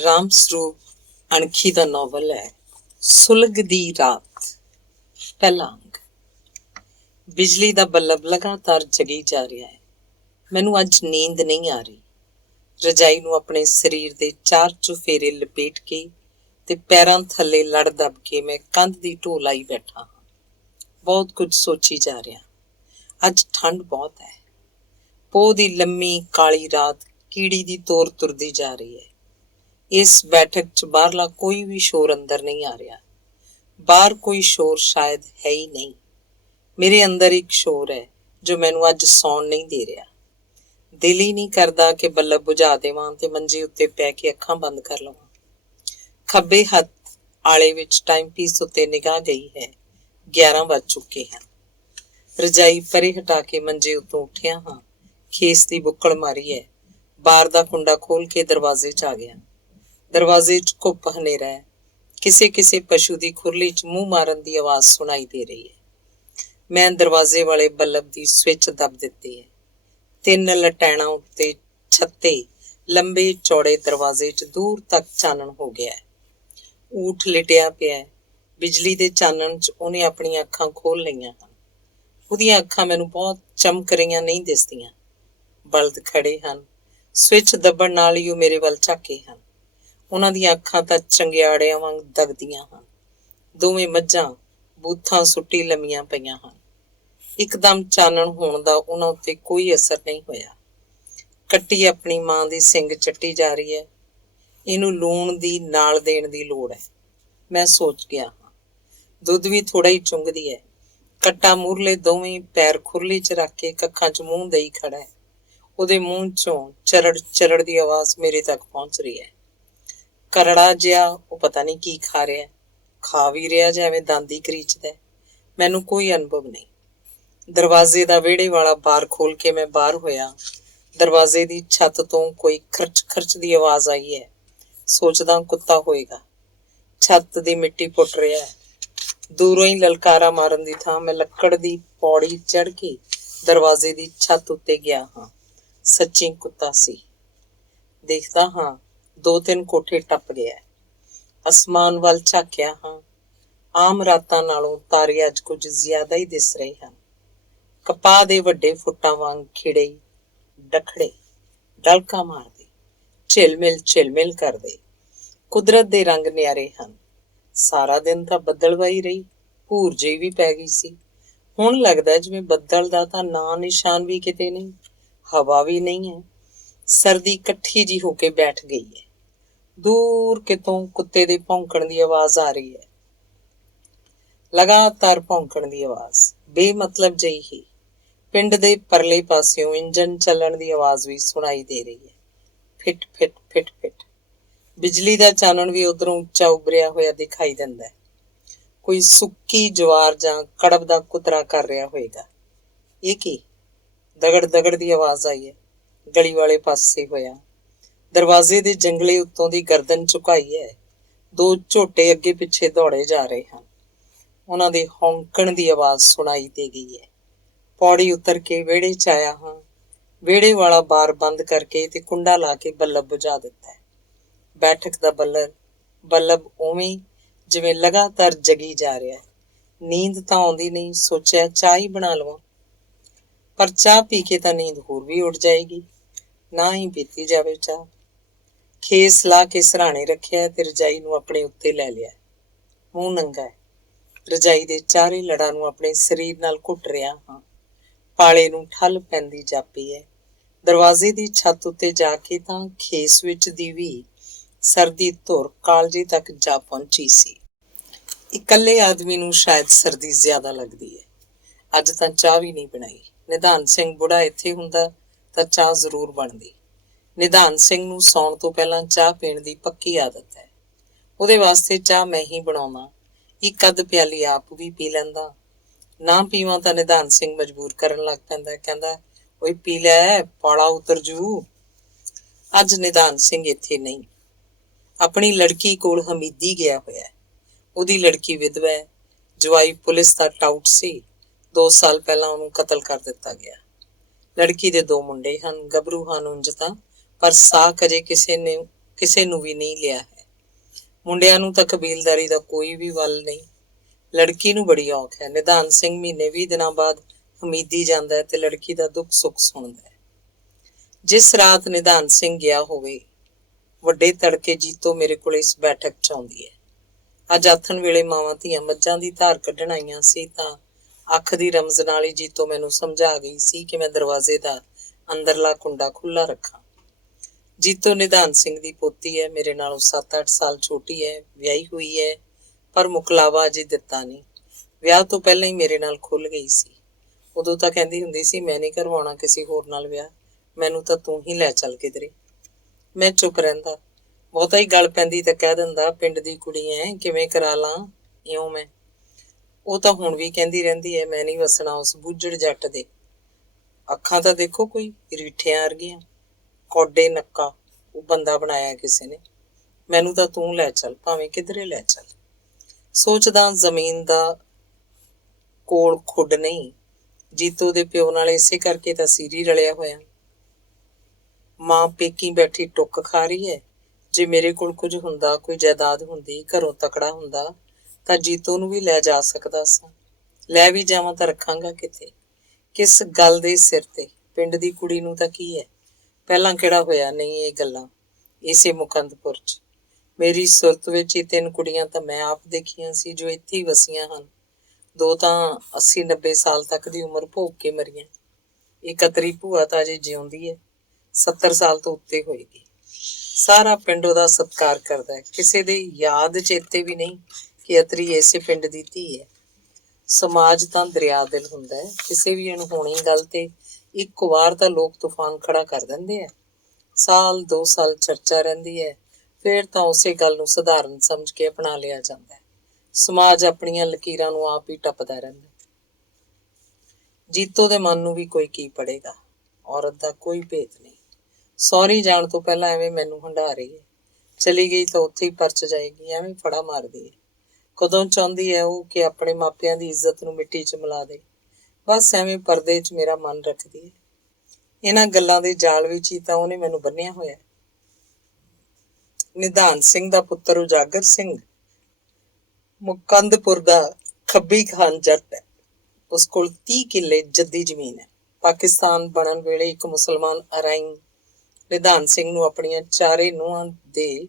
ਰਾਮ ਸਰੂਪ ਅਣਖੀ ਦਾ novel ਹੈ ਸੁਲਗਦੀ ਰਾਤ। ਪਹਿਲਾ ਅੰਕ। ਬਿਜਲੀ ਦਾ ਬੱਲਬ ਲਗਾਤਾਰ ਜਗੀ ਜਾ ਰਿਹਾ ਹੈ। ਮੈਨੂੰ ਅੱਜ ਨੀਂਦ ਨਹੀਂ ਆ ਰਹੀ। ਰਜਾਈ ਨੂੰ ਆਪਣੇ ਸਰੀਰ ਦੇ ਚਾਰ ਚੁਫੇਰੇ ਲਪੇਟ ਕੇ ਤੇ ਪੈਰਾਂ ਥੱਲੇ ਲੜ ਦੱਬ ਕੇ ਮੈਂ ਕੰਧ ਦੀ ਢੋਹ ਲਾਈ ਬੈਠਾ ਹਾਂ। ਬਹੁਤ ਕੁਝ ਸੋਚੀ ਜਾ ਰਿਹਾ। ਅੱਜ ਠੰਡ ਬਹੁਤ ਹੈ। ਪੋਹ ਦੀ ਲੰਮੀ ਕਾਲੀ ਰਾਤ ਕੀੜੀ ਦੀ ਤੋਰ ਤੁਰਦੀ ਜਾ ਰਹੀ ਹੈ। ਇਸ ਬੈਠਕ 'ਚ ਬਾਹਰਲਾ ਕੋਈ ਵੀ ਸ਼ੋਰ ਅੰਦਰ ਨਹੀਂ ਆ ਰਿਹਾ। ਬਾਹਰ ਕੋਈ ਸ਼ੋਰ ਸ਼ਾਇਦ ਹੈ ਹੀ ਨਹੀਂ। ਮੇਰੇ ਅੰਦਰ ਇੱਕ ਸ਼ੋਰ ਹੈ ਜੋ ਮੈਨੂੰ ਅੱਜ ਸੌਣ ਨਹੀਂ ਦੇ ਰਿਹਾ। ਦਿਲ ਹੀ ਨਹੀਂ ਕਰਦਾ ਕਿ ਬੱਲਬ ਬੁਝਾ ਦੇਵਾਂ ਤੇ ਮੰਜੇ ਉੱਤੇ ਪੈ ਕੇ ਅੱਖਾਂ ਬੰਦ ਕਰ ਲਵਾਂ। ਖੱਬੇ ਹੱਥ ਆਲੇ ਵਿੱਚ ਟਾਈਮ ਪੀਸ ਉੱਤੇ ਨਿਗਾਹ ਗਈ ਹੈ। 11 ਵੱਜ ਚੁੱਕੇ ਹਨ। ਰਜਾਈ ਪਰੇ ਹਟਾ ਕੇ ਮੰਜੇ ਉੱਤੋਂ ਉੱਠਿਆ ਹਾਂ। ਖੇਸ ਦੀ ਬੁੱਕਲ ਮਾਰੀ ਹੈ। ਬਾਹਰ ਦਾ ਕੁੰਡਾ ਖੋਲ ਕੇ ਦਰਵਾਜ਼ੇ 'ਚ ਆ ਗਿਆ। ਦਰਵਾਜ਼ੇ 'ਚ ਘੁੱਪ ਹਨੇਰਾ ਹੈ। ਕਿਸੇ ਪਸ਼ੂ ਦੀ ਖੁਰਲੀ 'ਚ ਮੂੰਹ ਮਾਰਨ ਦੀ ਆਵਾਜ਼ ਸੁਣਾਈ ਦੇ ਰਹੀ ਹੈ। ਮੈਂ ਦਰਵਾਜ਼ੇ ਵਾਲੇ ਬੱਲਬ ਦੀ ਸਵਿੱਚ ਦੱਬ ਦਿੱਤੀ ਹੈ। 3 ਲਟੈਣਾਂ ਉੱਤੇ ਛੱਤੇ ਲੰਬੇ ਚੌੜੇ ਦਰਵਾਜ਼ੇ 'ਚ ਦੂਰ ਤੱਕ ਚਾਨਣ ਹੋ ਗਿਆ ਹੈ। ਊਠ ਲਿਟਿਆ ਪਿਆ ਹੈ। ਬਿਜਲੀ ਦੇ ਚਾਨਣ 'ਚ ਉਹਨੇ ਆਪਣੀਆਂ ਅੱਖਾਂ ਖੋਲ੍ਹ ਲਈਆਂ ਹਨ। ਉਹਦੀਆਂ ਅੱਖਾਂ ਮੈਨੂੰ ਬਹੁਤ ਚਮਕ ਰਹੀਆਂ ਨਹੀਂ ਦਿਸਦੀਆਂ। ਬਲਦ ਖੜੇ ਹਨ। ਸਵਿੱਚ ਦੱਬਣ ਨਾਲ ਹੀ ਉਹ ਮੇਰੇ ਵੱਲ ਝਾਕੇ ਹਨ। ਉਹਨਾਂ ਦੀਆਂ ਅੱਖਾਂ ਤਾਂ ਚੰਗਿਆੜਿਆਂ ਵਾਂਗ ਦਗਦੀਆਂ ਹਨ। ਦੋਵੇਂ ਮੱਝਾਂ ਬੂਥਾਂ ਸੁੱਟੀ ਲੰਮੀਆਂ ਪਈਆਂ ਹਨ। ਇੱਕਦਮ ਚਾਨਣ ਹੋਣ ਦਾ ਉਹਨਾਂ ਉੱਤੇ ਕੋਈ ਅਸਰ ਨਹੀਂ ਹੋਇਆ। ਕੱਟੀ ਆਪਣੀ ਮਾਂ ਦੀ ਸਿੰਗ ਚੱਟੀ ਜਾ ਰਹੀ ਹੈ। ਇਹਨੂੰ ਲੂਣ ਦੀ ਨਾਲ ਦੇਣ ਦੀ ਲੋੜ ਹੈ। ਮੈਂ ਸੋਚ ਗਿਆ ਹਾਂ। ਦੁੱਧ ਵੀ ਥੋੜ੍ਹਾ ਹੀ ਚੁੰਘਦੀ ਹੈ। ਕੱਟਾ ਮੂਹਰਲੇ ਦੋਵੇਂ ਪੈਰ ਖੁਰਲੀ 'ਚ ਰੱਖ ਕੇ ਕੱਖਾਂ 'ਚ ਮੂੰਹ ਦੇਈ ਖੜਾ ਹੈ। ਉਹਦੇ ਮੂੰਹ 'ਚੋਂ ਚਰੜ ਚਰੜ ਦੀ ਆਵਾਜ਼ ਮੇਰੇ ਤੱਕ ਪਹੁੰਚ ਰਹੀ ਹੈ। ਕਰੜਾ ਜਿਹਾ ਉਹ ਪਤਾ ਨਹੀਂ ਕੀ ਖਾ ਰਿਹਾ। ਖਾ ਵੀ ਰਿਹਾ ਜਿਵੇਂ ਦੰਦੀ ਕਰੀਚਦਾ। ਮੈਨੂੰ ਕੋਈ ਅਨੁਭਵ ਨਹੀਂ। ਦਰਵਾਜ਼ੇ ਦਾ ਵਿਹੜੇ ਵਾਲਾ ਬਾਰ ਖੋਲ ਕੇ ਮੈਂ ਬਾਹਰ ਹੋਇਆ। ਦਰਵਾਜ਼ੇ ਦੀ ਛੱਤ ਤੋਂ ਕੋਈ ਖਰਚ ਖਰਚ ਦੀ ਆਵਾਜ਼ ਆਈ ਹੈ। ਸੋਚਦਾ ਕੁੱਤਾ ਹੋਏਗਾ। ਛੱਤ ਦੀ ਮਿੱਟੀ ਪੁੱਟ ਰਿਹਾ ਹੈ। ਦੂਰੋਂ ਹੀ ਲਲਕਾਰਾ ਮਾਰਨ ਦੀ ਥਾਂ ਮੈਂ ਲੱਕੜ ਦੀ ਪੌੜੀ ਚੜ੍ਹ ਕੇ ਦਰਵਾਜ਼ੇ ਦੀ ਛੱਤ ਉੱਤੇ ਗਿਆ ਹਾਂ। ਸੱਚੀ ਕੁੱਤਾ ਸੀ। ਦੇਖਦਾ ਹਾਂ 2-3 ਕੋਠੇ ਟੱਪ ਗਿਆ। ਅਸਮਾਨ ਵੱਲ ਝਾਕਿਆ ਹਾਂ। ਆਮ ਰਾਤਾਂ ਨਾਲੋਂ ਤਾਰੇ ਅੱਜ ਕੁਝ ਜ਼ਿਆਦਾ ਹੀ ਦਿਸ ਰਹੇ ਹਨ। ਕਪਾਹ ਦੇ ਵੱਡੇ ਫੁੱਟਾਂ ਵਾਂਗ ਖਿੜੇ ਡਖੜੇ ਡਲਕਾ ਮਾਰਦੇ ਝਿਲਮਿਲ ਕਰਦੇ। ਕੁਦਰਤ ਦੇ ਰੰਗ ਨਿਆਰੇ ਹਨ। ਸਾਰਾ ਦਿਨ ਤਾਂ ਬੱਦਲਵਾਈ ਰਹੀ। ਭੂਰ ਜਿਹੀ ਵੀ ਪੈ ਗਈ ਸੀ। ਹੁਣ ਲੱਗਦਾ ਜਿਵੇਂ ਬੱਦਲ ਦਾ ਤਾਂ ਨਾਂ ਨਿਸ਼ਾਨ ਵੀ ਕਿਤੇ ਨਹੀਂ। ਹਵਾ ਵੀ ਨਹੀਂ ਹੈ। ਸਰਦੀ ਇਕੱਠੀ ਜਿਹੀ ਹੋ ਕੇ ਬੈਠ ਗਈ ਹੈ। ਦੂਰ ਕਿਤੋਂ ਕੁੱਤੇ ਦੇ ਭੌਂਕਣ ਦੀ ਆਵਾਜ਼ ਆ ਰਹੀ ਹੈ। ਲਗਾਤਾਰ ਭੌਂਕਣ ਦੀ ਆਵਾਜ਼ ਬੇਮਤਲਬ ਜਿਹੀ ਹੀ। ਪਿੰਡ ਦੇ ਪਰਲੇ ਪਾਸਿਓਂ ਇੰਜਣ ਚੱਲਣ ਦੀ ਆਵਾਜ਼ ਵੀ ਸੁਣਾਈ ਦੇ ਰਹੀ ਹੈ। Fit fit fit fit. ਬਿਜਲੀ ਦਾ ਚਾਨਣ ਵੀ ਉਧਰੋਂ ਉੱਚਾ ਉਭਰਿਆ ਹੋਇਆ ਦਿਖਾਈ ਦਿੰਦਾ ਹੈ। ਕੋਈ ਸੁੱਕੀ ਜਵਾਰ ਜਾਂ ਕੜਬ ਦਾ ਕੁਤਰਾ ਕਰ ਰਿਹਾ ਹੋਏਗਾ। ਇਹ ਕੀ? ਦਗੜ ਦਗੜ ਦੀ ਆਵਾਜ਼ ਆਈ ਹੈ। ਗਲੀ ਵਾਲੇ ਪਾਸੇ ਹੋਇਆ। ਦਰਵਾਜ਼ੇ ਦੇ ਜੰਗਲੇ ਉੱਤੋਂ ਦੀ ਗਰਦਨ ਝੁਕਾਈ ਹੈ। 2 ਝੋਟੇ ਅੱਗੇ ਪਿੱਛੇ ਦੌੜੇ ਜਾ ਰਹੇ ਹਨ। ਉਹਨਾਂ ਦੇ ਹੌਂਕਣ ਦੀ ਆਵਾਜ਼ ਸੁਣਾਈ ਦੇ ਗਈ ਹੈ। ਪੌੜੀ ਉਤਰ ਕੇ ਵਿਹੜੇ 'ਚ ਆਇਆ ਹਾਂ। ਵਿਹੜੇ ਵਾਲਾ ਬਾਰ ਬੰਦ ਕਰਕੇ ਤੇ ਕੁੰਡਾ ਲਾ ਕੇ ਬੱਲਬ ਬੁਝਾ ਦਿੱਤਾ ਹੈ। ਬੈਠਕ ਦਾ ਬੱਲਬ ਉਵੇਂ ਜਿਵੇਂ ਲਗਾਤਾਰ ਜਗੀ ਜਾ ਰਿਹਾ ਹੈ। ਨੀਂਦ ਤਾਂ ਆਉਂਦੀ ਨਹੀਂ। ਸੋਚਿਆ ਚਾਹ ਹੀ ਬਣਾ ਲਵਾਂ। ਪਰ ਚਾਹ ਪੀ ਕੇ ਤਾਂ ਨੀਂਦ ਹੋਰ ਵੀ ਉੱਡ ਜਾਏਗੀ। ਨਾ ਹੀ ਪੀਤੀ ਜਾਵੇ ਚਾਹ। ਖੇਸ ਲਾ ਕੇ ਸਿਰਹਾਣੇ ਰੱਖਿਆ ਤੇ ਰਜਾਈ ਨੂੰ ਆਪਣੇ ਉੱਤੇ ਲੈ ਲਿਆ। ਮੂੰਹ ਨੰਗਾ ਹੈ। ਰਜਾਈ ਦੇ ਚਾਰੇ ਲੜਾਂ ਨੂੰ ਆਪਣੇ ਸਰੀਰ ਨਾਲ ਘੁੱਟ ਰਿਹਾ ਹਾਂ। ਪਾਲੇ ਨੂੰ ਠੱਲ ਪੈਂਦੀ ਜਾਪੀ ਹੈ। ਦਰਵਾਜ਼ੇ ਦੀ ਛੱਤ ਉੱਤੇ ਜਾ ਕੇ ਤਾਂ ਖੇਸ ਵਿੱਚ ਦੀ ਵੀ ਸਰਦੀ ਧੁਰ ਕਾਲਜੇ ਤੱਕ ਜਾ ਪਹੁੰਚੀ ਸੀ। ਇਕੱਲੇ ਆਦਮੀ ਨੂੰ ਸ਼ਾਇਦ ਸਰਦੀ ਜ਼ਿਆਦਾ ਲੱਗਦੀ ਹੈ। ਅੱਜ ਤਾਂ ਚਾਹ ਵੀ ਨਹੀਂ ਬਣਾਈ। ਨਿਧਾਨ ਸਿੰਘ ਬੁੜਾ ਇੱਥੇ ਹੁੰਦਾ ਤਾਂ ਚਾਹ ਜ਼ਰੂਰ ਬਣਦੀ। ਨਿਧਾਨ ਸਿੰਘ ਨੂੰ ਸੌਣ ਤੋਂ ਪਹਿਲਾਂ ਚਾਹ ਪੀਣ ਦੀ ਪੱਕੀ ਆਦਤ ਹੈ। ਉਹਦੇ ਵਾਸਤੇ ਚਾਹ ਮੈਂ ਹੀ ਬਣਾਉਣਾ। 1 ਅੱਧ ਪਿਆਲੀ ਆਪ ਵੀ ਪੀ ਲੈਂਦਾ। ਨਾ ਪੀਵਾਂ ਤਾਂ ਨਿਧਾਨ ਸਿੰਘ ਮਜਬੂਰ ਕਰਨ ਲੱਗ ਪੈਂਦਾ। ਕਹਿੰਦਾ ਓਏ ਪੀ ਲੈ, ਪਾਲਾ ਉਤਰ ਜੂ। ਅੱਜ ਨਿਧਾਨ ਸਿੰਘ ਇੱਥੇ ਨਹੀਂ। ਆਪਣੀ ਲੜਕੀ ਕੋਲ ਹਮੀਦੀ ਗਿਆ ਹੋਇਆ। ਉਹਦੀ ਲੜਕੀ ਵਿਧਵਾ ਹੈ। ਜਵਾਈ ਪੁਲਿਸ ਦਾ ਟਾਊਟ ਸੀ। 2 ਸਾਲ ਪਹਿਲਾਂ ਉਹਨੂੰ ਕਤਲ ਕਰ ਦਿੱਤਾ ਗਿਆ। ਲੜਕੀ ਦੇ 2 ਮੁੰਡੇ ਹਨ। ਗੱਭਰੂ ਹਨ ਉਂਝ ਤਾਂ, ਪਰ ਸਾਕ ਅਜੇ ਕਿਸੇ ਨੇ ਕਿਸੇ ਨੂੰ ਵੀ ਨਹੀਂ ਲਿਆ ਹੈ। ਮੁੰਡਿਆਂ ਨੂੰ ਤਾਂ ਕਬੀਲਦਾਰੀ ਦਾ ਕੋਈ ਵੀ ਵੱਲ ਨਹੀਂ, ਲੜਕੀ ਨੂੰ ਬੜੀ ਔਖ ਹੈ। ਨਿਧਾਨ ਸਿੰਘ ਮਹੀਨੇ 20 ਦਿਨਾਂ ਬਾਅਦ ਹਮੀਦੀ ਜਾਂਦਾ ਹੈ ਤੇ ਲੜਕੀ ਦਾ ਦੁੱਖ ਸੁੱਖ ਸੁਣਦਾ ਹੈ। ਜਿਸ ਰਾਤ ਨਿਧਾਨ ਸਿੰਘ ਗਿਆ ਹੋਵੇ, ਵੱਡੇ ਤੜਕੇ ਜੀਤੋ ਮੇਰੇ ਕੋਲ ਇਸ ਬੈਠਕ 'ਚ ਆਉਂਦੀ ਹੈ। ਅੱਜ ਆਥਣ ਵੇਲੇ ਮਾਵਾਂ ਧੀਆਂ ਮੱਝਾਂ ਦੀ ਧਾਰ ਕੱਢਣ ਆਈਆਂ ਸੀ ਤਾਂ ਅੱਖ ਦੀ ਰਮਜ਼ ਨਾਲ ਹੀ ਜੀਤੋ ਮੈਨੂੰ ਸਮਝਾ ਗਈ ਸੀ ਕਿ ਮੈਂ ਦਰਵਾਜ਼ੇ ਦਾ ਅੰਦਰਲਾ ਕੁੰਡਾ ਖੁੱਲ੍ਹਾ ਰੱਖਾਂ। ਜੀਤੋ ਨਿਧਾਨ ਸਿੰਘ ਦੀ ਪੋਤੀ ਹੈ, ਮੇਰੇ ਨਾਲੋਂ 7-8 ਸਾਲ ਛੋਟੀ ਹੈ, ਵਿਆਹੀ ਹੋਈ ਹੈ, ਪਰ ਮੁਕਲਾਵਾ ਅਜੇ ਦਿੱਤਾ ਨਹੀਂ। ਵਿਆਹ ਤੋਂ ਪਹਿਲਾਂ ਹੀ ਮੇਰੇ ਨਾਲ ਖੁੱਲ੍ਹ ਗਈ ਸੀ। ਉਦੋਂ ਤਾਂ ਕਹਿੰਦੀ ਹੁੰਦੀ ਸੀ, ਮੈਂ ਨਹੀਂ ਕਰਵਾਉਣਾ ਕਿਸੇ ਹੋਰ ਨਾਲ ਵਿਆਹ, ਮੈਨੂੰ ਤਾਂ ਤੂੰ ਹੀ ਲੈ ਚੱਲ ਕਿਧਰੇ। ਮੈਂ ਚੁੱਪ ਰਹਿੰਦਾ, ਬਹੁਤਾ ਹੀ ਗੱਲ ਪੈਂਦੀ ਤਾਂ ਕਹਿ ਦਿੰਦਾ, ਪਿੰਡ ਦੀ ਕੁੜੀ ਐ, ਕਿਵੇਂ ਕਰਾ ਲਾਂ ਇਉਂ ਮੈਂ। ਉਹ ਤਾਂ ਹੁਣ ਵੀ ਕਹਿੰਦੀ ਰਹਿੰਦੀ ਹੈ, ਮੈਂ ਨਹੀਂ ਵਸਣਾ ਉਸ ਬੁੱਝੜ ਜੱਟ ਦੇ। ਅੱਖਾਂ ਤਾਂ ਦੇਖੋ ਕੋਈ ਰੀਠਿਆਂ ਵਰਗੀਆਂ, ਕੌਡੇ ਨੱਕਾ, ਉਹ ਬੰਦਾ ਬਣਾਇਆ ਕਿਸੇ ਨੇ। ਮੈਨੂੰ ਤਾਂ ਤੂੰ ਲੈ ਚੱਲ, ਭਾਵੇਂ ਕਿਧਰੇ ਲੈ ਚੱਲ। ਸੋਚਦਾ ਜ਼ਮੀਨ ਦਾ ਕੋਲ ਖੁੱਡ ਨਹੀਂ, ਜੀਤੋ ਦੇ ਪਿਓ ਨਾਲ ਇਸੇ ਕਰਕੇ ਤਾਂ ਸੀਰੀ ਰਲਿਆ ਹੋਇਆ। ਮਾਂ ਪੇਕੀ ਬੈਠੀ ਟੁੱਕ ਖਾ ਰਹੀ ਹੈ। ਜੇ ਮੇਰੇ ਕੋਲ ਕੁਝ ਹੁੰਦਾ, ਕੋਈ ਜਾਇਦਾਦ ਹੁੰਦੀ, ਘਰੋਂ ਤਕੜਾ ਹੁੰਦਾ ਤਾਂ ਜੀਤੋ ਨੂੰ ਵੀ ਲੈ ਜਾ ਸਕਦਾ ਸਾਂ। ਲੈ ਵੀ ਜਾਵਾਂ ਤਾਂ ਰੱਖਾਂਗਾ ਕਿੱਥੇ, ਕਿਸ ਗੱਲ ਦੇ ਸਿਰ ਤੇ। ਪਿੰਡ ਦੀ ਕੁੜੀ ਨੂੰ ਤਾਂ ਕੀ ਹੈ, ਪਹਿਲਾਂ ਕਿਹੜਾ ਹੋਇਆ ਨਹੀਂ ਇਹ ਗੱਲਾਂ ਇਸੇ ਮੁਕੰਦਪੁਰ 'ਚ। ਮੇਰੀ ਸੁਰਤ ਵਿੱਚ ਇਹ 3 ਕੁੜੀਆਂ ਤਾਂ ਮੈਂ ਆਪ ਦੇਖੀਆਂ ਸੀ ਜੋ ਇੱਥੇ ਹੀ ਵਸੀਆਂ ਹਨ। 2 ਤਾਂ 80-90 ਸਾਲ ਤੱਕ ਦੀ ਉਮਰ ਭੋਗ ਕੇ ਮਰੀਆਂ। ਇਹ ਕਤਰੀ ਭੂਆ ਤਾਂ ਅਜੇ ਜਿਉਂਦੀ ਹੈ, 70 ਸਾਲ ਤੋਂ ਉੱਤੇ ਹੋਏਗੀ। ਸਾਰਾ ਪਿੰਡ ਉਹਦਾ ਸਤਿਕਾਰ ਕਰਦਾ ਹੈ, ਕਿਸੇ ਦੀ ਯਾਦ ਚੇਤੇ ਵੀ ਨਹੀਂ ਕਿ ਅਤਰੀ ਇਸੇ ਪਿੰਡ ਦੀ ਧੀ ਹੈ। ਸਮਾਜ ਤਾਂ ਦਰਿਆ ਦਿਲ ਹੁੰਦਾ ਹੈ, ਕਿਸੇ ਵੀ ਅਣਹੋਣੀ ਗੱਲ ਤੇ ਇੱਕ ਵਾਰ ਤਾਂ ਲੋਕ ਤੂਫਾਨ ਖੜਾ ਕਰ ਦਿੰਦੇ ਆ। 1-2 ਸਾਲ ਚਰਚਾ ਰਹਿੰਦੀ ਹੈ, ਫਿਰ ਤਾਂ ਉਸੇ ਗੱਲ ਨੂੰ ਸਧਾਰਨ ਸਮਝ ਕੇ ਅਪਣਾ ਲਿਆ ਜਾਂਦਾ ਹੈ। ਸਮਾਜ ਆਪਣੀਆਂ ਲਕੀਰਾਂ ਨੂੰ ਆਪ ਹੀ ਟੱਪਦਾ ਰਹਿੰਦਾ। ਜੀਤੋ ਦੇ ਮਨ ਨੂੰ ਵੀ ਕੋਈ ਕੀ ਪੜੇਗਾ, ਔਰਤ ਦਾ ਕੋਈ ਭੇਤ ਨਹੀਂ। ਸਹੁਰੀ ਜਾਣ ਤੋਂ ਪਹਿਲਾਂ ਐਵੇਂ ਮੈਨੂੰ ਹੰਢਾ ਰਹੀ ਹੈ, ਚਲੀ ਗਈ ਤਾਂ ਉੱਥੇ ਹੀ ਪਰਚ ਜਾਏਗੀ, ਐਵੇਂ ਫੜਾ ਮਾਰਦੀ ਹੈ। ਕਦੋਂ ਚਾਹੁੰਦੀ ਹੈ ਉਹ ਕਿ ਆਪਣੇ ਮਾਪਿਆਂ ਦੀ ਇੱਜ਼ਤ ਨੂੰ ਮਿੱਟੀ 'ਚ ਮਿਲਾ ਦੇ, ਬਸ ਐਵੇਂ ਪਰਦੇ 'ਚ ਮੇਰਾ ਮਨ ਰੱਖਦੀ ਹੈ। ਇਹਨਾਂ ਗੱਲਾਂ ਦੇ ਜਾਲ ਵਿੱਚ ਹੀ ਤਾਂ ਉਹਨੇ ਮੈਨੂੰ ਬੰਨਿਆ ਹੋਇਆ। ਨਿਧਾਨ ਸਿੰਘ ਦਾ ਪੁੱਤਰ ਉਜਾਗਰ ਸਿੰਘ ਮੁਕੰਦਪੁਰ ਦਾ ਖੱਬੀ ਖਾਨ ਜੱਟ ਹੈ। ਉਸ ਕੋਲ 30 ਕਿੱਲੇ ਜੱਦੀ ਜ਼ਮੀਨ ਹੈ। ਪਾਕਿਸਤਾਨ ਬਣਨ ਵੇਲੇ ਇੱਕ ਮੁਸਲਮਾਨ ਅਰਾਈਂ ਨਿਧਾਨ ਸਿੰਘ ਨੂੰ ਆਪਣੀਆਂ 4 ਨੂੰਹਾਂ ਦੇ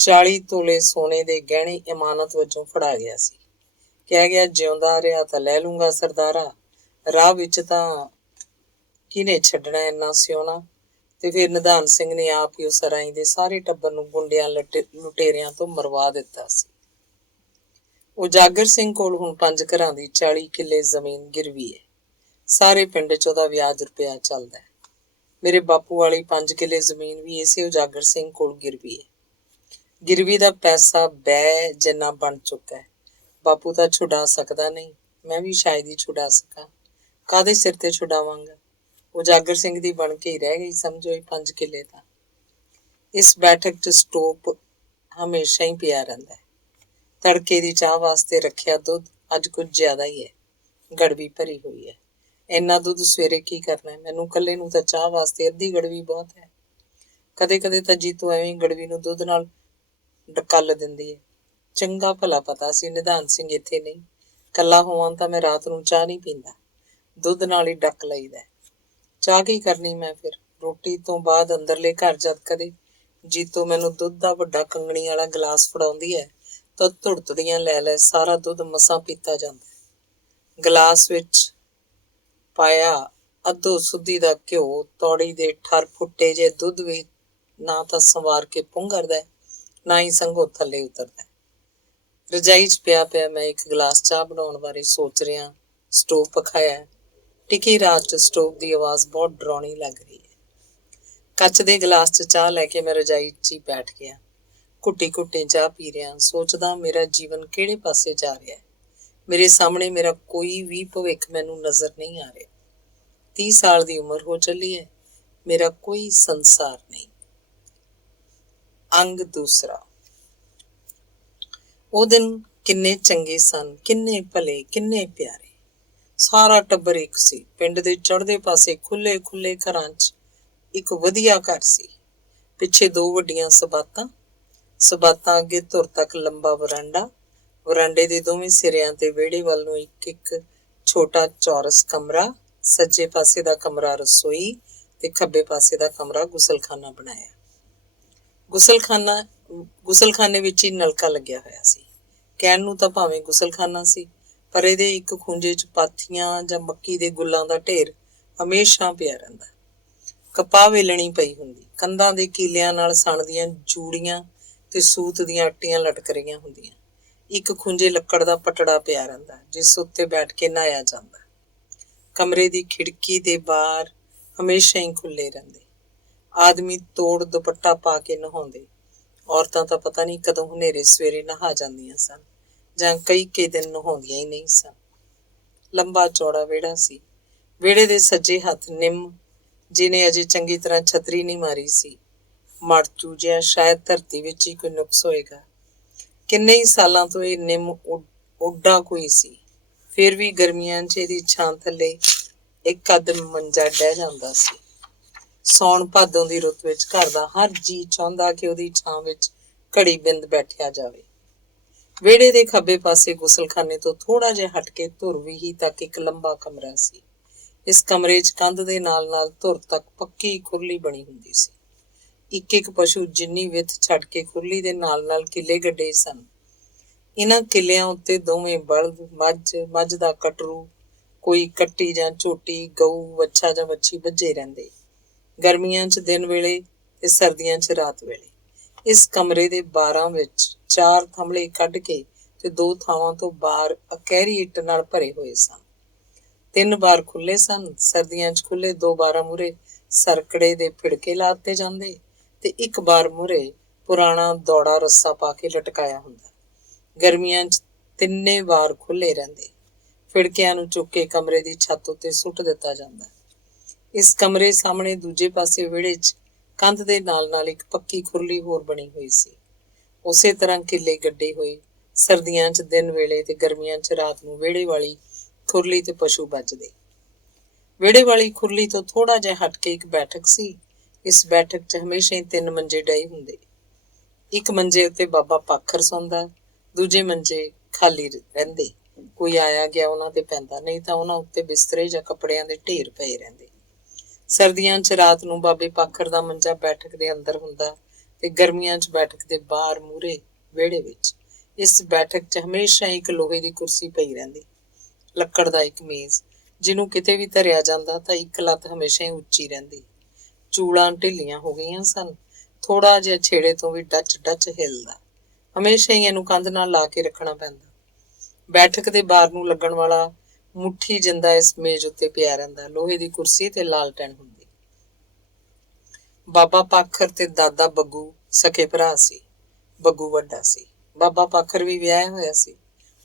40 ਤੋਲੇ ਸੋਨੇ ਦੇ ਗਹਿਣੇ ਇਮਾਨਤ ਵਜੋਂ ਫੜਾ ਗਿਆ ਸੀ। ਕਹਿ ਗਿਆ, ਜਿਉਂਦਾ ਰਿਹਾ ਤਾਂ ਲੈ ਲੂੰਗਾ ਸਰਦਾਰਾ, ਰਾਹ ਵਿੱਚ ਤਾਂ ਕਿਹਨੇ ਛੱਡਣਾ ਇੰਨਾ ਸਿਉਣਾ। ਤੇ ਫਿਰ ਨਿਧਾਨ ਸਿੰਘ ਨੇ ਆਪ ਹੀ ਉਸ ਅਰਾਈਂ ਦੇ ਸਾਰੇ ਟੱਬਰ ਨੂੰ ਗੁੰਡਿਆਂ ਲੁਟੇਰਿਆਂ ਤੋਂ ਮਰਵਾ ਦਿੱਤਾ ਸੀ। ਉਜਾਗਰ ਸਿੰਘ ਕੋਲ ਹੁਣ 5 ਘਰਾਂ ਦੀ 40 ਕਿੱਲੇ ਜ਼ਮੀਨ ਗਿਰਵੀ ਹੈ। ਸਾਰੇ ਪਿੰਡ 'ਚ ਉਹਦਾ ਵਿਆਜ ਰੁਪਇਆ ਚੱਲਦਾ ਹੈ। ਮੇਰੇ ਬਾਪੂ ਵਾਲੀ 5 ਕਿੱਲੇ ਜ਼ਮੀਨ ਵੀ ਇਸੇ ਉਜਾਗਰ ਸਿੰਘ ਕੋਲ ਗਿਰਵੀ ਹੈ। ਗਿਰਵੀ ਦਾ ਪੈਸਾ ਬੈ ਜਿੰਨਾ ਬਣ ਚੁੱਕਾ ਹੈ। ਬਾਪੂ ਤਾਂ ਛੁਡਾ ਸਕਦਾ ਨਹੀਂ, ਮੈਂ ਵੀ ਸ਼ਾਇਦ ਹੀ ਛੁਡਾ ਸਕਾਂ। ਕਾਹਦੇ ਸਿਰ ਤੇ ਛੁਡਾਵਾਂਗਾ, ਉਜਾਗਰ ਸਿੰਘ ਦੀ ਬਣ ਕੇ ਹੀ ਰਹਿ ਗਈ ਸਮਝੋ ਇਹ 5 ਕਿੱਲੇ ਤਾਂ। ਇਸ ਬੈਠਕ 'ਚ ਸਟੋਪ ਹਮੇਸ਼ਾ ਹੀ ਪਿਆ ਰਹਿੰਦਾ ਹੈ। ਤੜਕੇ ਦੀ ਚਾਹ ਵਾਸਤੇ ਰੱਖਿਆ ਦੁੱਧ ਅੱਜ ਕੁਝ ਜ਼ਿਆਦਾ ਹੀ ਹੈ, ਗੜਵੀ ਭਰੀ ਹੋਈ ਹੈ। ਇੰਨਾ ਦੁੱਧ ਸਵੇਰੇ ਕੀ ਕਰਨਾ ਹੈ, ਮੈਨੂੰ ਇਕੱਲੇ ਨੂੰ ਤਾਂ ਚਾਹ ਵਾਸਤੇ ਅੱਧੀ ਗੜਵੀ ਬਹੁਤ ਹੈ। ਕਦੇ ਕਦੇ ਤਾਂ ਜੀਤੋ ਐਵੇਂ ਗੜਵੀ ਨੂੰ ਦੁੱਧ ਨਾਲ ਡਕੱਲ ਦਿੰਦੀ ਹੈ। ਚੰਗਾ ਭਲਾ ਪਤਾ ਸੀ ਨਿਧਾਨ ਸਿੰਘ ਇੱਥੇ ਨਹੀਂ, ਇਕੱਲਾ ਹੋਵਾਂ ਤਾਂ ਮੈਂ ਰਾਤ ਨੂੰ ਚਾਹ ਨਹੀਂ ਪੀਂਦਾ, ਦੁੱਧ ਨਾਲ ਹੀ ਡੱਕ ਲਈਦਾ। ਚਾਹ ਕੀ ਕਰਨੀ ਮੈਂ ਫਿਰ, ਰੋਟੀ ਤੋਂ ਬਾਅਦ ਅੰਦਰਲੇ ਘਰ ਜਦ ਕਦੇ ਜੀਤੋ ਮੈਨੂੰ ਦੁੱਧ ਦਾ ਵੱਡਾ ਕੰਗਣੀ ਵਾਲਾ ਗਲਾਸ ਫੜਾਉਂਦੀ ਹੈ ਤਾਂ ਧੁੜਤਦੀਆਂ ਲੈ ਲੈ ਸਾਰਾ ਦੁੱਧ ਮਸਾਂ ਪੀਤਾ ਜਾਂਦਾ। ਗਲਾਸ ਵਿੱਚ ਪਾਇਆ ਅੱਧੋ ਸੁੱਧੀ ਦਾ ਘਿਓ ਤੌੜੀ ਦੇ ਠਰ ਫੁੱਟੇ ਜੇ ਦੁੱਧ ਵਿੱਚ ਨਾ ਤਾਂ ਸੰਵਾਰ ਕੇ ਪੁੰਗਰਦਾ, ਨਾ ਹੀ ਸੰਘੋ ਥੱਲੇ ਉਤਰਦਾ। ਰਜਾਈ 'ਚ ਪਿਆ ਪਿਆ ਮੈਂ ਇੱਕ ਗਲਾਸ ਚਾਹ ਬਣਾਉਣ ਬਾਰੇ ਸੋਚ ਰਿਹਾ। ਸਟੋਵ ਪਖਾਇਆ, ਟਿੱਕੀ ਰਾਤ 'ਚ ਸਟੋਵ ਦੀ ਆਵਾਜ਼ ਬਹੁਤ ਡਰਾਉਣੀ ਲੱਗ ਰਹੀ ਹੈ। ਕੱਚ ਦੇ ਗਲਾਸ 'ਚ ਚਾਹ ਲੈ ਕੇ ਮੈਂ ਰਜਾਈ 'ਚ ਹੀ ਬੈਠ ਗਿਆ। ਘੁੱਟੀ ਘੁੱਟੀ ਚਾਹ ਪੀ ਰਿਹਾ, ਸੋਚਦਾ ਮੇਰਾ ਜੀਵਨ ਕਿਹੜੇ ਪਾਸੇ ਜਾ ਰਿਹਾ ਹੈ। ਮੇਰੇ ਸਾਹਮਣੇ ਮੇਰਾ ਕੋਈ ਵੀ ਭਵਿੱਖ ਮੈਨੂੰ ਨਜ਼ਰ ਨਹੀਂ ਆ ਰਿਹਾ। 30 ਸਾਲ ਦੀ ਉਮਰ ਹੋ ਚੱਲੀ ਹੈ, ਮੇਰਾ ਕੋਈ ਸੰਸਾਰ ਨਹੀਂ। ਅੰਗ ਦੂਸਰਾ। ਉਹ ਦਿਨ ਕਿੰਨੇ ਚੰਗੇ ਸਨ, ਕਿੰਨੇ ਭਲੇ, ਕਿੰਨੇ ਪਿਆਰੇ। ਸਾਰਾ ਟੱਬਰ ਇੱਕ ਸੀ। ਪਿੰਡ ਦੇ ਚੜ੍ਹਦੇ ਪਾਸੇ ਖੁੱਲੇ ਖੁੱਲੇ ਘਰਾਂ 'ਚ ਇੱਕ ਵਧੀਆ ਘਰ ਸੀ। ਪਿੱਛੇ ਦੋ ਵੱਡੀਆਂ ਸਬਾਤਾਂ, ਸਬਾਤਾਂ ਅੱਗੇ ਧੁਰ ਤੱਕ ਲੰਬਾ ਵਰਾਂਡਾ, ਵਰਾਂਡੇ ਦੇ ਦੋਵੇਂ ਸਿਰਿਆਂ ਤੇ ਵਿਹੜੇ ਵੱਲ ਨੂੰ ਇੱਕ ਇੱਕ ਛੋਟਾ ਚੌਰਸ ਕਮਰਾ, ਸੱਜੇ ਪਾਸੇ ਦਾ ਕਮਰਾ ਰਸੋਈ ਤੇ ਖੱਬੇ ਪਾਸੇ ਦਾ ਕਮਰਾ ਗੁਸਲਖਾਨਾ ਬਣਾਇਆ। ਗੁਸਲਖਾਨੇ ਵਿੱਚ ਹੀ ਨਲਕਾ ਲੱਗਿਆ ਹੋਇਆ ਸੀ। ਕਹਿਣ ਨੂੰ ਤਾਂ ਭਾਵੇਂ ਗੁਸਲਖਾਨਾ ਸੀ, ਪਰ ਇਹਦੇ ਇੱਕ ਖੂੰਜੇ 'ਚ ਪਾਥੀਆਂ ਜਾਂ ਮੱਕੀ ਦੇ ਗੁੱਲਾਂ ਦਾ ਢੇਰ ਹਮੇਸ਼ਾ ਪਿਆ ਰਹਿੰਦਾ। ਕਪਾਹ ਵੇਲਣੀ ਪਈ ਹੁੰਦੀ, ਕੰਧਾਂ ਦੇ ਕੀਲਿਆਂ ਨਾਲ ਸਣ ਦੀਆਂ ਜੂੜੀਆਂ ਤੇ ਸੂਤ ਦੀਆਂ ਅੱਟੀਆਂ ਲਟਕ ਰਹੀਆਂ ਹੁੰਦੀਆਂ। ਇੱਕ ਖੂੰਜੇ ਲੱਕੜ ਦਾ ਪਟੜਾ ਪਿਆ ਰਹਿੰਦਾ, ਜਿਸ ਉੱਤੇ ਬੈਠ ਕੇ ਨਹਾਇਆ ਜਾਂਦਾ। ਕਮਰੇ ਦੀ ਖਿੜਕੀ ਦੇ ਬਾਹਰ ਹਮੇਸ਼ਾ ਹੀ ਖੁੱਲ੍ਹੇ ਰਹਿੰਦੇ। ਆਦਮੀ ਤੋੜ ਦੁਪੱਟਾ ਪਾ ਕੇ ਨਹਾਉਂਦੇ। ਔਰਤਾਂ ਤਾਂ ਪਤਾ ਨਹੀਂ ਕਦੋਂ ਹਨੇਰੇ ਸਵੇਰੇ ਨਹਾ ਜਾਂਦੀਆਂ ਸਨ, ਜਾਂ ਕਈ ਦਿਨ ਨਹਾਉਂਦੀਆਂ ਹੀ ਨਹੀਂ ਸਨ। ਲੰਬਾ ਚੌੜਾ ਵਿਹੜਾ ਸੀ। ਵਿਹੜੇ ਦੇ ਸੱਜੇ ਹੱਥ ਨਿੰਮ, ਜਿਹਨੇ ਅਜੇ ਚੰਗੀ ਤਰ੍ਹਾਂ ਛਤਰੀ ਨਹੀਂ ਮਾਰੀ ਸੀ, ਮੜ ਚੂਜਿਆ। ਸ਼ਾਇਦ ਧਰਤੀ ਵਿੱਚ ਹੀ ਕੋਈ ਨੁਕਸ ਹੋਏਗਾ। ਕਿੰਨੇ ਹੀ ਸਾਲਾਂ ਤੋਂ ਇਹ ਨਿੰਮ ਉੱਡਾ ਕੋਈ ਸੀ, ਫਿਰ ਵੀ ਗਰਮੀਆਂ 'ਚ ਇਹਦੀ ਛਾਂ ਥੱਲੇ ਇੱਕ ਅੱਧ ਮੰਜਾ ਡਹਿ ਜਾਂਦਾ ਸੀ। ਸਾਉਣ ਭਾਦੋਂ ਦੀ ਰੁੱਤ ਵਿੱਚ ਘਰ ਦਾ ਹਰ ਜੀਅ ਚਾਹੁੰਦਾ ਕਿ ਉਹਦੀ ਛਾਂ ਵਿੱਚ ਘੜੀ ਬਿੰਦ ਬੈਠਿਆ ਜਾਵੇ। ਵਿਹੜੇ ਦੇ ਖੱਬੇ ਪਾਸੇ ਗੁਸਲਖਾਨੇ ਤੋਂ ਥੋੜ੍ਹਾ ਜਿਹਾ ਹਟ ਕੇ ਧੁਰ ਵੀਹੀ ਤੱਕ ਇੱਕ ਲੰਬਾ ਕਮਰਾ ਸੀ। ਇਸ ਕਮਰੇ 'ਚ ਕੰਧ ਦੇ ਨਾਲ ਨਾਲ ਧੁਰ ਤੱਕ ਪੱਕੀ ਖੁਰਲੀ ਬਣੀ ਹੁੰਦੀ ਸੀ। ਇੱਕ ਇੱਕ ਪਸ਼ੂ ਜਿੰਨੀ ਵਿੱਥ ਛੱਡ ਕੇ ਖੁਰਲੀ ਦੇ ਨਾਲ ਨਾਲ ਕਿੱਲੇ ਗੱਡੇ ਸਨ। ਇਹਨਾਂ ਕਿੱਲਿਆਂ ਉੱਤੇ ਦੋਵੇਂ ਬਲਦ, ਮੱਝ ਦਾ ਕਟਰੂ, ਕੋਈ ਕੱਟੀ ਜਾਂ ਝੋਟੀ, ਗਊ, ਵੱਛਾ ਜਾਂ ਵੱਛੀ ਬੱਝੇ ਰਹਿੰਦੇ। ਗਰਮੀਆਂ 'ਚ ਦਿਨ ਵੇਲੇ ਤੇ ਸਰਦੀਆਂ 'ਚ ਰਾਤ ਵੇਲੇ। ਇਸ ਕਮਰੇ ਦੇ ਬਾਰਾਂ ਵਿੱਚ 4 ਥੰਮਲੇ ਕੱਢ ਕੇ ਤੇ 2 ਥਾਵਾਂ ਤੋਂ ਬਾਰ ਅਕਹਿਰੀ ਇੱਟ ਨਾਲ ਭਰੇ ਹੋਏ ਸਨ। 3 ਬਾਰ ਖੁੱਲ੍ਹੇ ਸਨ। ਸਰਦੀਆਂ 'ਚ ਖੁੱਲ੍ਹੇ 2 ਬਾਰਾਂ ਮੂਹਰੇ ਸਰਕੜੇ ਦੇ ਫਿੜਕੇ ਲਾ ਦਿੱਤੇ ਜਾਂਦੇ ਤੇ ਇੱਕ ਬਾਰ ਮੂਹਰੇ ਪੁਰਾਣਾ ਦੌੜਾ ਰੱਸਾ ਪਾ ਕੇ ਲਟਕਾਇਆ ਹੁੰਦਾ। ਗਰਮੀਆਂ 'ਚ 3 ਬਾਰ ਖੁੱਲ੍ਹੇ ਰਹਿੰਦੇ। ਫਿੜਕਿਆਂ ਨੂੰ ਚੁੱਕ ਕੇ ਕਮਰੇ ਦੀ ਛੱਤ ਉੱਤੇ ਸੁੱਟ ਦਿੱਤਾ ਜਾਂਦਾ। ਇਸ ਕਮਰੇ ਸਾਹਮਣੇ ਦੂਜੇ ਪਾਸੇ ਵਿਹੜੇ 'ਚ ਕੰਧ ਦੇ ਨਾਲ ਨਾਲ ਇੱਕ ਪੱਕੀ ਖੁਰਲੀ ਹੋਰ ਬਣੀ ਹੋਈ ਸੀ। ਉਸੇ ਤਰ੍ਹਾਂ ਕਿੱਲੇ ਗੱਡੇ ਹੋਏ। ਸਰਦੀਆਂ 'ਚ ਦਿਨ ਵੇਲੇ ਤੇ ਗਰਮੀਆਂ 'ਚ ਰਾਤ ਨੂੰ ਵਿਹੜੇ ਵਾਲੀ ਖੁਰਲੀ ਤੇ ਪਸ਼ੂ ਬੱਝਦੇ। ਵਿਹੜੇ ਵਾਲੀ ਖੁਰਲੀ ਤੋਂ ਥੋੜ੍ਹਾ ਜਿਹਾ ਹਟ ਕੇ ਇੱਕ ਬੈਠਕ ਸੀ। ਇਸ ਬੈਠਕ 'ਚ ਹਮੇਸ਼ਾ ਹੀ 3 ਮੰਜੇ ਡਏ ਹੁੰਦੇ। ਇੱਕ ਮੰਜੇ ਉੱਤੇ ਬਾਬਾ ਪਾਖਰ ਸੌਂਦਾ, ਦੂਜੇ ਮੰਜੇ ਖਾਲੀ ਰਹਿੰਦੇ। ਕੋਈ ਆਇਆ ਗਿਆ ਉਹਨਾਂ ਤੇ ਪੈਂਦਾ, ਨਹੀਂ ਤਾਂ ਉਹਨਾਂ ਉੱਤੇ ਬਿਸਤਰੇ ਜਾਂ ਕੱਪੜਿਆਂ ਦੇ ਢੇਰ ਪਏ ਰਹਿੰਦੇ। ਸਰਦੀਆਂ 'ਚ ਰਾਤ ਨੂੰ ਬਾਬੇ ਪਾਖਰ ਦਾ ਮੰਜਾ ਬੈਠਕ ਦੇ ਅੰਦਰ ਹੁੰਦਾ ਤੇ ਗਰਮੀਆਂ 'ਚ ਬੈਠਕ ਦੇ ਬਾਹਰ ਮੂਹਰੇ ਵਿਹੜੇ ਵਿੱਚ। ਇਸ ਬੈਠਕ 'ਚ ਹਮੇਸ਼ਾ ਇੱਕ ਲੋਹੇ ਦੀ ਕੁਰਸੀ ਪਈ ਰਹਿੰਦੀ, ਲੱਕੜ ਦਾ ਇੱਕ ਮੇਜ਼, ਜਿਹਨੂੰ ਕਿਤੇ ਵੀ ਧਰਿਆ ਜਾਂਦਾ ਤਾਂ ਇੱਕ ਲੱਤ ਹਮੇਸ਼ਾ ਹੀ ਉੱਚੀ ਰਹਿੰਦੀ। ਚੂੜਾਂ ਢਿੱਲੀਆਂ ਹੋ ਗਈਆਂ ਸਨ। ਥੋੜ੍ਹਾ ਜਿਹਾ ਛੇੜੇ ਤੋਂ ਵੀ ਡੱਚ ਹਿੱਲਦਾ। ਹਮੇਸ਼ਾ ਹੀ ਇਹਨੂੰ ਕੰਧ ਨਾਲ ਲਾ ਕੇ ਰੱਖਣਾ ਪੈਂਦਾ। ਬੈਠਕ ਦੇ ਬਾਰ ਨੂੰ ਲੱਗਣ ਵਾਲਾ ਮੁੱਠੀ ਜਿੰਦਾ ਇਸ ਮੇਜ਼ ਉੱਤੇ ਪਿਆ ਰਹਿੰਦਾ। ਲੋਹੇ ਦੀ ਕੁਰਸੀ ਤੇ ਲਾਲਟੈਨ ਹੁੰਦੀ। ਬਾਬਾ ਪਾਖਰ ਤੇ ਦਾਦਾ ਬੱਗੂ ਸਕੇ ਭਰਾ ਸੀ। ਬੱਗੂ ਵੱਡਾ ਸੀ। ਬਾਬਾ ਪਾਖਰ ਵੀ ਵਿਆਹਿਆ ਹੋਇਆ ਸੀ।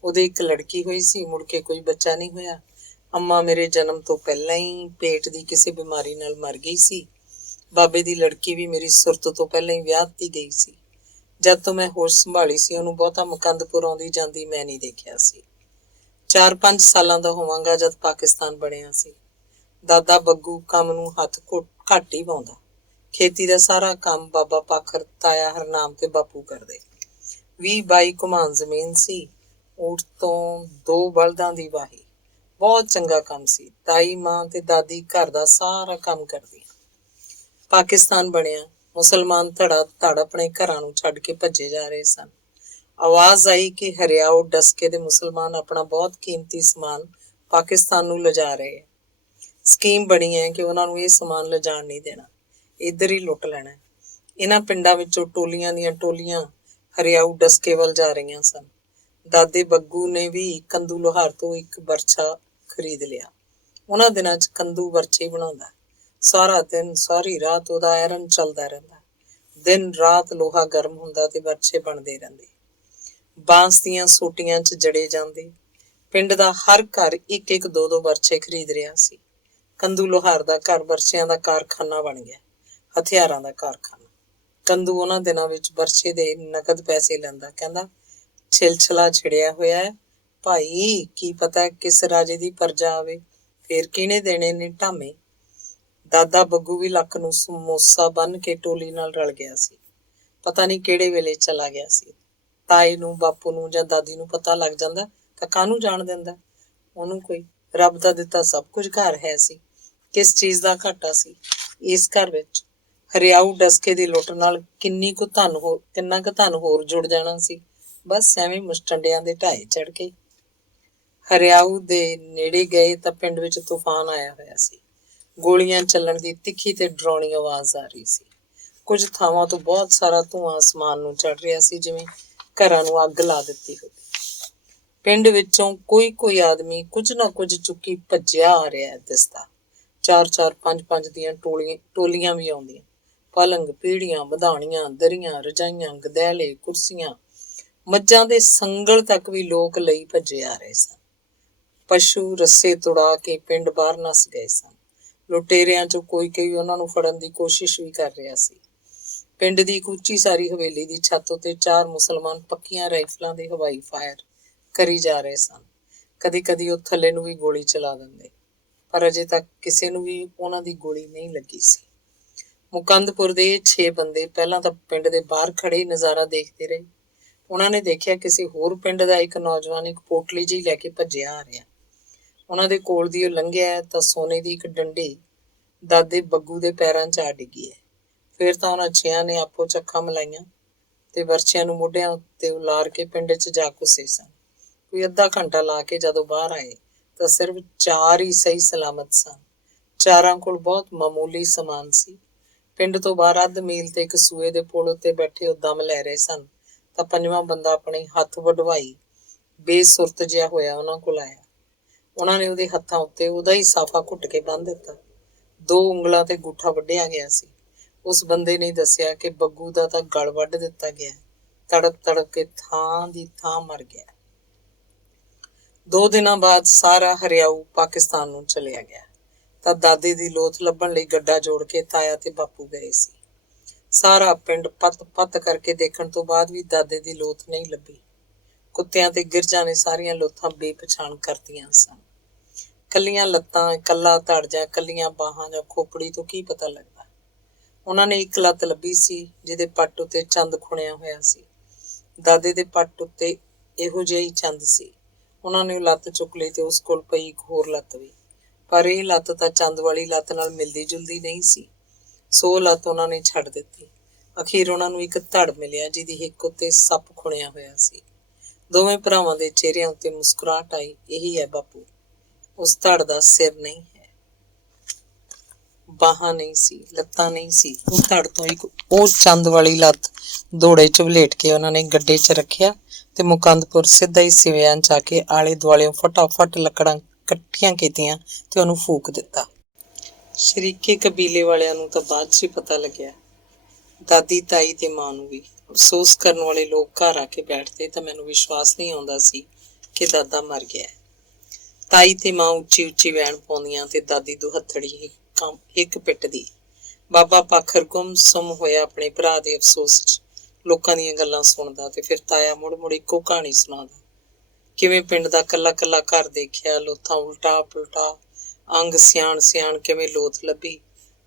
ਉਹਦੇ ਇੱਕ ਲੜਕੀ ਹੋਈ ਸੀ। ਮੁੜ ਕੇ ਕੋਈ ਬੱਚਾ ਨਹੀਂ ਹੋਇਆ। ਅੰਮਾ ਮੇਰੇ ਜਨਮ ਤੋਂ ਪਹਿਲਾਂ ਹੀ ਪੇਟ ਦੀ ਕਿਸੇ ਬਿਮਾਰੀ ਨਾਲ ਮਰ ਗਈ ਸੀ। ਬਾਬੇ ਦੀ ਲੜਕੀ ਵੀ ਮੇਰੀ ਸੁਰਤ ਤੋਂ ਪਹਿਲਾਂ ਹੀ ਵਿਆਹ ਦਿੱਤੀ ਗਈ ਸੀ। ਜਦ ਤੋਂ ਮੈਂ ਹੋਸ਼ ਸੰਭਾਲੀ ਸੀ, ਉਹਨੂੰ ਬਹੁਤਾ ਮੁਕੰਦਪੁਰ ਆਉਂਦੀ ਜਾਂਦੀ ਮੈਂ ਨਹੀਂ ਦੇਖਿਆ ਸੀ। 4-5 ਸਾਲਾਂ ਦਾ ਹੋਵਾਂਗਾ ਜਦ ਪਾਕਿਸਤਾਨ ਬਣਿਆ ਸੀ। ਦਾਦਾ ਬੱਗੂ ਕੰਮ ਨੂੰ ਹੱਥ ਘੱਟ ਹੀ ਪਾਉਂਦਾ। ਖੇਤੀ ਦਾ ਸਾਰਾ ਕੰਮ ਬਾਬਾ ਪਾਖਰ, ਤਾਇਆ ਹਰਨਾਮ ਤੇ ਬਾਪੂ ਕਰਦੇ। 20-22 ਘੁਮਾਨ ਜ਼ਮੀਨ ਸੀ। ਊਠ ਤੋਂ 2 ਬਲਦਾਂ ਦੀ ਵਾਹੀ। ਬਹੁਤ ਚੰਗਾ ਕੰਮ ਸੀ। ਤਾਈ ਮਾਂ ਤੇ ਦਾਦੀ ਘਰ ਦਾ ਸਾਰਾ ਕੰਮ ਕਰਦੀ। ਪਾਕਿਸਤਾਨ ਬਣਿਆ। ਮੁਸਲਮਾਨ ਧੜ ਆਪਣੇ ਘਰਾਂ ਨੂੰ ਛੱਡ ਕੇ ਭੱਜੇ ਜਾ ਰਹੇ ਸਨ। ਆਵਾਜ਼ ਆਈ ਕਿ ਹਰਿਆਓ ਡਸਕੇ ਦੇ ਮੁਸਲਮਾਨ ਆਪਣਾ ਬਹੁਤ ਕੀਮਤੀ ਸਮਾਨ ਪਾਕਿਸਤਾਨ ਨੂੰ ਲਿਜਾ ਰਹੇ ਹੈ। ਸਕੀਮ ਬਣੀ ਹੈ ਕਿ ਉਹਨਾਂ ਨੂੰ ਇਹ ਸਮਾਨ ਲਿਜਾਣ ਨਹੀਂ ਦੇਣਾ, ਇੱਧਰ ਹੀ ਲੁੱਟ ਲੈਣਾ। ਇਹਨਾਂ ਪਿੰਡਾਂ ਵਿੱਚੋਂ ਟੋਲੀਆਂ ਦੀਆਂ ਟੋਲੀਆਂ ਹਰਿਆਓ ਡਸਕੇ ਵੱਲ ਜਾ ਰਹੀਆਂ ਸਨ। ਦਾਦੇ ਬੱਗੂ ਨੇ ਵੀ ਕੰਦੂ ਲੋਹਾਰ ਤੋਂ ਇੱਕ ਬਰਛਾ ਖਰੀਦ ਲਿਆ। ਉਹਨਾਂ ਦਿਨਾਂ 'ਚ ਕੰਦੂ ਬਰਛੇ ਬਣਾਉਂਦਾ। ਸਾਰਾ ਦਿਨ ਸਾਰੀ ਰਾਤ ਉਹਦਾ ਆਇਰਨ ਚੱਲਦਾ ਰਹਿੰਦਾ। ਦਿਨ ਰਾਤ ਲੋਹਾ ਗਰਮ ਹੁੰਦਾ ਤੇ ਬਰਛੇ ਬਣਦੇ ਰਹਿੰਦੇ। ਬਾਂਸ ਦੀਆਂ ਸੋਟੀਆਂ 'ਚ ਜੜੇ ਜਾਂਦੇ। ਪਿੰਡ ਦਾ ਹਰ ਘਰ 1-1, 2-2 ਬਰਛੇ ਖਰੀਦ ਰਿਹਾ ਸੀ। ਕੰਦੂ ਲੋਹਾਰ ਦਾ ਘਰ ਬਰਛਿਆਂ ਦਾ ਕਾਰਖਾਨਾ ਬਣ ਗਿਆ, ਹਥਿਆਰਾਂ ਦਾ ਕਾਰਖਾਨਾ। ਕੰਦੂ ਉਹਨਾਂ ਦਿਨਾਂ ਵਿੱਚ ਬਰਛੇ ਦੇ ਨਕਦ ਪੈਸੇ ਲੈਂਦਾ। ਕਹਿੰਦਾ, ਛਿਲਛਲਾ ਛਿੜਿਆ ਹੋਇਆ ਭਾਈ, ਕੀ ਪਤਾ ਕਿਸ ਰਾਜੇ ਦੀ ਪਰਜਾ ਆਵੇ, ਫੇਰ ਕਿਹਨੇ ਦੇਣੇ ਨੇ ਢਾਮੇ। ਦਾਦਾ ਬੱਗੂ ਵੀ ਲੱਕ ਨੂੰ ਸਮੋਸਾ ਬੰਨ ਕੇ ਟੋਲੀ ਨਾਲ ਰਲ ਗਿਆ ਸੀ। ਪਤਾ ਨਹੀਂ ਕਿਹੜੇ ਵੇਲੇ ਚਲਾ ਗਿਆ ਸੀ। ਤਾਏ ਨੂੰ, ਬਾਪੂ ਨੂੰ ਜਾਂ ਦਾਦੀ ਨੂੰ ਪਤਾ ਲੱਗ ਜਾਂਦਾ ਤਾਂ ਕਾਹਨੂੰ ਜਾਣ ਦਿੰਦਾ ਉਹਨੂੰ ਕੋਈ। ਰੱਬ ਦਾ ਦਿੱਤਾ ਸਭ ਕੁਝ ਘਰ ਹੈ ਸੀ, ਕਿਸ ਚੀਜ਼ ਦਾ ਘਾਟਾ ਸੀ। ਇਸ ਘਰ ਵਿੱਚ ਹਰਿਆਊ ਡਸਕੇ ਦੀ ਲੁੱਟ ਨਾਲ ਕਿੰਨਾ ਕੁ ਧਨ ਹੋਰ ਜੁੜ ਜਾਣਾ ਸੀ। ਬਸ ਐਵੇਂ ਮੁਸ਼ਟੰਡਿਆਂ ਦੇ ਢਾਏ ਚੜ ਕੇ ਹਰਿਆਊ ਦੇ ਨੇੜੇ ਗਏ ਤਾਂ ਪਿੰਡ ਵਿੱਚ ਤੂਫਾਨ ਆਇਆ ਹੋਇਆ ਸੀ। ਗੋਲੀਆਂ ਚੱਲਣ ਦੀ ਤਿੱਖੀ ਤੇ ਡਰਾਉਣੀ ਆਵਾਜ਼ ਆ ਰਹੀ ਸੀ। ਕੁਝ ਥਾਵਾਂ ਤੋਂ ਬਹੁਤ ਸਾਰਾ ਧੂੰਆਂ ਅਸਮਾਨ ਨੂੰ ਚੜ ਰਿਹਾ ਸੀ, ਜਿਵੇਂ ਘਰਾਂ ਨੂੰ ਅੱਗ ਲਾ ਦਿੱਤੀ ਹੋਵੇ। ਪਿੰਡ ਵਿੱਚੋਂ ਕੋਈ ਆਦਮੀ ਕੁਝ ਨਾ ਕੁਝ ਚੁੱਕੀ ਭੱਜਿਆ ਆ ਰਿਹਾ ਦਿਸਦਾ। 4-4, 5-5 ਦੀਆਂ ਟੋਲੀਆਂ ਵੀ ਆਉਂਦੀਆਂ। ਪਲੰਗ, ਪੀੜੀਆਂ, ਮਧਾਣੀਆਂ, ਦਰੀਆਂ, ਰਜਾਈਆਂ, ਗਦੈਲੇ, ਕੁਰਸੀਆਂ, ਮੱਝਾਂ ਦੇ ਸੰਗਲ ਤੱਕ ਵੀ ਲੋਕ ਲਈ ਭੱਜੇ ਆ ਰਹੇ ਸਨ। ਪਸ਼ੂ ਰੱਸੇ ਤੁੜਾ ਕੇ ਪਿੰਡ ਬਾਹਰ ਨੱਸ ਗਏ ਸਨ। ਲੁਟੇਰਿਆਂ ਚੋਂ ਕੋਈ ਉਹਨਾਂ ਨੂੰ ਫੜਨ ਦੀ ਕੋਸ਼ਿਸ਼ ਵੀ ਕਰ ਰਿਹਾ ਸੀ। ਪਿੰਡ ਦੀ ਇੱਕ ਉੱਚੀ ਸਾਰੀ ਹਵੇਲੀ ਦੀ ਛੱਤ ਉੱਤੇ 4 ਮੁਸਲਮਾਨ ਪੱਕੀਆਂ ਰਾਈਫਲਾਂ ਦੇ ਹਵਾਈ ਫਾਇਰ ਕਰੀ ਜਾ ਰਹੇ ਸਨ। ਕਦੀ ਉਹ ਥੱਲੇ ਨੂੰ ਵੀ ਗੋਲੀ ਚਲਾ ਦਿੰਦੇ, ਪਰ ਅਜੇ ਤੱਕ ਕਿਸੇ ਨੂੰ ਵੀ ਉਹਨਾਂ ਦੀ ਗੋਲੀ ਨਹੀਂ ਲੱਗੀ ਸੀ। ਮੁਕੰਦਪੁਰ ਦੇ 6 ਬੰਦੇ ਪਹਿਲਾਂ ਤਾਂ ਪਿੰਡ ਦੇ ਬਾਹਰ ਖੜੇ ਨਜ਼ਾਰਾ ਦੇਖਦੇ ਰਹੇ। ਉਹਨਾਂ ਨੇ ਦੇਖਿਆ ਕਿਸੇ ਹੋਰ ਪਿੰਡ ਦਾ ਇੱਕ ਨੌਜਵਾਨ ਇੱਕ ਪੋਟਲੀ ਜਿਹੀ ਲੈ ਕੇ ਭੱਜਿਆ ਆ ਰਿਹਾ। ਉਹਨਾਂ ਦੇ ਕੋਲ ਦੀ ਉਹ ਲੰਘਿਆ ਤਾਂ ਸੋਨੇ ਦੀ ਇੱਕ ਡੰਡੀ ਦਾਦੇ ਬੱਗੂ ਦੇ ਪੈਰਾਂ 'ਚ ਆ ਡਿੱਗੀ ਹੈ। ਫਿਰ ਤਾਂ ਉਹਨਾਂ 6 ਨੇ ਆਪੋ 'ਚ ਅੱਖਾਂ ਮਿਲਾਈਆਂ ਤੇ ਵਰਛਿਆਂ ਨੂੰ ਮੋਢਿਆਂ ਉੱਤੇ ਉਲਾਰ ਕੇ ਪਿੰਡ 'ਚ ਜਾ ਘੁੱਸੇ ਸਨ। ਕੋਈ ਅੱਧਾ ਘੰਟਾ ਲਾ ਕੇ ਜਦੋਂ ਬਾਹਰ ਆਏ ਤਾਂ ਸਿਰਫ 4 ਹੀ ਸਹੀ ਸਲਾਮਤ ਸਨ। 4 ਕੋਲ ਬਹੁਤ ਮਾਮੂਲੀ ਸਮਾਨ ਸੀ। ਪਿੰਡ ਤੋਂ ਬਾਹਰ ਅੱਧ ਮੀਲ ਤੇ ਇੱਕ ਸੂਏ ਦੇ ਪੁਲ ਉੱਤੇ ਬੈਠੇ ਉਹ ਦਮ ਲੈ ਰਹੇ ਸਨ ਤਾਂ 5ਵਾਂ ਬੰਦਾ ਆਪਣੇ ਹੱਥ ਵਢਵਾਈ ਬੇਸੁਰਤ ਜਿਹਾ ਹੋਇਆ ਉਹਨਾਂ ਕੋਲ ਆਇਆ। ਉਹਨਾਂ ਨੇ ਉਹਦੇ ਹੱਥਾਂ ਉੱਤੇ ਉਹਦਾ ਹੀ ਸਾਫਾ ਘੁੱਟ ਕੇ ਬੰਨ੍ਹ ਦਿੱਤਾ। 2 ਉਂਗਲਾਂ ਤੇ ਅੰਗੂਠਾ ਵੱਢਿਆ ਗਿਆ ਸੀ। ਉਸ ਬੰਦੇ ਨੇ ਦੱਸਿਆ ਕਿ ਬੱਗੂ ਦਾ ਤਾਂ ਗਲ ਵੱਢ ਦਿੱਤਾ ਗਿਆ, ਤੜਪ ਕੇ ਥਾਂ ਦੀ ਥਾਂ ਮਰ ਗਿਆ। 2 ਦਿਨਾਂ ਬਾਅਦ ਸਾਰਾ ਹਰਿਆਊ ਪਾਕਿਸਤਾਨ ਨੂੰ ਚਲਿਆ ਗਿਆ ਤਾਂ ਦਾਦੇ ਦੀ ਲੋਥ ਲੱਭਣ ਲਈ ਗੱਡਾ ਜੋੜ ਕੇ ਤਾਇਆ ਤੇ ਬਾਪੂ ਗਏ ਸੀ। ਸਾਰਾ ਪਿੰਡ ਪੱਤ ਕਰਕੇ ਦੇਖਣ ਤੋਂ ਬਾਅਦ ਵੀ ਦਾਦੇ ਦੀ ਲੋਥ ਨਹੀਂ ਲੱਭੀ। ਕੁੱਤਿਆਂ ਤੇ ਗਿਰਜਾਂ ਨੇ ਸਾਰੀਆਂ ਲੋਥਾਂ ਬੇਪਛਾਣ ਕਰਤੀਆਂ ਸਨ। ਕੱਲੀਆਂ ਲੱਤਾਂ, ਇਕੱਲਾ ਧੜ ਜਾਂ ਕੱਲੀਆਂ ਬਾਹਾਂ ਜਾਂ ਖੋਪੜੀ ਤੋਂ ਕੀ ਪਤਾ ਲੱਗਦਾ। ਉਹਨਾਂ ਨੇ ਇੱਕ ਲੱਤ ਲੱਭੀ ਸੀ ਜਿਹਦੇ ਪੱਟ ਉੱਤੇ ਚੰਦ ਖੁਣਿਆ ਹੋਇਆ ਸੀ। ਦਾਦੇ ਦੇ ਪੱਟ ਉੱਤੇ ਇਹੋ ਜਿਹਾ ਹੀ ਚੰਦ ਸੀ। ਉਹਨਾਂ ਨੇ ਉਹ ਲੱਤ ਚੁੱਕ ਲਈ ਤੇ ਉਸ ਕੋਲ ਪਈ ਇੱਕ ਹੋਰ ਲੱਤ ਵੀ, ਪਰ ਇਹ ਲੱਤ ਤਾਂ ਚੰਦ ਵਾਲੀ ਲੱਤ ਨਾਲ ਮਿਲਦੀ ਜੁਲਦੀ ਨਹੀਂ ਸੀ। ਸੋ ਲੱਤ ਉਹਨਾਂ ਨੇ ਛੱਡ ਦਿੱਤੀ। ਅਖੀਰ ਉਹਨਾਂ ਨੂੰ ਇੱਕ ਧੜ ਮਿਲਿਆ ਜਿਹਦੀ ਹਿੱਕ ਉੱਤੇ ਸੱਪ ਖੁਣਿਆ ਹੋਇਆ ਸੀ। ਦੋਵੇਂ ਭਰਾਵਾਂ ਦੇ ਚਿਹਰਿਆਂ ਉੱਤੇ ਮੁਸਕਰਾਹਟ ਆਈ। ਇਹੀ ਹੈ ਬਾਪੂ, ਉਸ ਧੜ ਦਾ ਸਿਰ ਨਹੀਂ ਹੈ, ਬਾਹਾਂ ਨਹੀਂ ਸੀ, ਲੱਤਾਂ ਨਹੀਂ ਸੀ। ਉਹ ਧੜ ਤੋਂ ਇੱਕ ਉਹ ਚੰਦ ਵਾਲੀ ਲੱਤ ਦੋੜੇ 'ਚ ਵਲੇਟ ਕੇ ਉਹਨਾਂ ਨੇ ਗੱਡੇ 'ਚ ਰੱਖਿਆ ਤੇ ਮੁਕੰਦਪੁਰ ਸਿੱਧਾ ਹੀ ਸਿਵਿਆਂ 'ਚ ਆ ਕੇ ਆਲੇ ਦੁਆਲਿਓਂ ਫਟਾਫਟ ਲੱਕੜਾਂ ਇਕੱਠੀਆਂ ਕੀਤੀਆਂ ਤੇ ਉਹਨੂੰ ਫੂਕ ਦਿੱਤਾ। ਸ਼ਰੀਕੇ ਕਬੀਲੇ ਵਾਲਿਆਂ ਨੂੰ ਤਾਂ ਬਾਅਦ 'ਚ ਹੀ ਪਤਾ ਲੱਗਿਆ, ਦਾਦੀ, ਤਾਈ ਤੇ ਮਾਂ ਨੂੰ ਵੀ। ਅਫਸੋਸ ਕਰਨ ਵਾਲੇ ਲੋਕ ਘਰ ਆ ਕੇ ਬੈਠਦੇ ਤਾਂ ਮੈਨੂੰ ਵਿਸ਼ਵਾਸ ਨਹੀਂ ਆਉਂਦਾ ਸੀ ਕਿ ਦਾਦਾ ਮਰ ਗਿਆ। ਤਾਈ ਤੇ ਮਾਂ ਉੱਚੀ ਉੱਚੀ ਵੈਣ ਪਾਉਂਦੀਆਂ ਤੇ ਦਾਦੀ ਦੁਹੱਥੜੀ ਇੱਕ ਪਿੱਟਦੀ। ਬਾਬਾ ਪਾਖਰ ਗੁੰਮ ਹੋਇਆ ਆਪਣੇ ਭਰਾ ਦੇ ਅਫਸੋਸ 'ਚ ਲੋਕਾਂ ਦੀਆਂ ਗੱਲਾਂ ਸੁਣਦਾ ਤੇ ਫਿਰ ਤਾਇਆ ਮੁੜ ਇੱਕੋ ਕਹਾਣੀ ਸੁਣਾਉਂਦਾ। ਕਿਵੇਂ ਪਿੰਡ ਦਾ ਕੱਲਾ ਘਰ ਦੇਖਿਆ, ਲੋਥਾਂ ਉਲਟਾ ਪੁਲਟਾ, ਅੰਗ ਸਿਆਣ ਕਿਵੇਂ ਲੋਥ ਲੱਭੀ।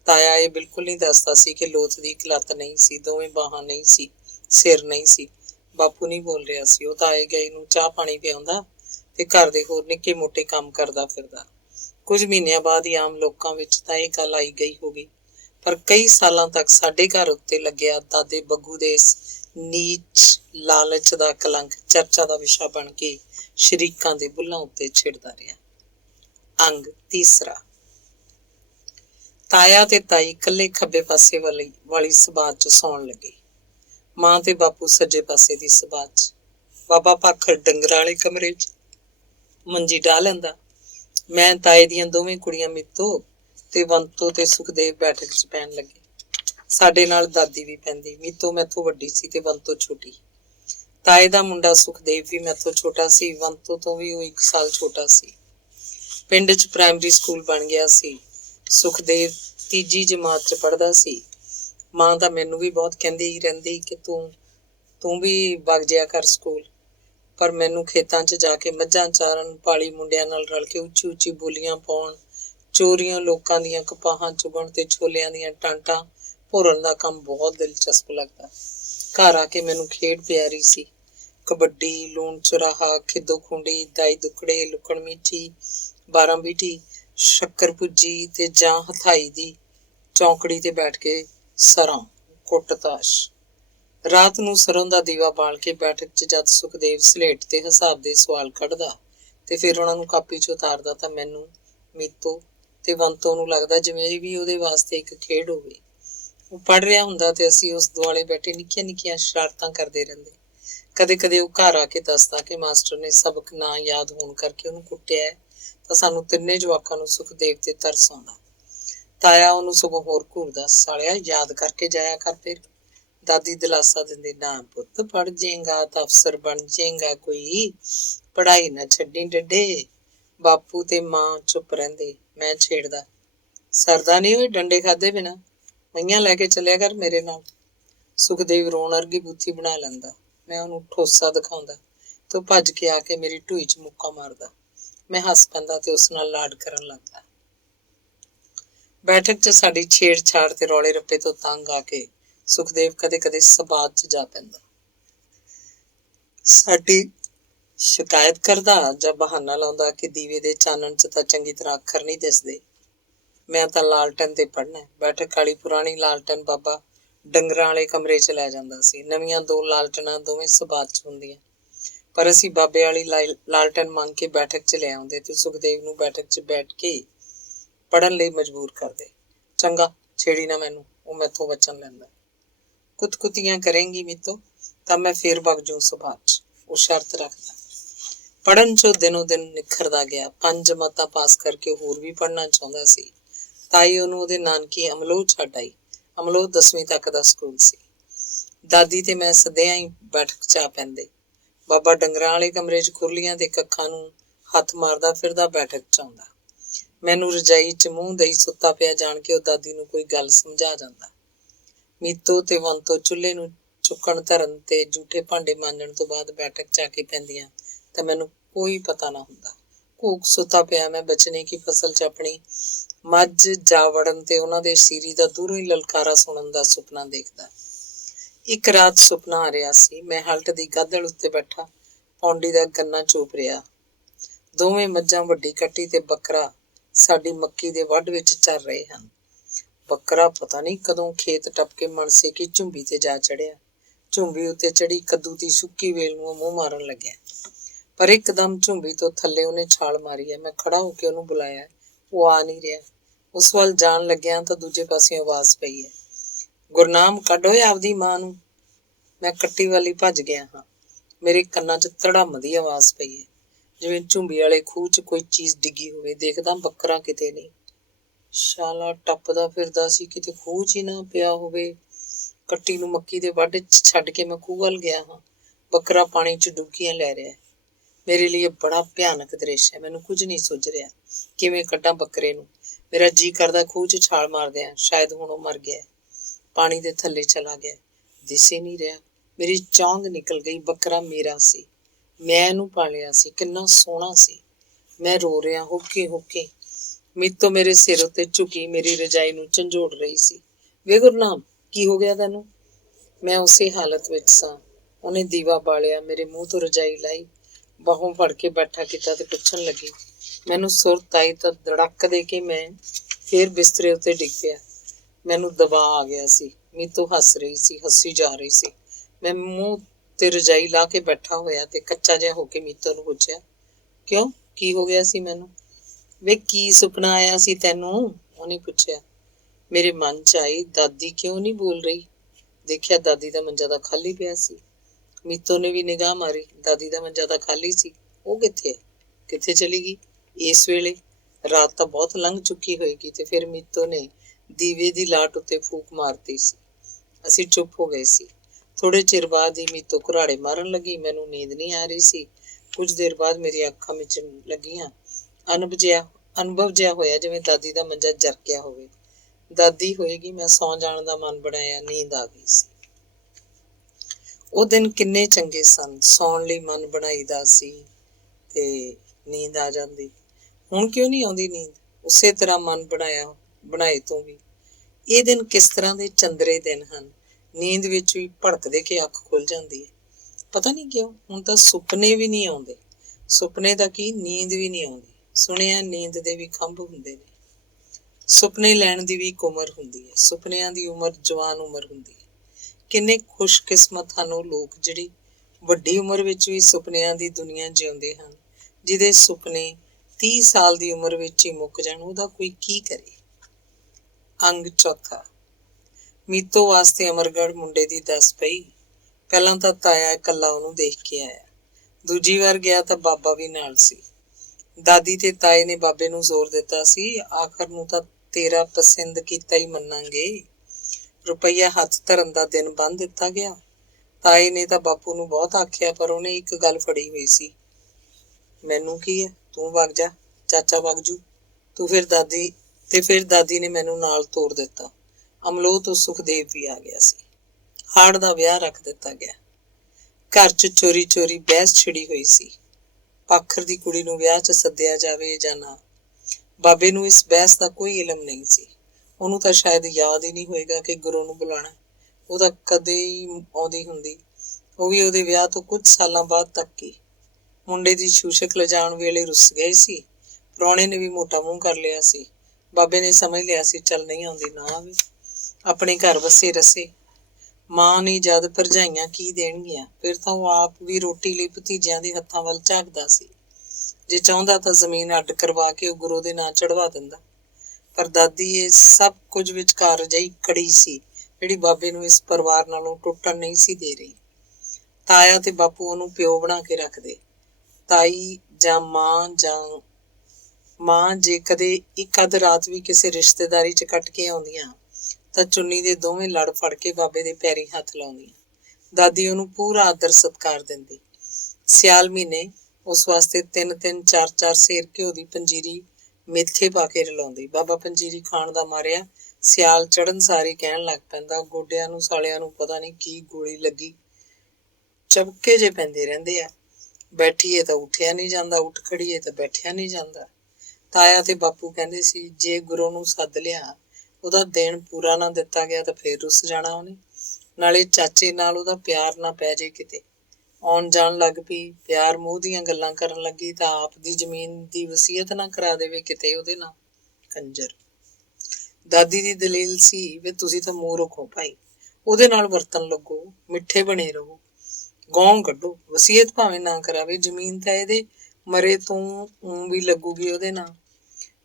ਤਾਇਆ ਇਹ ਬਿਲਕੁਲ ਨਹੀਂ ਦੱਸਦਾ ਸੀ ਕਿ ਲੋਥ ਦੀ ਇੱਕ ਲੱਤ ਨਹੀਂ ਸੀ, ਦੋਵੇਂ ਬਾਹਾਂ ਨਹੀਂ ਸੀ, ਸਿਰ ਨਹੀਂ ਸੀ। ਬਾਪੂ ਨਹੀਂ ਬੋਲ ਰਿਹਾ ਸੀ। ਉਹ ਤਾਂ ਆਏ ਗਏ ਨੂੰ ਚਾਹ ਪਾਣੀ ਪਿਆਉਂਦਾ ਤੇ ਘਰ ਦੇ ਹੋਰ ਨਿੱਕੇ ਮੋਟੇ ਕੰਮ ਕਰਦਾ ਫਿਰਦਾ। ਕੁਝ ਮਹੀਨਿਆਂ ਬਾਅਦ ਹੀ ਆਮ ਲੋਕਾਂ ਵਿੱਚ ਤਾਂ ਇਹ ਗੱਲ ਆਈ ਗਈ ਹੋ ਗਈ, ਪਰ ਕਈ ਸਾਲਾਂ ਤੱਕ ਸਾਡੇ ਘਰ ਉੱਤੇ ਲੱਗਿਆ ਦਾਦੇ ਬੱਗੂ ਦੇ ਇਸ ਨੀਚ ਲਾਲਚ ਦਾ ਕਲੰਕ ਚਰਚਾ ਦਾ ਵਿਸ਼ਾ ਬਣ ਕੇ ਸ਼ਰੀਕਾਂ ਦੇ ਬੁੱਲਾਂ ਉੱਤੇ ਛਿੜਦਾ ਰਿਹਾ। ਅੰਗ ਤੀਸਰਾ। ਤਾਇਆ ਤੇ ਤਾਈ ਇਕੱਲੇ ਖੱਬੇ ਪਾਸੇ ਵਾਲੀ ਸਬਾਤ 'ਚ ਸੌਣ ਲੱਗੇ। ਮਾਂ ਤੇ ਬਾਪੂ ਸੱਜੇ ਪਾਸੇ ਦੀ ਸਬਾਤ 'ਚ। ਬਾਬਾ ਪਾਖਰ ਡੰਗਰਾਂ ਵਾਲੇ ਕਮਰੇ 'ਚ ਮੰਜੀ ਡਾਹ ਲੈਂਦਾ। ਮੈਂ ਤਾਏ ਦੀਆਂ ਦੋਵੇਂ ਕੁੜੀਆਂ ਮਿੱਤੋ ਤੇ ਬੰਤੋ ਤੇ ਸੁਖਦੇਵ ਬੈਠਕ 'ਚ ਪੈਣ ਲੱਗੇ। ਸਾਡੇ ਨਾਲ ਦਾਦੀ ਵੀ ਪੈਂਦੀ। ਮੀਤੋ ਮੈਥੋਂ ਵੱਡੀ ਸੀ ਤੇ ਬੰਤੋ ਛੋਟੀ। ਤਾਏ ਦਾ ਮੁੰਡਾ ਸੁਖਦੇਵ ਵੀ ਮੈਥੋਂ ਛੋਟਾ ਸੀ, ਬੰਤੋ ਤੋਂ ਵੀ ਉਹ 1 ਸਾਲ ਛੋਟਾ ਸੀ। ਪਿੰਡ 'ਚ ਪ੍ਰਾਇਮਰੀ ਸਕੂਲ ਬਣ ਗਿਆ ਸੀ। ਸੁਖਦੇਵ 3 ਜਮਾਤ 'ਚ ਪੜ੍ਹਦਾ ਸੀ। ਮਾਂ ਤਾਂ ਮੈਨੂੰ ਵੀ ਬਹੁਤ ਕਹਿੰਦੀ ਹੀ ਰਹਿੰਦੀ ਕਿ ਤੂੰ ਵੀ ਵਗ ਜਿਆ ਕਰ ਸਕੂਲ, ਪਰ ਮੈਨੂੰ ਖੇਤਾਂ 'ਚ ਜਾ ਕੇ ਮੱਝਾਂ ਚਾਰਨ, ਪਾਲੀ ਮੁੰਡਿਆਂ ਨਾਲ ਰਲ ਕੇ ਉੱਚੀ ਉੱਚੀ ਬੋਲੀਆਂ ਪਾਉਣ, ਚੋਰੀਆਂ ਲੋਕਾਂ ਦੀਆਂ ਕਪਾਹਾਂ ਚੁਗਣ ਤੇ ਛੋਲਿਆਂ ਦੀਆਂ ਟਾਂਟਾਂ ਭੋਰਨ ਦਾ ਕੰਮ ਬਹੁਤ ਦਿਲਚਸਪ ਲੱਗਦਾ। ਘਰ ਆ ਕੇ ਮੈਨੂੰ ਖੇਡ ਪਿਆਰੀ ਸੀ। ਕਬੱਡੀ, ਲੂਣ ਚੁਰਾਹਾ, ਖਿੱਦੋ ਖੂੰਡੀ, ਦਾਈ ਦੁੱਕੜੇ, ਲੁਕਣ ਮੀਚੀ, 12 ਬੀਟੀ, ਸ਼ੱਕਰ ਭੁੱਜੀ ਤੇ ਜਾਂ ਹਥਾਈ ਦੀ ਚੌਂਕੜੀ ਤੇ ਬੈਠ ਕੇ ਸਰਾਂ ਕੁੱਟ ਤਾਸ਼। ਰਾਤ ਨੂੰ ਸਰੋਂ ਦਾ ਦੀਵਾ ਬਾਲ ਕੇ ਬੈਠਕ 'ਚ ਜਦ ਸੁਖਦੇਵ ਸਲੇਟ ਤੇ ਹਿਸਾਬ ਦੇ ਸਵਾਲ ਕੱਢਦਾ ਤੇ ਫਿਰ ਉਹਨਾਂ ਨੂੰ ਕਾਪੀ 'ਚ ਉਤਾਰਦਾ ਤਾਂ ਮੈਨੂੰ, ਮੀਤੋ ਤੇ ਬੰਤੋ ਨੂੰ ਲੱਗਦਾ ਜਿਵੇਂ ਇਹ ਵੀ ਉਹਦੇ ਵਾਸਤੇ ਇੱਕ ਖੇਡ ਹੋਵੇ। ਉਹ ਪੜ੍ਹ ਰਿਹਾ ਹੁੰਦਾ ਤੇ ਅਸੀਂ ਉਸ ਦੁਆਲੇ ਬੈਠੇ ਨਿੱਕੀਆਂ ਨਿੱਕੀਆਂ ਸ਼ਰਾਰਤਾਂ ਕਰਦੇ ਰਹਿੰਦੇ। ਕਦੇ ਕਦੇ ਉਹ ਘਰ ਆ ਕੇ ਦੱਸਦਾ ਕਿ ਮਾਸਟਰ ਨੇ ਸਬਕ ਨਾ ਯਾਦ ਹੋਣ ਕਰਕੇ ਉਹਨੂੰ ਕੁੱਟਿਆ ਤਾਂ ਸਾਨੂੰ ਤਿੰਨੇ ਜਵਾਕਾਂ ਨੂੰ ਸੁਖਦੇਵ ਤੇ ਤਰਸ ਆਉਂਦਾ। ਤਾਇਆ ਉਹਨੂੰ ਸਗੋਂ ਹੋਰ ਘੂਰਦਾ, ਸਾਲਿਆ ਯਾਦ ਕਰਕੇ ਜਾਇਆ ਕਰ। ਫਿਰ ਦਾਦੀ ਦਿਲਾਸਾ ਦਿੰਦੀ, ਨਾ ਪੁੱਤ ਪੜ੍ਹ ਜਾਏਗਾ ਤਾਂ ਅਫਸਰ ਬਣ ਜਾਏਗਾ ਕੋਈ, ਪੜ੍ਹਾਈ ਨਾ ਛੱਡੀ ਡੱਡੇ। ਬਾਪੂ ਤੇ ਮਾਂ ਚੁੱਪ ਰਹਿੰਦੇ। ਮੈਂ ਛੇੜਦਾ, ਸਰਦਾ ਨਹੀਂ ਹੋਏ ਡੰਡੇ ਖਾਦੇ ਬਿਨਾ, ਮਈਆਂ ਲੈ ਕੇ ਚੱਲਿਆ ਕਰ ਮੇਰੇ ਨਾਲ। ਸੁਖਦੇਵ ਰੋਣ ਅਰਗੀ ਬੂਥੀ ਬਣਾ ਲੈਂਦਾ। ਮੈਂ ਉਹਨੂੰ ਠੋਸਾ ਦਿਖਾਉਂਦਾ ਤੇ ਉਹ ਭੱਜ ਕੇ ਆ ਕੇ ਮੇਰੀ ਢੂਈ 'ਚ ਮੁੱਕਾ ਮਾਰਦਾ। ਮੈਂ ਹੱਸ ਪੈਂਦਾ ਤੇ ਉਸ ਨਾਲ ਲਾਡ ਕਰਨ ਲੱਗਦਾ। ਬੈਠਕ 'ਚ ਸਾਡੀ ਛੇੜਛਾੜ ਤੇ ਰੌਲੇ ਰੱਪੇ ਤੋਂ ਤੰਗ ਆ ਕੇ ਸੁਖਦੇਵ ਕਦੇ ਕਦੇ ਸਬਾਤ 'ਚ ਜਾ ਪੈਂਦਾ। ਸਾਡੀ ਸ਼ਿਕਾਇਤ ਕਰਦਾ ਜਾਂ ਬਹਾਨਾ ਲਾਉਂਦਾ ਕਿ ਦੀਵੇ ਦੇ ਚਾਨਣ 'ਚ ਤਾਂ ਚੰਗੀ ਤਰ੍ਹਾਂ ਅੱਖਰ ਨਹੀਂ ਦਿਸਦੇ। ਮੈਂ ਤਾਂ ਲਾਲਟਨ ਤੇ ਪੜ੍ਹਨਾ। ਬੈਠਕ ਵਾਲੀ ਪੁਰਾਣੀ ਲਾਲਟਨ ਬਾਬਾ ਡੰਗਰਾਂ ਵਾਲੇ ਕਮਰੇ 'ਚ ਲੈ ਜਾਂਦਾ ਸੀ। ਨਵੀਆਂ 2 ਲਾਲਟਨਾਂ ਦੋਵੇਂ ਸਬਾਤ 'ਚ ਹੁੰਦੀਆਂ, ਪਰ ਅਸੀਂ ਬਾਬੇ ਵਾਲੀ ਲਾਲਟਨ ਮੰਗ ਕੇ ਬੈਠਕ 'ਚ ਲੈ ਆਉਂਦੇ ਤੇ ਸੁਖਦੇਵ ਨੂੰ ਬੈਠਕ 'ਚ ਬੈਠ ਕੇ ਪੜ੍ਹਨ ਲਈ ਮਜਬੂਰ ਕਰਦੇ। ਚੰਗਾ, ਛੇੜੀ ਨਾ ਮੈਨੂੰ, ਉਹ ਮੈਥੋਂ ਵਚਨ ਲੈਂਦਾ। ਕੁੱਤਕੁੱਤੀਆਂ ਕਰੇਂਗੀ ਮੀਤੋ ਤਾਂ ਮੈਂ ਫੇਰ ਵਗ ਜੂ ਸਭਾ 'ਚ, ਉਹ ਸ਼ਰਤ ਰੱਖਦਾ। ਪੜ੍ਹਨ 'ਚੋਂ ਦਿਨੋਂ ਦਿਨ ਨਿਖਰਦਾ ਗਿਆ। 5 ਜਮਾਤਾਂ ਪਾਸ ਕਰਕੇ ਹੋਰ ਵੀ ਪੜ੍ਹਨਾ ਚਾਹੁੰਦਾ ਸੀ। ਤਾਈ ਉਹਨੂੰ ਉਹਦੇ ਨਾਨਕੀ ਅਮਲੋਹ ਛੱਡ ਆਈ। ਅਮਲੋਹ 10ਵੀਂ ਤੱਕ ਦਾ ਸਕੂਲ ਸੀ। ਦਾਦੀ ਤੇ ਮੈਂ ਸਦਿਆਂ ਹੀ ਬੈਠਕ 'ਚ ਆ ਪੈਂਦੇ। ਬਾਬਾ ਡੰਗਰਾਂ ਵਾਲੇ ਕਮਰੇ 'ਚ ਖੁਰਲੀਆਂ ਤੇ ਕੱਖਾਂ ਨੂੰ ਹੱਥ ਮਾਰਦਾ ਫਿਰਦਾ ਬੈਠਕ 'ਚ ਆਉਂਦਾ। ਮੈਨੂੰ ਰਜਾਈ 'ਚ ਮੂੰਹ ਦਈ ਸੁੱਤਾ ਪਿਆ ਜਾਣ ਕੇ ਉਹ ਦਾਦੀ ਨੂੰ ਕੋਈ ਗੱਲ ਸਮਝਾ ਜਾਂਦਾ। ਮੀਤੋ ਤੇ ਵੰਤੋ ਚੁੱਲ੍ਹੇ ਨੂੰ ਚੁੱਕਣ ਧਰਨ ਤੇ ਜੂਠੇ ਭਾਂਡੇ ਮਾਂਜਣ ਤੋਂ ਬਾਅਦ ਬੈਠਕ 'ਚ ਆ ਕੇ ਪੈਂਦੀਆਂ ਤਾਂ ਮੈਨੂੰ ਕੋਈ ਪਤਾ ਨਾ ਹੁੰਦਾ। ਘੂਕ ਸੁੱਤਾ ਪਿਆ ਮੈਂ ਬਚਨੇ ਕੀ ਫਸਲ 'ਚ ਆਪਣੀ ਮੱਝ ਜਾ ਵੜਨ ਤੇ ਉਹਨਾਂ ਦੇ ਸੀਰੀ ਦਾ ਦੂਰੋਂ ਹੀ ਲਲਕਾਰਾ ਸੁਣਨ ਦਾ ਸੁਪਨਾ ਦੇਖਦਾ। ਇੱਕ ਰਾਤ ਸੁਪਨਾ ਆ ਰਿਹਾ ਸੀ, ਮੈਂ ਹਲਟ ਦੀ ਗਾਦੜ ਉੱਤੇ ਬੈਠਾ ਪੌਂਡੀ ਦਾ ਗੰਨਾ ਚੋਪ ਰਿਹਾ। ਦੋਵੇਂ ਮੱਝਾਂ, ਵੱਡੀ ਕੱਟੀ ਤੇ ਬੱਕਰਾ, ਸਾਡੀ ਮੱਕੀ ਦੇ ਵੱਢ ਵਿੱਚ ਚੱਲ ਰਹੇ ਹਨ। ਬੱਕਰਾ ਪਤਾ ਨਹੀਂ ਕਦੋਂ ਖੇਤ ਟੱਪ ਕੇ ਮਣਸੇ ਕੀ ਝੁੰਬੀ ਤੇ ਜਾ ਚੜਿਆ। ਝੁੰਬੀ ਉੱਤੇ ਚੜੀ ਕੱਦੂ ਦੀ ਸੁੱਕੀ ਵੇਲ ਨੂੰ ਮੂੰਹ ਮਾਰਨ ਲੱਗਿਆ, ਪਰ ਇੱਕਦਮ ਝੁੰਬੀ ਤੋਂ ਥੱਲੇ ਉਹਨੇ ਛਾਲ ਮਾਰੀ ਹੈ। ਮੈਂ ਖੜਾ ਹੋ ਕੇ ਉਹਨੂੰ ਬੁਲਾਇਆ, ਉਹ ਆ ਨਹੀਂ ਰਿਹਾ। ਉਸ ਵੱਲ ਜਾਣ ਲੱਗਿਆ ਤਾਂ ਦੂਜੇ ਪਾਸੇ ਆਵਾਜ਼ ਪਈ ਹੈ, ਗੁਰਨਾਮ ਕੱਢ ਓਏ ਆਪਦੀ ਮਾਂ ਨੂੰ। ਮੈਂ ਕੱਟੀ ਵਾਲੀ ਭੱਜ ਗਿਆ ਹਾਂ। ਮੇਰੇ ਕੰਨਾਂ 'ਚ ਧੜਾਮ ਦੀ ਆਵਾਜ਼ ਪਈ ਹੈ, ਜਿਵੇਂ ਝੁੰਬੀ ਵਾਲੇ ਖੂਹ 'ਚ ਕੋਈ ਚੀਜ਼ ਡਿੱਗੀ ਹੋਵੇ। ਦੇਖਦਾ ਬੱਕਰਾ ਕਿਤੇ ਨਹੀਂ। ਸ਼ਾਲਾ ਟੱਪਦਾ ਫਿਰਦਾ ਸੀ, ਕਿਤੇ ਖੂਹ 'ਚ ਹੀ ਨਾ ਪਿਆ ਹੋਵੇ। ਕੱਟੀ ਨੂੰ ਮੱਕੀ ਦੇ ਵੱਢ 'ਚ ਛੱਡ ਕੇ ਮੈਂ ਖੂਹ ਵੱਲ ਗਿਆ ਹਾਂ। ਬੱਕਰਾ ਪਾਣੀ 'ਚ ਡੁਬਕੀਆਂ ਲੈ ਰਿਹਾ। ਮੇਰੇ ਲਈ ਬੜਾ ਭਿਆਨਕ ਦ੍ਰਿਸ਼ ਹੈ। ਮੈਨੂੰ ਕੁਝ ਨਹੀਂ ਸੁੱਝ ਰਿਹਾ, ਕਿਵੇਂ ਕੱਢਾਂ ਬੱਕਰੇ ਨੂੰ। ਮੇਰਾ ਜੀਅ ਕਰਦਾ ਖੂਹ 'ਚ ਛਾਲ ਮਾਰਦਿਆਂ, ਸ਼ਾਇਦ ਹੁਣ ਉਹ ਮਰ ਗਿਆ, ਪਾਣੀ ਦੇ ਥੱਲੇ ਚਲਾ ਗਿਆ, ਦਿਸ ਹੀ ਨਹੀਂ ਰਿਹਾ। ਮੇਰੀ ਚੌਂਗ ਨਿਕਲ ਗਈ। ਬੱਕਰਾ ਮੇਰਾ ਸੀ, ਮੈਂ ਇਹਨੂੰ ਪਾਲਿਆ ਸੀ, ਕਿੰਨਾ ਸੋਹਣਾ ਸੀ। ਮੈਂ ਰੋ ਰਿਹਾ ਹੁੱਕੇ ਹੁੱਕੇ। ਮੀਤੋ ਮੇਰੇ ਸਿਰ ਉੱਤੇ ਝੁਕੀ ਮੇਰੀ ਰਜਾਈ ਨੂੰ ਝੰਜੋੜ ਰਹੀ ਸੀ। ਵੇ ਗੁਰਨਾਮ, ਕੀ ਹੋ ਗਿਆ ਤੈਨੂੰ? ਮੈਂ ਉਸੇ ਹਾਲਤ ਵਿੱਚ ਸਾਂ। ਉਹਨੇ ਦੀਵਾ ਬਾਲਿਆ, ਮੇਰੇ ਮੂੰਹ ਤੋਂ ਰਜਾਈ ਲਾਈ, ਬਾਹੋਂ ਫੜ ਕੇ ਬੈਠਾ ਕੀਤਾ ਤੇ ਪੁੱਛਣ ਲੱਗੀ। ਮੈਨੂੰ ਸੁਰਤ ਆਈ ਤਾਂ ਧੜਕ ਦੇ ਕੇ ਮੈਂ ਫੇਰ ਬਿਸਤਰੇ ਉੱਤੇ ਡਿੱਗ ਪਿਆ। ਮੈਨੂੰ ਦਬਾਅ ਆ ਗਿਆ ਸੀ। ਮੀਤੋ ਹੱਸ ਰਹੀ ਸੀ, ਹੱਸੀ ਜਾ ਰਹੀ ਸੀ। ਮੈਂ ਮੂੰਹ ਤੇ ਰਜਾਈ ਲਾ ਕੇ ਬੈਠਾ ਹੋਇਆ ਤੇ ਕੱਚਾ ਜਿਹਾ ਹੋ ਕੇ ਮੀਤੋ ਨੂੰ ਪੁੱਛਿਆ, ਕਿਉਂ, ਕੀ ਹੋ ਗਿਆ ਸੀ ਮੈਨੂੰ? ਵੇ ਕੀ ਸੁਪਨਾ ਆਇਆ ਸੀ ਤੈਨੂੰ? ਉਹਨੇ ਪੁੱਛਿਆ। ਮੇਰੇ ਮਨ 'ਚ ਆਈ, ਦਾਦੀ ਕਿਉਂ ਨਹੀਂ ਬੋਲ ਰਹੀ। ਦੇਖਿਆ ਦਾਦੀ ਦਾ ਮੰਜਾ ਤਾਂ ਖਾਲੀ ਪਿਆ ਸੀ। ਮੀਤੋ ਨੇ ਵੀ ਨਿਗਾਹ ਮਾਰੀ, ਦਾਦੀ ਦਾ ਮੰਜਾ ਤਾਂ ਖਾਲੀ ਸੀ। ਉਹ ਕਿੱਥੇ ਚਲੀ ਗਈ ਇਸ ਵੇਲੇ? ਰਾਤ ਤਾਂ ਬਹੁਤ ਲੰਘ ਚੁੱਕੀ ਹੋਏਗੀ। ਤੇ ਫਿਰ ਮੀਤੋ ਨੇ ਦੀਵੇ ਦੀ ਲਾਟ ਉੱਤੇ ਫੂਕ ਮਾਰਤੀ ਸੀ। ਅਸੀਂ ਚੁੱਪ ਹੋ ਗਏ ਸੀ। ਥੋੜੇ ਚਿਰ ਬਾਅਦ ਹੀ ਮੀਤੋ ਘੁਰਾੜੇ ਮਾਰਨ ਲੱਗੀ। ਮੈਨੂੰ ਨੀਂਦ ਨਹੀਂ ਆ ਰਹੀ ਸੀ। ਕੁਝ ਦੇਰ ਬਾਅਦ ਮੇਰੀਆਂ ਅੱਖਾਂ ਵਿੱਚ ਲੱਗੀਆਂ। ਅਨੁਭਵ ਜਿਹਾ ਹੋਇਆ ਜਿਵੇਂ ਦਾਦੀ ਦਾ ਮੰਜਾ ਜਰਕਿਆ ਹੋਵੇ। ਦਾਦੀ ਹੋਏਗੀ। ਮੈਂ ਸੌਂ ਜਾਣ ਦਾ ਮਨ ਬਣਾਇਆ। ਨੀਂਦ ਆ ਗਈ ਸੀ। ਉਹ ਦਿਨ ਕਿੰਨੇ ਚੰਗੇ ਸਨ। ਸੌਣ ਲਈ ਮਨ ਬਣਾਈਦਾ ਸੀ ਤੇ ਨੀਂਦ ਆ ਜਾਂਦੀ। ਹੁਣ ਕਿਉਂ ਨਹੀਂ ਆਉਂਦੀ ਨੀਂਦ? ਉਸੇ ਤਰ੍ਹਾਂ ਮਨ ਬਣਾਏ ਤੋਂ ਵੀ। ਇਹ ਦਿਨ ਕਿਸ ਤਰ੍ਹਾਂ ਦੇ ਚੰਦਰੇ ਦਿਨ ਹਨ। ਨੀਂਦ ਵਿੱਚ ਵੀ ਭੜਕਦੇ ਕੇ ਅੱਖ ਖੁੱਲ ਜਾਂਦੀ ਹੈ। ਪਤਾ ਨਹੀਂ ਕਿਉਂ ਹੁਣ ਤਾਂ ਸੁਪਨੇ ਵੀ ਨਹੀਂ ਆਉਂਦੇ। ਸੁਪਨੇ ਦਾ ਕੀ, ਨੀਂਦ ਵੀ ਨਹੀਂ ਆਉਂਦੀ। ਸੁਣਿਆ ਨੀਂਦ ਦੇ ਵੀ ਖੰਭ ਹੁੰਦੇ ਨੇ। ਸੁਪਨੇ ਲੈਣ ਦੀ ਵੀ ਇੱਕ ਉਮਰ ਹੁੰਦੀ ਹੈ। ਸੁਪਨਿਆਂ ਦੀ ਉਮਰ ਜਵਾਨ ਉਮਰ ਹੁੰਦੀ ਹੈ। ਕਿੰਨੇ ਖੁਸ਼ਕਿਸਮਤ ਹਨ ਉਹ ਲੋਕ ਜਿਹੜੀ ਵੱਡੀ ਉਮਰ ਵਿੱਚ ਵੀ ਸੁਪਨਿਆਂ ਦੀ ਦੁਨੀਆ ਜਿਉਂਦੇ ਹਨ। ਜਿਹਦੇ ਸੁਪਨੇ 30 ਸਾਲ ਦੀ ਉਮਰ ਵਿੱਚ ਹੀ ਮੁੱਕ ਜਾਣ, ਉਹਦਾ ਕੋਈ ਕੀ ਕਰੇ। ਅੰਗ ਚੌਥਾ। ਮੀਤੋ ਵਾਸਤੇ ਅਮਰਗੜ੍ਹ ਮੁੰਡੇ ਦੀ ਦੱਸ ਪਈ। ਪਹਿਲਾਂ ਤਾਂ ਤਾਇਆ ਇਕੱਲਾ ਉਹਨੂੰ ਦੇਖ ਕੇ ਆਇਆ। ਦੂਜੀ ਵਾਰ ਗਿਆ ਤਾਂ ਬਾਬਾ ਵੀ ਨਾਲ ਸੀ। ਦਾਦੀ ਤੇ ਤਾਏ ਨੇ ਬਾਬੇ ਨੂੰ ਜ਼ੋਰ ਦਿੱਤਾ ਸੀ, ਆਖਰ ਨੂੰ ਤਾਂ ਤੇਰਾ ਪਸੰਦ ਕੀਤਾ ਹੀ ਮੰਨਾਂਗੇ। ਰੁਪਈਆ ਹੱਥ ਧਰਨ ਦਾ ਦਿਨ ਬੰਨ੍ਹ ਦਿੱਤਾ ਗਿਆ। ਤਾਏ ਨੇ ਤਾਂ ਬਾਪੂ ਨੂੰ ਬਹੁਤ ਆਖਿਆ, ਪਰ ਉਹਨੇ ਇੱਕ ਗੱਲ ਫੜੀ ਹੋਈ ਸੀ, ਮੈਨੂੰ ਕੀ ਹੈ, ਤੂੰ ਵਗ ਜਾ, ਚਾਚਾ ਵਗ ਜੂ। ਫਿਰ ਦਾਦੀ ਨੇ ਮੈਨੂੰ ਨਾਲ ਤੋਰ ਦਿੱਤਾ। ਅਮਲੋਹ ਤੋਂ ਸੁਖਦੇਵ ਵੀ ਆ ਗਿਆ ਸੀ। ਹਾੜ ਦਾ ਵਿਆਹ ਰੱਖ ਦਿੱਤਾ ਗਿਆ। ਘਰ 'ਚ ਚੋਰੀ ਚੋਰੀ ਬਹਿਸ ਛਿੜੀ ਹੋਈ ਸੀ, ਪਾਖਰ ਦੀ ਕੁੜੀ ਨੂੰ ਵਿਆਹ 'ਚ ਸੱਦਿਆ ਜਾਵੇ ਜਾਂ ਨਾ। ਬਾਬੇ ਨੂੰ ਇਸ ਬਹਿਸ ਦਾ ਕੋਈ ਇਲਮ ਨਹੀਂ ਸੀ। ਉਹਨੂੰ ਤਾਂ ਸ਼ਾਇਦ ਯਾਦ ਹੀ ਨਹੀਂ ਹੋਏਗਾ ਕਿ ਗੁਰੂ ਨੂੰ ਬੁਲਾਣਾ। ਉਹ ਤਾਂ ਕਦੇ ਹੀ ਆਉਂਦੀ ਹੁੰਦੀ, ਉਹ ਵੀ ਉਹਦੇ ਵਿਆਹ ਤੋਂ ਕੁਝ ਸਾਲਾਂ ਬਾਅਦ ਤੱਕ ਹੀ। ਮੁੰਡੇ ਦੀ ਛੂਛਕ ਲਿਜਾਣ ਵੇਲੇ ਰੁੱਸ ਗਏ ਸੀ। ਪ੍ਰਾਹੁਣੇ ਨੇ ਵੀ ਮੋਟਾ ਮੂੰਹ ਕਰ ਲਿਆ ਸੀ। ਬਾਬੇ ਨੇ ਸਮਝ ਲਿਆ ਸੀ, ਚੱਲ ਨਹੀਂ ਆਉਂਦੀ ਨਾ ਆਵੇ, ਆਪਣੇ ਘਰ ਵਸੇ ਰਸੇ। ਮਾਂ ਨਹੀਂ ਜਦ ਭਰਜਾਈਆਂ ਕੀ ਦੇਣਗੀਆਂ। ਫਿਰ ਤਾਂ ਉਹ ਆਪ ਵੀ ਰੋਟੀ ਲਈ ਭਤੀਜਿਆਂ ਦੇ ਹੱਥਾਂ ਵੱਲ ਝਾਕਦਾ ਸੀ। ਜੇ ਚਾਹੁੰਦਾ ਤਾਂ ਜ਼ਮੀਨ ਅੱਡ ਕਰਵਾ ਕੇ ਉਹ ਗੁਰੂ ਦੇ ਨਾਂ ਚੜਵਾ ਦਿੰਦਾ। ਪਰ ਦਾਦੀ ਇਹ ਸਭ ਕੁਝ ਵਿਚਕਾਰ ਅਜਿਹੀ ਕੜੀ ਸੀ ਜਿਹੜੀ ਬਾਬੇ ਨੂੰ ਇਸ ਪਰਿਵਾਰ ਨਾਲੋਂ ਟੁੱਟਣ ਨਹੀਂ ਸੀ ਦੇ ਰਹੀ। ਤਾਇਆ ਤੇ ਬਾਪੂ ਉਹਨੂੰ ਪਿਓ ਬਣਾ ਕੇ ਰੱਖਦੇ। ਤਾਈ ਜਾਂ ਮਾਂ ਜੇ ਕਦੇ ਇੱਕ ਅੱਧ ਰਾਤ ਵੀ ਕਿਸੇ ਰਿਸ਼ਤੇਦਾਰੀ 'ਚ ਕੱਟ ਕੇ ਆਉਂਦੀਆਂ ਤਾਂ ਚੁੰਨੀ ਦੇ ਦੋਵੇਂ ਲੜ ਫੜ ਕੇ ਬਾਬੇ ਦੇ ਪੈਰੀਂ ਹੱਥ ਲਾਉਂਦੀਆਂ। ਦਾਦੀ ਉਹਨੂੰ ਪੂਰਾ ਆਦਰ ਸਤਿਕਾਰ ਦਿੰਦੀ। ਸਿਆਲ ਮਹੀਨੇ ਉਸ ਵਾਸਤੇ 3-3 4-4 ਸੇਰ ਘਿਓ ਦੀ ਪੰਜੀਰੀ ਮੇਥੇ ਪਾ ਕੇ ਰਲਾਉਂਦੀ। ਬਾਬਾ ਪੰਜੀਰੀ ਖਾਣ ਦਾ ਮਾਰਿਆ ਸਿਆਲ ਚੜ੍ਹਨ ਸਾਰੀ ਕਹਿਣ ਲੱਗ ਪੈਂਦਾ, ਗੋਡਿਆਂ ਨੂੰ ਸਾਲਿਆਂ ਨੂੰ ਪਤਾ ਨਹੀਂ ਕੀ ਗੋਲੀ ਲੱਗੀ, ਚਬਕੇ ਜੇ ਪੈਂਦੇ ਰਹਿੰਦੇ ਆ। ਬੈਠੀਏ ਤਾਂ ਉੱਠਿਆ ਨਹੀਂ ਜਾਂਦਾ, ਉੱਠ ਖੜੀਏ ਤਾਂ ਬੈਠਿਆ ਨਹੀਂ ਜਾਂਦਾ। ਤਾਇਆ ਤੇ ਬਾਪੂ ਕਹਿੰਦੇ ਸੀ, ਜੇ ਗੁਰੂ ਨੂੰ ਸੱਦ ਲਿਆ, ਉਹਦਾ ਦੇਣ ਪੂਰਾ ਨਾ ਦਿੱਤਾ ਗਿਆ ਤਾਂ ਫੇਰ ਰੁੱਸ ਜਾਣਾ ਉਹਨੇ। ਨਾਲੇ ਚਾਚੇ ਨਾਲ ਉਹਦਾ ਪਿਆਰ ਨਾ ਪੈ ਜੇ ਕਿਤੇ। ਆਉਣ ਜਾਣ ਲੱਗ ਪਈ, ਪਿਆਰ ਮੋਹ ਦੀਆਂ ਗੱਲਾਂ ਕਰਨ ਲੱਗੀ ਤਾਂ ਆਪ ਦੀ ਜ਼ਮੀਨ ਦੀ ਵਸੀਅਤ ਨਾ ਕਰਾ ਦੇਵੇ ਕਿਤੇ ਉਹਦੇ ਨਾਲ। ਕੰਜਰ। ਦਾਦੀ ਦੀ ਦਲੀਲ ਸੀ, ਵੀ ਤੁਸੀਂ ਤਾਂ ਮੂੰਹ ਰੱਖੋ ਭਾਈ, ਉਹਦੇ ਨਾਲ ਵਰਤਣ ਲੱਗੋ, ਮਿੱਠੇ ਬਣੇ ਰਹੋ, ਗਾਉਂ ਕੱਢੋ। ਵਸੀਅਤ ਭਾਵੇਂ ਨਾ ਕਰਾਵੇ, ਜ਼ਮੀਨ ਤਾਂ ਇਹਦੇ ਮਰੇ ਤੋਂ ਵੀ ਲੱਗੂਗੀ ਉਹਦੇ ਨਾਲ।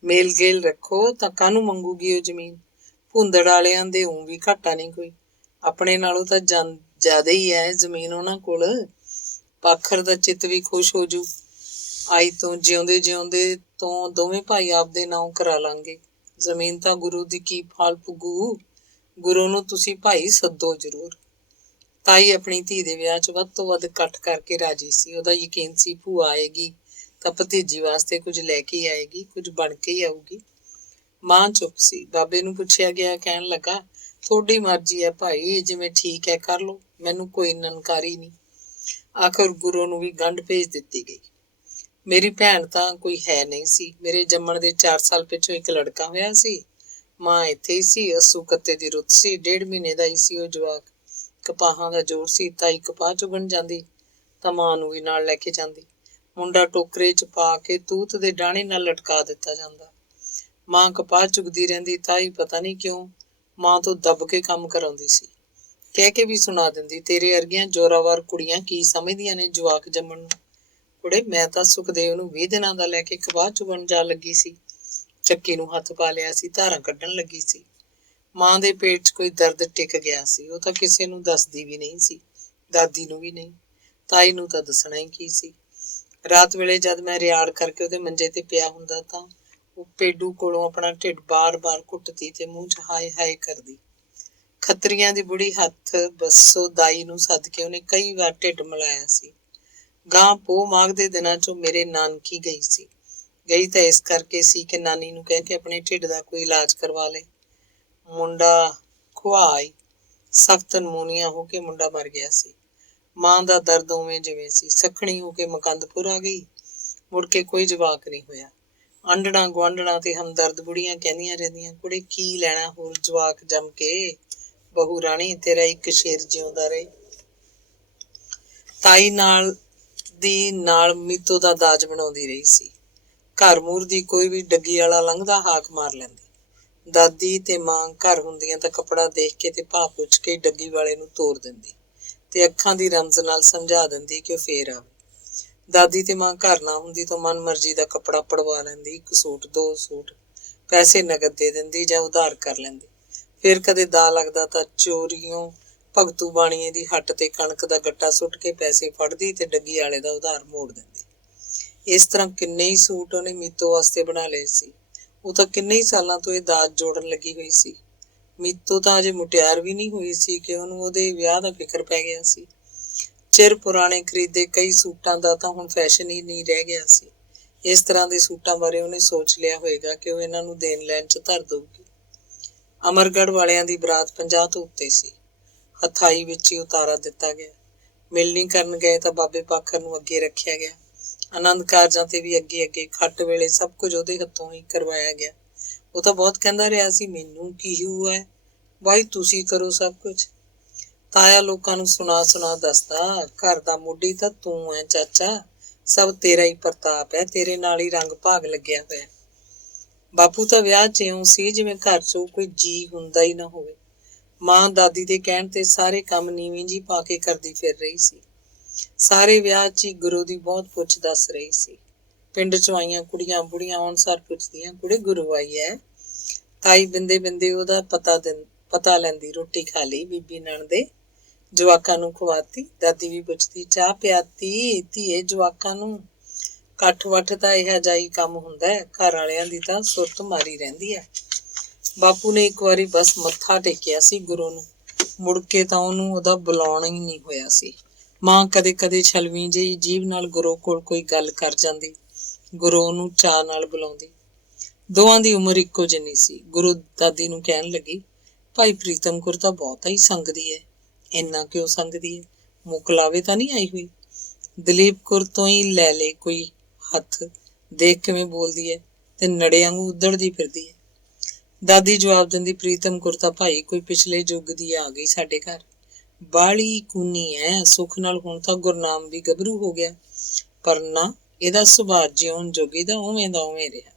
ਮੇਲ ਗੇਲ ਰੱਖੋ ਤਾਂ ਕਾਹਨੂੰ ਮੰਗੂਗੀ ਉਹ ਜ਼ਮੀਨ। ਭੁੰਦੜ ਵਾਲਿਆਂ ਦੇ ਵੀ ਘਾਟਾ ਨਹੀਂ ਕੋਈ, ਆਪਣੇ ਨਾਲੋਂ ਤਾਂ ਜ਼ਿਆਦਾ ਹੀ ਹੈ ਜ਼ਮੀਨ ਉਹਨਾਂ ਕੋਲ। ਪਾਖਰ ਦਾ ਚਿੱਤ ਵੀ ਖੁਸ਼ ਹੋ ਜੂ। ਆਈ ਤੋਂ ਜਿਉਂਦੇ ਜਿਉਂਦੇ ਤੋਂ ਦੋਵੇਂ ਭਾਈ ਆਪਦੇ ਨਾਂ ਕਰਾ ਲਾਂਗੇ। ਜ਼ਮੀਨ ਤਾਂ ਗੁਰੂ ਦੀ ਕੀ ਫਾਲ ਪੁੱਗੂ। ਗੁਰੂ ਨੂੰ ਤੁਸੀਂ ਭਾਈ ਸੱਦੋ ਜ਼ਰੂਰ। ਤਾਈ ਆਪਣੀ ਧੀ ਦੇ ਵਿਆਹ 'ਚ ਵੱਧ ਤੋਂ ਵੱਧ ਇਕੱਠ ਕਰਕੇ ਰਾਜੀ ਸੀ। ਉਹਦਾ ਯਕੀਨ ਸੀ, ਭੂਆ ਆਏਗੀ ਤਾਂ ਭਤੀਜੀ ਵਾਸਤੇ ਕੁਝ ਲੈ ਕੇ ਆਏਗੀ, ਕੁਝ ਬਣ ਕੇ ਹੀ ਆਊਗੀ। ਮਾਂ ਚੁੱਪ ਸੀ। ਬਾਬੇ ਨੂੰ ਪੁੱਛਿਆ ਗਿਆ, ਕਹਿਣ ਲੱਗਾ, ਤੁਹਾਡੀ ਮਰਜ਼ੀ ਹੈ ਭਾਈ, ਜਿਵੇਂ ਠੀਕ ਹੈ ਕਰ ਲਓ, ਮੈਨੂੰ ਕੋਈ ਨਨਕਾਰੀ ਨਹੀਂ। ਆਖਰ ਗੁਰੂ ਨੂੰ ਵੀ ਗੰਢ ਭੇਜ ਦਿੱਤੀ ਗਈ। ਮੇਰੀ ਭੈਣ ਤਾਂ ਕੋਈ ਹੈ ਨਹੀਂ ਸੀ। ਮੇਰੇ ਜੰਮਣ ਦੇ 4 ਸਾਲ ਪਿੱਛੋਂ ਇੱਕ ਲੜਕਾ ਹੋਇਆ ਸੀ। ਮਾਂ ਇੱਥੇ ਹੀ ਸੀ। ਅੱਸੂ ਕੱਤੇ ਦੀ ਰੁੱਤ ਸੀ। 1.5 ਮਹੀਨੇ ਦਾ ਹੀ ਸੀ ਉਹ ਜਵਾਕ। ਕਪਾਹਾਂ ਦਾ ਜ਼ੋਰ ਸੀ। ਤਾਈ ਕਪਾਹ ਚੁਗਣ ਜਾਂਦੀ ਤਾਂ ਮਾਂ ਨੂੰ ਵੀ ਨਾਲ ਲੈ ਕੇ ਜਾਂਦੀ। ਮੁੰਡਾ ਟੋਕਰੇ 'ਚ ਪਾ ਕੇ ਤੂਤ ਦੇ ਡਾਹਣੇ ਨਾਲ ਲਟਕਾ ਦਿੱਤਾ ਜਾਂਦਾ। ਮਾਂ ਕਪਾਹ ਚੁਗਦੀ ਰਹਿੰਦੀ। ਤਾਈ ਪਤਾ ਨਹੀਂ ਕਿਉਂ ਮਾਂ ਤੋਂ ਦੱਬ ਕੇ ਕੰਮ ਕਰਾਉਂਦੀ ਸੀ। ਕਹਿ ਕੇ ਵੀ ਸੁਣਾ ਦਿੰਦੀ, ਤੇਰੇ ਵਰਗੀਆਂ ਜ਼ੋਰਾਵਰ ਕੁੜੀਆਂ ਕੀ ਸਮਝਦੀਆਂ ਨੇ ਜਵਾਕ ਜੰਮਣ ਨੂੰ। ਕੁੜੇ, ਮੈਂ ਤਾਂ ਸੁਖਦੇਵ ਨੂੰ 20 ਦਿਨਾਂ ਦਾ ਲੈ ਕੇ ਕਪਾਹ ਚੁਗਣ ਜਾ ਲੱਗੀ ਸੀ। ਚੱਕੀ ਨੂੰ ਹੱਥ ਪਾ ਲਿਆ ਸੀ, ਧਾਰਾਂ ਕੱਢਣ ਲੱਗੀ ਸੀ। ਮਾਂ ਦੇ ਪੇਟ 'ਚ ਕੋਈ ਦਰਦ ਟਿਕ ਗਿਆ ਸੀ। ਉਹ ਤਾਂ ਕਿਸੇ ਨੂੰ ਦੱਸਦੀ ਵੀ ਨਹੀਂ ਸੀ, ਦਾਦੀ ਨੂੰ ਵੀ ਨਹੀਂ। ਤਾਈ ਨੂੰ ਤਾਂ ਦੱਸਣਾ ਹੀ ਕੀ ਸੀ। ਰਾਤ ਵੇਲੇ ਜਦ ਮੈਂ ਰਿਆੜ ਕਰਕੇ ਉਹਦੇ ਮੰਜੇ ਤੇ ਪਿਆ ਹੁੰਦਾ ਤਾਂ ਉਹ ਪੇਡੂ ਕੋਲੋਂ ਆਪਣਾ ਢਿੱਡ ਬਾਰ-ਬਾਰ ਘੁੱਟਦੀ ਤੇ ਮੂੰਹ 'ਚ ਹਾਏ ਹਾਏ ਕਰਦੀ। ਖੱਤਰੀਆਂ ਦੀ ਬੁੜੀ ਹੱਥ ਬੱਸੋ ਦਾਈ ਨੂੰ ਸੱਦ ਕੇ ਉਹਨੇ ਕਈ ਵਾਰ ਢਿੱਡ ਮਿਲਾਇਆ ਸੀ। ਗਾਂ ਪੋਹ ਮਾਘ ਦੇ ਦਿਨਾਂ 'ਚੋਂ ਮੇਰੇ ਨਾਨਕੀ ਗਈ ਸੀ। ਗਈ ਤਾਂ ਇਸ ਕਰਕੇ ਸੀ ਕਿ ਨਾਨੀ ਨੂੰ ਕਹਿ ਕੇ ਆਪਣੇ ਢਿੱਡ ਦਾ ਕੋਈ ਇਲਾਜ ਕਰਵਾ ਲੇ। ਮੁੰਡਾ ਖੁਆਈ ਸਖਤ ਨਮੂਨੀਆ ਹੋ ਕੇ ਮੁੰਡਾ ਮਰ ਗਿਆ ਸੀ। ਮਾਂ ਦਾ ਦਰਦ ਉਵੇਂ ਜਿਵੇਂ ਸੀ। ਸੱਖਣੀ ਹੋ ਕੇ ਮਕੰਦਪੁਰ ਆ ਗਈ। ਮੁੜ ਕੇ ਕੋਈ ਜਵਾਕ ਨਹੀਂ ਹੋਇਆ। ਆਂਢਣਾ ਗੁਆਂਢਣਾ ਤੇ ਹਮਦਰਦ ਬੁੜੀਆਂ ਕਹਿੰਦੀਆਂ ਰਹਿੰਦੀਆਂ, ਕੁੜੇ ਕੀ ਲੈਣਾ ਹੋਰ ਜਵਾਕ ਜੰਮ ਕੇ, ਬਹੂ ਰਾਣੀ ਤੇਰਾ ਇੱਕ ਸ਼ੇਰ ਜਿਉਂਦਾ ਰਹੇ। ਤਾਈ ਨਾਲ ਮੀਤੋ ਦਾ ਦਾਜ ਬਣਾਉਂਦੀ ਰਹੀ ਸੀ। ਘਰ ਮੂਹਰ ਦੀ ਕੋਈ ਵੀ ਡੱਗੀ ਵਾਲਾ ਲੰਘਦਾ ਹਾਕ ਮਾਰ ਲੈਂਦੀ। ਦਾਦੀ ਤੇ ਮਾਂ ਘਰ ਹੁੰਦੀਆਂ ਤਾਂ ਕੱਪੜਾ ਦੇਖ ਕੇ ਤੇ ਭਾਅ ਪੁੱਛ ਕੇ ਡੱਗੀ ਵਾਲੇ ਨੂੰ ਤੋਰ ਦਿੰਦੀ ਤੇ ਅੱਖਾਂ ਦੀ ਰਮਜ਼ ਨਾਲ ਸਮਝਾ ਦਿੰਦੀ ਕਿ ਉਹ ਫੇਰ ਆਵੇ। ਦਾਦੀ ਤੇ ਮਾਂ ਘਰ ਨਾ ਹੁੰਦੀ ਤਾਂ ਮਨ ਮਰਜ਼ੀ ਦਾ ਕੱਪੜਾ ਪੜਵਾ ਲੈਂਦੀ, 1 ਸੂਟ 2 ਸੂਟ, ਪੈਸੇ ਨਗਦ ਦੇ ਦਿੰਦੀ ਜਾਂ ਉਧਾਰ ਕਰ ਲੈਂਦੀ। ਫਿਰ ਕਦੇ ਦਾ ਲੱਗਦਾ ਤਾਂ ਚੋਰੀਓਂ ਭਗਤੂ ਬਾਣੀਏ ਦੀ ਹੱਟ ਤੇ ਕਣਕ ਦਾ ਗੱਟਾ ਸੁੱਟ ਕੇ ਪੈਸੇ ਫੜਦੀ ਤੇ ਡੱਗੀ ਵਾਲੇ ਦਾ ਉਧਾਰ ਮੋੜ ਦਿੰਦੀ। ਇਸ ਤਰ੍ਹਾਂ ਕਿੰਨੇ ਹੀ ਸੂਟ ਉਹਨੇ ਮੀਤੋ ਵਾਸਤੇ ਬਣਾ ਲਏ ਸੀ। ਉਹ ਤਾਂ ਕਿੰਨੇ ਹੀ ਸਾਲਾਂ ਤੋਂ ਇਹ ਦਾਜ ਜੋੜਨ ਲੱਗੀ ਹੋਈ ਸੀ। ਮੀਤੋ ਤਾਂ ਅਜੇ ਮੁਟਿਆਰ ਵੀ ਨਹੀਂ ਹੋਈ ਸੀ ਕਿ ਉਹਨੂੰ ਉਹਦੇ ਵਿਆਹ ਦਾ ਫਿਕਰ ਪੈ ਗਿਆ ਸੀ। ਚਿਰ ਪੁਰਾਣੇ ਖਰੀਦੇ ਕਈ ਸੂਟਾਂ ਦਾ ਤਾਂ ਹੁਣ ਫੈਸ਼ਨ ਹੀ ਨਹੀਂ ਰਹਿ ਗਿਆ ਸੀ। ਇਸ ਤਰ੍ਹਾਂ ਦੇ ਸੂਟਾਂ ਬਾਰੇ ਉਹਨੇ ਸੋਚ ਲਿਆ ਹੋਏਗਾ ਕਿ ਉਹ ਇਹਨਾਂ ਨੂੰ ਦੇਣ ਲੈਣ 'ਚ ਧਰ ਦਊਗੀ। ਅਮਰਗੜ੍ਹ ਵਾਲਿਆਂ ਦੀ ਬਰਾਤ 50 ਤੋਂ ਉੱਤੇ ਸੀ। ਹਥਾਈ ਵਿੱਚ ਹੀ ਉਤਾਰਾ ਦਿੱਤਾ ਗਿਆ। ਮਿਲਣੀ ਕਰਨ ਗਏ ਤਾਂ ਬਾਬੇ ਪਾਖਰ ਨੂੰ ਅੱਗੇ ਰੱਖਿਆ ਗਿਆ। ਆਨੰਦ ਕਾਰਜਾਂ ਤੇ ਵੀ ਅੱਗੇ ਖੱਟ ਵੇਲੇ ਸਭ ਕੁਝ ਉਹਦੇ ਹੱਥੋਂ ਹੀ ਕਰਵਾਇਆ ਗਿਆ। ਉਹ ਤਾਂ ਬਹੁਤ ਕਹਿੰਦਾ ਰਿਹਾ ਸੀ, ਮੈਨੂੰ ਕੀ ਹੈ ਬਾਈ, ਤੁਸੀਂ ਕਰੋ ਸਭ ਕੁਝ। ਤਾਇਆ ਲੋਕਾਂ ਨੂੰ ਸੁਣਾ ਦੱਸਦਾ, ਘਰ ਦਾ ਮੋਢੀ ਤਾਂ ਤੂੰ ਹੈ ਚਾਚਾ, ਸਭ ਤੇਰਾ ਹੀ ਪ੍ਰਤਾਪ ਹੈ, ਤੇਰੇ ਨਾਲ ਹੀ ਰੰਗ ਭਾਗ ਲੱਗਿਆ ਹੋਇਆ। ਬਾਪੂ ਤਾਂ ਵਿਆਹ 'ਚ ਇਉਂ ਸੀ ਜਿਵੇਂ ਘਰ 'ਚ ਕੋਈ ਜੀ ਹੁੰਦਾ ਹੀ ਨਾ ਹੋਵੇ। ਮਾਂ ਦਾਦੀ ਦੇ ਕਹਿਣ ਤੇ ਸਾਰੇ ਕੰਮ ਨੀਵੀਂ ਜੀ ਪਾ ਕੇ ਕਰਦੀ ਫਿਰ ਰਹੀ ਸੀ। ਸਾਰੇ ਵਿਆਹ 'ਚ ਹੀ ਗੁਰੂ ਦੀ ਬਹੁਤ ਪੁੱਛ ਦੱਸ ਰਹੀ ਸੀ। ਪਿੰਡ 'ਚੋਂ ਆਈਆਂ ਕੁੜੀਆਂ ਬੁੜੀਆਂ ਆਉਣ ਸਾਰ ਪੁੱਛਦੀਆਂ, ਕੁੜੇ ਗੁਰੂ ਆਈ ਹੈ। ਤਾਈ ਬਿੰਦੇ ਉਹਦਾ ਪਤਾ ਲੈਂਦੀ। ਰੋਟੀ ਖਾ ਲਈ ਬੀਬੀ ਨਣਦੇ, ਜਵਾਕਾਂ ਨੂੰ ਖਵਾਤੀ। ਦਾਦੀ ਵੀ ਪੁੱਛਦੀ, ਚਾਹ ਪਿਆਤੀ ਧੀਏ ਜਵਾਕਾਂ ਨੂੰ। ਕੱਠ ਵੱਠ ਤਾਂ ਇਹੋ ਜਿਹਾ ਹੀ ਕੰਮ ਹੁੰਦਾ ਹੈ, ਘਰ ਵਾਲਿਆਂ ਦੀ ਤਾਂ ਸੁਰਤ ਮਾਰੀ ਰਹਿੰਦੀ ਹੈ। ਬਾਪੂ ਨੇ ਇੱਕ ਵਾਰੀ ਬਸ ਮੱਥਾ ਟੇਕਿਆ ਸੀ ਗੁਰੂ ਨੂੰ, ਮੁੜ ਕੇ ਤਾਂ ਉਹਨੂੰ ਉਹਦਾ ਬੁਲਾਉਣਾ ਹੀ ਨਹੀਂ ਹੋਇਆ ਸੀ। ਮਾਂ ਕਦੇ ਛਲਵੀਂ ਜਿਹੀ ਜੀਭ ਨਾਲ ਗੁਰੂ ਕੋਲ ਕੋਈ ਗੱਲ ਕਰ ਜਾਂਦੀ। ਗੁਰੂ ਉਹਨੂੰ ਚਾਅ ਨਾਲ ਬੁਲਾਉਂਦੀ। ਦੋਵਾਂ ਦੀ ਉਮਰ ਇੱਕੋ ਜਿੰਨੀ ਸੀ। ਗੁਰੂ ਦਾਦੀ ਨੂੰ ਕਹਿਣ ਲੱਗੀ, ਭਾਈ ਪ੍ਰੀਤਮ ਕੌਰ ਤਾਂ ਬਹੁਤਾ ਹੀ ਸੰਗਦੀ ਹੈ। ਇੰਨਾ ਕਿਉਂ ਸੰਗਦੀ ਹੈ? ਮੁਕਲਾਵੇ ਤਾਂ ਨਹੀਂ ਆਈ ਹੋਈ? ਦਲੀਪ ਕੌਰ ਤੋਂ ਹੀ ਲੈ ਲੈ ਕੋਈ ਹੱਥ, ਦੇਖ ਕਿਵੇਂ ਬੋਲਦੀ ਹੈ ਤੇ ਨੜੇ ਵਾਂਗੂ ਉੱਧੜਦੀ ਫਿਰਦੀ ਹੈ। ਦਾਦੀ ਜਵਾਬ ਦਿੰਦੀ, ਪ੍ਰੀਤਮ ਕੌਰ ਤਾਂ ਭਾਈ ਕੋਈ ਪਿਛਲੇ ਯੁੱਗ ਦੀ ਆ ਗਈ ਸਾਡੇ ਘਰ, ਬਾਹਲੀ ਕੂਨੀ ਹੈ। ਸੁੱਖ ਨਾਲ ਹੁਣ ਤਾਂ ਗੁਰਨਾਮ ਵੀ ਗੱਭਰੂ ਹੋ ਗਿਆ, ਪਰ ਨਾ ਇਹਦਾ ਸੁਭਾਅ ਜਿਉਣ ਜੋਗੀ ਦਾ ਉਵੇਂ ਰਿਹਾ।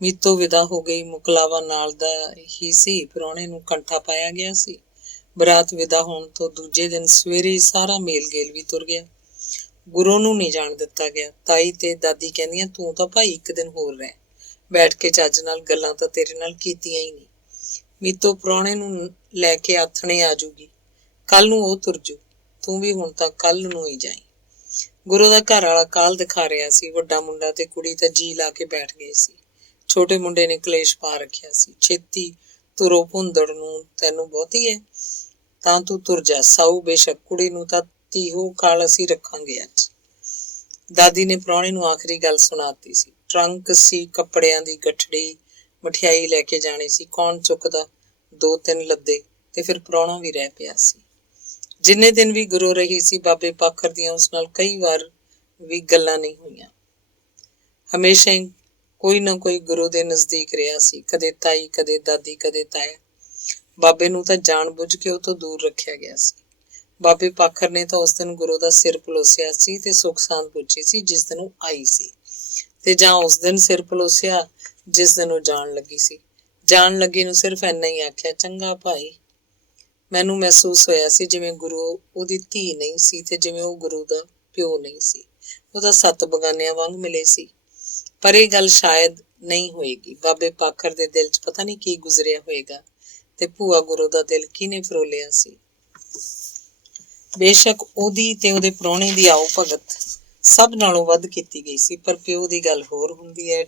ਮੀਤੋ ਵਿਦਾ ਹੋ ਗਈ। ਮੁਕਲਾਵਾ ਨਾਲ ਦਾ ਹੀ ਸੀ। ਪ੍ਰਾਹੁਣੇ ਨੂੰ ਕੰਠਾ ਪਾਇਆ ਗਿਆ ਸੀ। ਬਰਾਤ ਵਿਦਾ ਹੋਣ ਤੋਂ ਦੂਜੇ ਦਿਨ ਸਵੇਰੇ ਸਾਰਾ ਮੇਲ ਗੇਲ ਵੀ ਤੁਰ ਗਿਆ। ਗੁਰੂ ਨੂੰ ਨਹੀਂ ਜਾਣ ਦਿੱਤਾ ਗਿਆ। ਤਾਈ ਤੇ ਦਾਦੀ ਕਹਿੰਦੀਆਂ, ਤੂੰ ਤਾਂ ਭਾਈ 1 ਦਿਨ ਹੋਰ ਰਹਿ, ਬੈਠ ਕੇ ਚੱਜ ਨਾਲ ਗੱਲਾਂ ਤਾਂ ਤੇਰੇ ਨਾਲ ਕੀਤੀਆਂ ਹੀ ਨਹੀਂ। ਮੀਤੋ ਪ੍ਰਾਹੁਣੇ ਨੂੰ ਲੈ ਕੇ ਆਥਣੇ ਆ ਜੂਗੀ, ਕੱਲ ਨੂੰ ਉਹ ਤੁਰ ਜੂ, ਤੂੰ ਵੀ ਹੁਣ ਤਾਂ ਕੱਲ ਨੂੰ ਹੀ ਜਾਈ। ਗੁਰੂ ਦਾ ਘਰ ਵਾਲਾ ਕਾਹਲ ਦਿਖਾ ਰਿਹਾ ਸੀ। ਵੱਡਾ ਮੁੰਡਾ ਤੇ ਕੁੜੀ ਤਾਂ ਜੀ ਲਾ ਕੇ ਬੈਠ ਗਏ ਸੀ। ਛੋਟੇ ਮੁੰਡੇ ਨੇ ਕਲੇਸ਼ ਪਾ ਰੱਖਿਆ ਸੀ, ਛੇਤੀ ਤੁਰੋ ਭੁੰਦੜ ਨੂੰ, ਤੈਨੂੰ ਬਹੁਤੀ ਹੈ ਤਾਂ ਤੂੰ ਤੁਰ ਜਾ ਸਾਊ, ਬੇਸ਼ੱਕ ਕੁੜੀ ਨੂੰ ਤਾਂ ਧੀਹੋ ਕਾਲ ਅਸੀਂ ਰੱਖਾਂਗੇ ਅੱਜ। ਦਾਦੀ ਨੇ ਪ੍ਰਾਹੁਣੇ ਨੂੰ ਆਖਰੀ ਗੱਲ ਸੁਣਾਤੀ ਸੀ। ਟਰੰਕ ਸੀ, ਕੱਪੜਿਆਂ ਦੀ ਗਠੜੀ, ਮਠਿਆਈ ਲੈ ਕੇ ਜਾਣੀ ਸੀ। ਕੌਣ ਚੁੱਕਦਾ? 2-3 ਲੱਦੇ ਤੇ ਫਿਰ ਪ੍ਰਾਹੁਣਾ ਵੀ ਰਹਿ ਪਿਆ ਸੀ। ਜਿੰਨੇ ਦਿਨ ਵੀ ਗੁਰੂ ਰਹੀ ਸੀ, ਬਾਬੇ ਪਾਖਰ ਦੀਆਂ ਉਸ ਨਾਲ ਕਈ ਵਾਰ ਵੀ ਗੱਲਾਂ ਨਹੀਂ ਹੋਈਆਂ। ਹਮੇਸ਼ਾ ਹੀ ਕੋਈ ਨਾ ਕੋਈ ਗੁਰੂ ਦੇ ਨਜ਼ਦੀਕ ਰਿਹਾ ਸੀ, ਕਦੇ ਤਾਈ, ਕਦੇ ਦਾਦੀ, ਕਦੇ ਤਾਇਆ। ਬਾਬੇ ਨੂੰ ਤਾਂ ਜਾਣ ਬੁੱਝ ਕੇ ਉਹ ਤੋਂ ਦੂਰ ਰੱਖਿਆ ਗਿਆ ਸੀ। ਬਾਬੇ ਪਾਖਰ ਨੇ ਤਾਂ ਉਸ ਦਿਨ ਗੁਰੂ ਦਾ ਸਿਰ ਪਲੋਸਿਆ ਸੀ ਤੇ ਸੁੱਖ ਸਾਂਦ ਪੁੱਛੀ ਸੀ ਜਿਸ ਦਿਨ ਉਹ ਆਈ ਸੀ, ਤੇ ਜਾਂ ਉਸ ਦਿਨ ਸਿਰ ਪਲੋਸਿਆ ਜਿਸ ਦਿਨ ਉਹ ਜਾਣ ਲੱਗੀ ਸੀ। ਜਾਣ ਲੱਗੀ ਨੂੰ ਸਿਰਫ ਇੰਨਾ ਹੀ ਆਖਿਆ, ਚੰਗਾ ਭਾਈ। ਮੈਨੂੰ ਮਹਿਸੂਸ ਹੋਇਆ ਸੀ ਜਿਵੇਂ ਗੁਰੂ ਉਹਦੀ ਧੀ ਨਹੀਂ ਸੀ ਤੇ ਜਿਵੇਂ ਉਹ ਗੁਰੂ ਦਾ ਪਿਓ ਨਹੀਂ ਸੀ। ਉਹ ਤਾਂ 7 ਬਗਾਨਿਆਂ ਵਾਂਗ ਮਿਲੇ ਸੀ। ਪਰ ਇਹ ਗੱਲ ਸ਼ਾਇਦ ਨਹੀਂ ਹੋਏਗੀ। ਬਾਬੇ ਪਾਖਰ ਦੇ ਦਿਲ 'ਚ ਪਤਾ ਨਹੀਂ ਕੀ ਗੁਜ਼ਰਿਆ ਹੋਏਗਾ ਤੇ ਭੂਆ ਗੁਰੂ ਦਾ ਦਿਲ ਕਿਹਨੇ ਫਰੋਲਿਆ ਸੀ। ਬੇਸ਼ੱਕ ਉਹਦੀ ਤੇ ਉਹਦੇ ਪ੍ਰਾਹੁਣੇ ਦੀ ਆਓ ਭਗਤ ਸਭ ਨਾਲੋਂ ਵੱਧ ਕੀਤੀ ਗਈ ਸੀ, ਪਰ ਪਿਓ ਦੀ ਗੱਲ ਹੋਰ ਹੁੰਦੀ ਹੈ।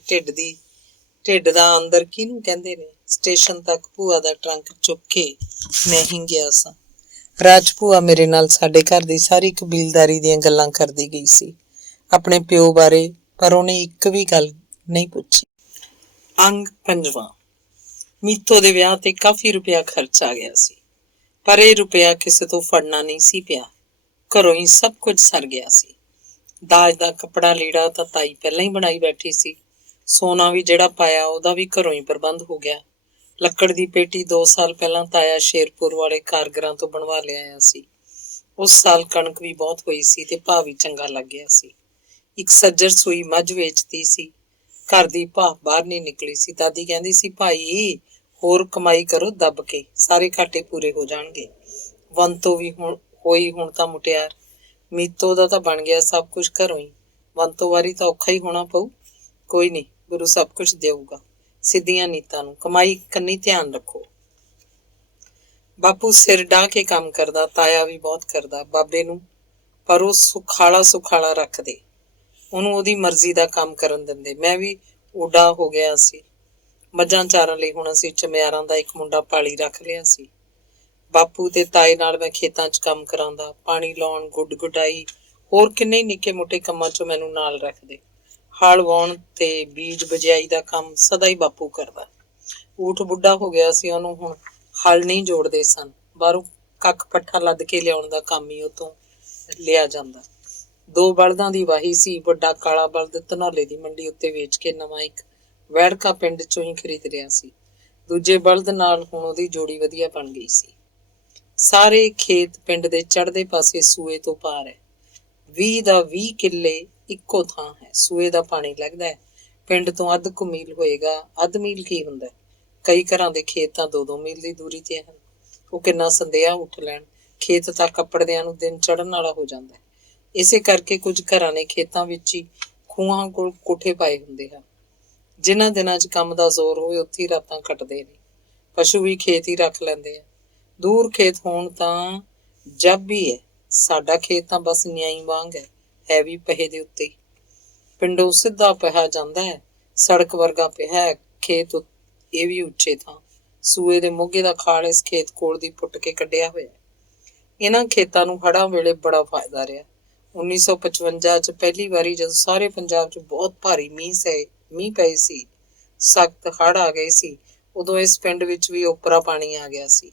ਢਿੱਡ ਦਾ ਅੰਦਰ ਕਿਹਨੂੰ ਕਹਿੰਦੇ ਨੇ। ਸਟੇਸ਼ਨ ਤੱਕ ਭੂਆ ਦਾ ਟਰੰਕ ਚੁੱਕ ਕੇ ਮੈਂ ਹੀ ਗਿਆ ਸਾਂ। ਰਾਜ ਭੂਆ ਮੇਰੇ ਨਾਲ ਸਾਡੇ ਘਰ ਦੀ ਸਾਰੀ ਕਬੀਲਦਾਰੀ ਦੀਆਂ ਗੱਲਾਂ ਕਰਦੀ ਗਈ ਸੀ, ਆਪਣੇ ਪਿਓ ਬਾਰੇ, ਪਰ ਉਹਨੇ ਇੱਕ ਵੀ ਗੱਲ ਨਹੀਂ ਪੁੱਛੀ। ਅੰਗ 5ਵਾਂ। ਮੀਤੋ ਦੇ ਵਿਆਹ ਤੇ ਕਾਫੀ ਰੁਪਇਆ ਖਰਚ ਆ ਗਿਆ ਸੀ, ਪਰ ਇਹ ਰੁਪਇਆ ਕਿਸੇ ਤੋਂ ਫੜਨਾ ਨਹੀਂ ਸੀ ਪਿਆ। ਘਰੋਂ ਹੀ ਸਭ ਕੁਝ ਸਰ ਗਿਆ ਸੀ। ਦਾਜ ਦਾ ਕੱਪੜਾ ਲੀੜਾ ਤਾਂ ਤਾਈ ਪਹਿਲਾਂ ਹੀ ਬਣਾਈ ਬੈਠੀ ਸੀ। ਸੋਨਾ ਵੀ ਜਿਹੜਾ ਪਾਇਆ ਉਹਦਾ ਵੀ ਘਰੋਂ ਹੀ ਪ੍ਰਬੰਧ ਹੋ ਗਿਆ। ਲੱਕੜ ਦੀ ਪੇਟੀ 2 ਸਾਲ ਪਹਿਲਾਂ ਤਾਇਆ ਸ਼ੇਰਪੁਰ ਵਾਲੇ ਕਾਰਗਰਾਂ ਤੋਂ ਬਣਵਾ ਲਿਆਇਆ ਸੀ। ਉਸ ਸਾਲ ਕਣਕ ਵੀ ਬਹੁਤ ਹੋਈ ਸੀ ਤੇ ਭਾਅ ਵੀ ਚੰਗਾ ਲੱਗ ਗਿਆ ਸੀ। ਇੱਕ ਸੱਜਰ ਸੂਈ ਮੱਝ ਵੇਚਦੀ ਸੀ। ਘਰ ਦੀ ਭਾਅ ਬਾਹਰ ਨਹੀਂ ਨਿਕਲੀ ਸੀ। ਦਾਦੀ ਕਹਿੰਦੀ ਸੀ, ਭਾਈ ਹੋਰ ਕਮਾਈ ਕਰੋ ਦੱਬ ਕੇ, ਸਾਰੇ ਘਾਟੇ ਪੂਰੇ ਹੋ ਜਾਣਗੇ। ਵੰਤੋ ਵੀ ਹੁਣ ਤਾਂ ਮੁਟਿਆਰ। ਮੀਤੋ ਦਾ ਤਾਂ ਬਣ ਗਿਆ ਸਭ ਕੁਝ ਘਰੋਂ ਹੀ। ਵੰਤੋ ਵਾਰੀ ਤਾਂ ਔਖਾ ਹੀ ਹੋਣਾ ਪਊ। ਕੋਈ ਨਹੀਂ, ਗੁਰੂ ਸਭ ਕੁਝ ਦੇਊਗਾ। ਸਿੱਧੀਆਂ ਨੀਤਾਂ ਨੂੰ, ਕਮਾਈ ਕੰਨੀ ਧਿਆਨ ਰੱਖੋ। ਬਾਪੂ ਸਿਰ ਡਾਹ ਕੇ ਕੰਮ ਕਰਦਾ, ਤਾਇਆ ਵੀ ਬਹੁਤ ਕਰਦਾ ਬਾਬੇ ਨੂੰ, ਪਰ ਉਹ ਸੁਖਾਲਾ ਰੱਖਦੇ, ਉਹਨੂੰ ਉਹਦੀ ਮਰਜ਼ੀ ਦਾ ਕੰਮ ਕਰਨ ਦਿੰਦੇ। ਮੈਂ ਵੀ ਓਡਾ ਹੋ ਗਿਆ ਸੀ। ਮੱਝਾਂ ਚਾਰਨ ਲਈ ਹੁਣ ਅਸੀਂ ਚਮਿਆਰਾਂ ਦਾ ਇੱਕ ਮੁੰਡਾ ਪਾਲੀ ਰੱਖ ਲਿਆ ਸੀ। ਬਾਪੂ ਤੇ ਤਾਏ ਨਾਲ ਮੈਂ ਖੇਤਾਂ 'ਚ ਕੰਮ ਕਰਾਉਂਦਾ, ਪਾਣੀ ਲਾਉਣ, ਗੁਡਾਈ, ਹੋਰ ਕਿੰਨੇ ਨਿੱਕੇ ਮੋਟੇ ਕੰਮਾਂ 'ਚੋਂ ਮੈਨੂੰ ਨਾਲ ਰੱਖਦੇ। ਹਲ ਵਾਹੁਣ ਤੇ ਬੀਜ ਬਜਾਈ ਦਾ ਕੰਮ ਸਦਾ ਹੀ ਬਾਪੂ ਕਰਦਾ। ਊਠ ਬੁੱਢਾ ਹੋ ਗਿਆ ਸੀ, ਉਹਨੂੰ ਹੁਣ ਹਲ ਨਹੀਂ ਜੋੜਦੇ ਸਨ। ਬਾਹਰੋਂ ਕੱਖ ਪੱਠਾ ਲੱਦ ਕੇ ਲਿਆਉਣ ਦਾ ਕੰਮ ਹੀ ਉਹ ਤੋਂ ਲਿਆ ਜਾਂਦਾ। 2 ਬਲਦਾਂ ਦੀ ਵਾਹੀ ਸੀ। ਵੱਡਾ ਕਾਲਾ ਬਲਦ ਧਨੌਲੇ ਦੀ ਮੰਡੀ ਉੱਤੇ ਵੇਚ ਕੇ ਨਵਾਂ ਇੱਕ ਵੈੜਕਾ ਪਿੰਡ 'ਚੋਂ ਹੀ ਖਰੀਦ ਰਿਹਾ ਸੀ। ਦੂਜੇ ਬਲਦ ਨਾਲ ਹੁਣ ਉਹਦੀ ਜੋੜੀ ਵਧੀਆ ਬਣ ਗਈ ਸੀ। ਸਾਰੇ ਖੇਤ ਪਿੰਡ ਦੇ ਚੜ੍ਹਦੇ ਪਾਸੇ ਸੂਏ ਤੋਂ ਪਾਰ ਹੈ। 20 ਦਾ 20 ਕਿੱਲੇ ਇੱਕੋ ਥਾਂ ਹੈ। ਸੂਏ ਦਾ ਪਾਣੀ ਲੱਗਦਾ ਹੈ। ਪਿੰਡ ਤੋਂ ਅੱਧ ਕੁ ਮੀਲ ਹੋਏਗਾ। ਅੱਧ ਮੀਲ ਕੀ ਹੁੰਦਾ? ਕਈ ਘਰਾਂ ਦੇ ਖੇਤ ਤਾਂ 2-2 ਮੀਲ ਦੀ ਦੂਰੀ ਤੇ ਹਨ। ਉਹ ਕਿੰਨਾ ਸੰਦੇਹਾ ਉੱਠ ਲੈਣ, ਖੇਤ ਤੱਕ ਕੱਪੜਦਿਆਂ ਨੂੰ ਦਿਨ ਚੜ੍ਹਨ ਵਾਲਾ ਹੋ ਜਾਂਦਾ ਹੈ। ਇਸੇ ਕਰਕੇ ਕੁਝ ਘਰਾਂ ਨੇ ਖੇਤਾਂ ਵਿੱਚ ਹੀ ਖੂਹਾਂ ਕੋਲ ਕੋਠੇ ਪਾਏ ਹੁੰਦੇ ਹਨ। ਜਿਨ੍ਹਾਂ ਦਿਨਾਂ 'ਚ ਕੰਮ ਦਾ ਜ਼ੋਰ ਹੋਵੇ ਉੱਥੇ ਹੀ ਰਾਤਾਂ ਕੱਟਦੇ ਨੇ। ਪਸ਼ੂ ਵੀ ਖੇਤ ਹੀ ਰੱਖ ਲੈਂਦੇ ਆ। ਦੂਰ ਖੇਤ ਹੋਣ ਤਾਂ ਜੱਬ ਵੀ ਹੈ। ਸਾਡਾ ਖੇਤ ਤਾਂ ਬਸ ਨਿਆਈ ਵਾਂਗ ਹੈ ਵੀ ਪਹੇ ਦੇ ਉੱਤੇ ਹੀ। ਪਿੰਡੋਂ ਸਿੱਧਾ ਪਿਆ ਜਾਂਦਾ ਹੈ, ਸੜਕ ਵਰਗਾ ਪਿਆ ਹੈ ਖੇਤ। ਇਹ ਵੀ ਉੱਚੇ ਥਾਂ। ਸੂਏ ਦੇ ਮੋਗੇ ਦਾ ਖਾਲ ਇਸ ਖੇਤ ਕੋਲ ਦੀ ਪੁੱਟ ਕੇ ਕੱਢਿਆ ਹੋਇਆ। ਇਹਨਾਂ ਖੇਤਾਂ ਨੂੰ ਹੜ੍ਹਾਂ ਵੇਲੇ ਬੜਾ ਫਾਇਦਾ ਰਿਹਾ। 1955 'ਚ ਪਹਿਲੀ ਵਾਰੀ ਜਦੋਂ ਸਾਰੇ ਪੰਜਾਬ 'ਚ ਬਹੁਤ ਭਾਰੀ ਮੀਂਹ ਪਏ ਸੀ, ਸਖਤ ਹੜ੍ਹ ਆ ਗਏ ਸੀ, ਉਦੋਂ ਇਸ ਪਿੰਡ ਵਿੱਚ ਵੀ ਓਪਰਾ ਪਾਣੀ ਆ ਗਿਆ ਸੀ।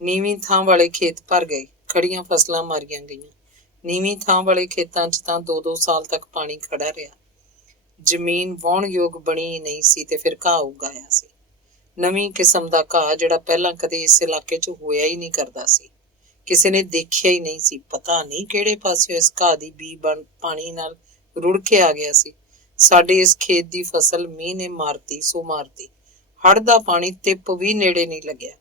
ਨੀਵੀਂ ਥਾਂ ਵਾਲੇ ਖੇਤ ਭਰ ਗਏ, ਖੜੀਆਂ ਫਸਲਾਂ ਮਾਰੀਆਂ ਗਈਆਂ। ਨੀਵੀਂ ਥਾਂ ਵਾਲੇ ਖੇਤਾਂ 'ਚ ਤਾਂ 2-2 ਸਾਲ ਤੱਕ ਪਾਣੀ ਖੜਾ ਰਿਹਾ। ਜ਼ਮੀਨ ਵਾਹੁਣ ਯੋਗ ਬਣੀ ਨਹੀਂ ਸੀ ਤੇ ਫਿਰ ਘਾਹ ਉਗਾਇਆ ਸੀ। ਨਵੀਂ ਕਿਸਮ ਦਾ ਘਾਹ ਜਿਹੜਾ ਪਹਿਲਾਂ ਕਦੇ ਇਸ ਇਲਾਕੇ 'ਚ ਹੋਇਆ ਹੀ ਨਹੀਂ ਕਰਦਾ ਸੀ। ਕਿਸੇ ਨੇ ਦੇਖਿਆ ਹੀ ਨਹੀਂ ਸੀ। ਪਤਾ ਨਹੀਂ ਕਿਹੜੇ ਪਾਸਿਓਂ ਇਸ ਘਾਹ ਦੀ ਬੀ ਪਾਣੀ ਨਾਲ ਰੁੜ ਕੇ ਆ ਗਿਆ ਸੀ। ਸਾਡੇ ਇਸ ਖੇਤ ਦੀ ਫਸਲ ਮੀਂਹ ਨੇ ਮਾਰਤੀ ਸੋ ਮਾਰਤੀ। ਹੜ੍ਹ ਦਾ ਪਾਣੀ ਤਿੱਪ ਵੀ ਨੇੜੇ ਨਹੀਂ ਲੱਗਿਆ।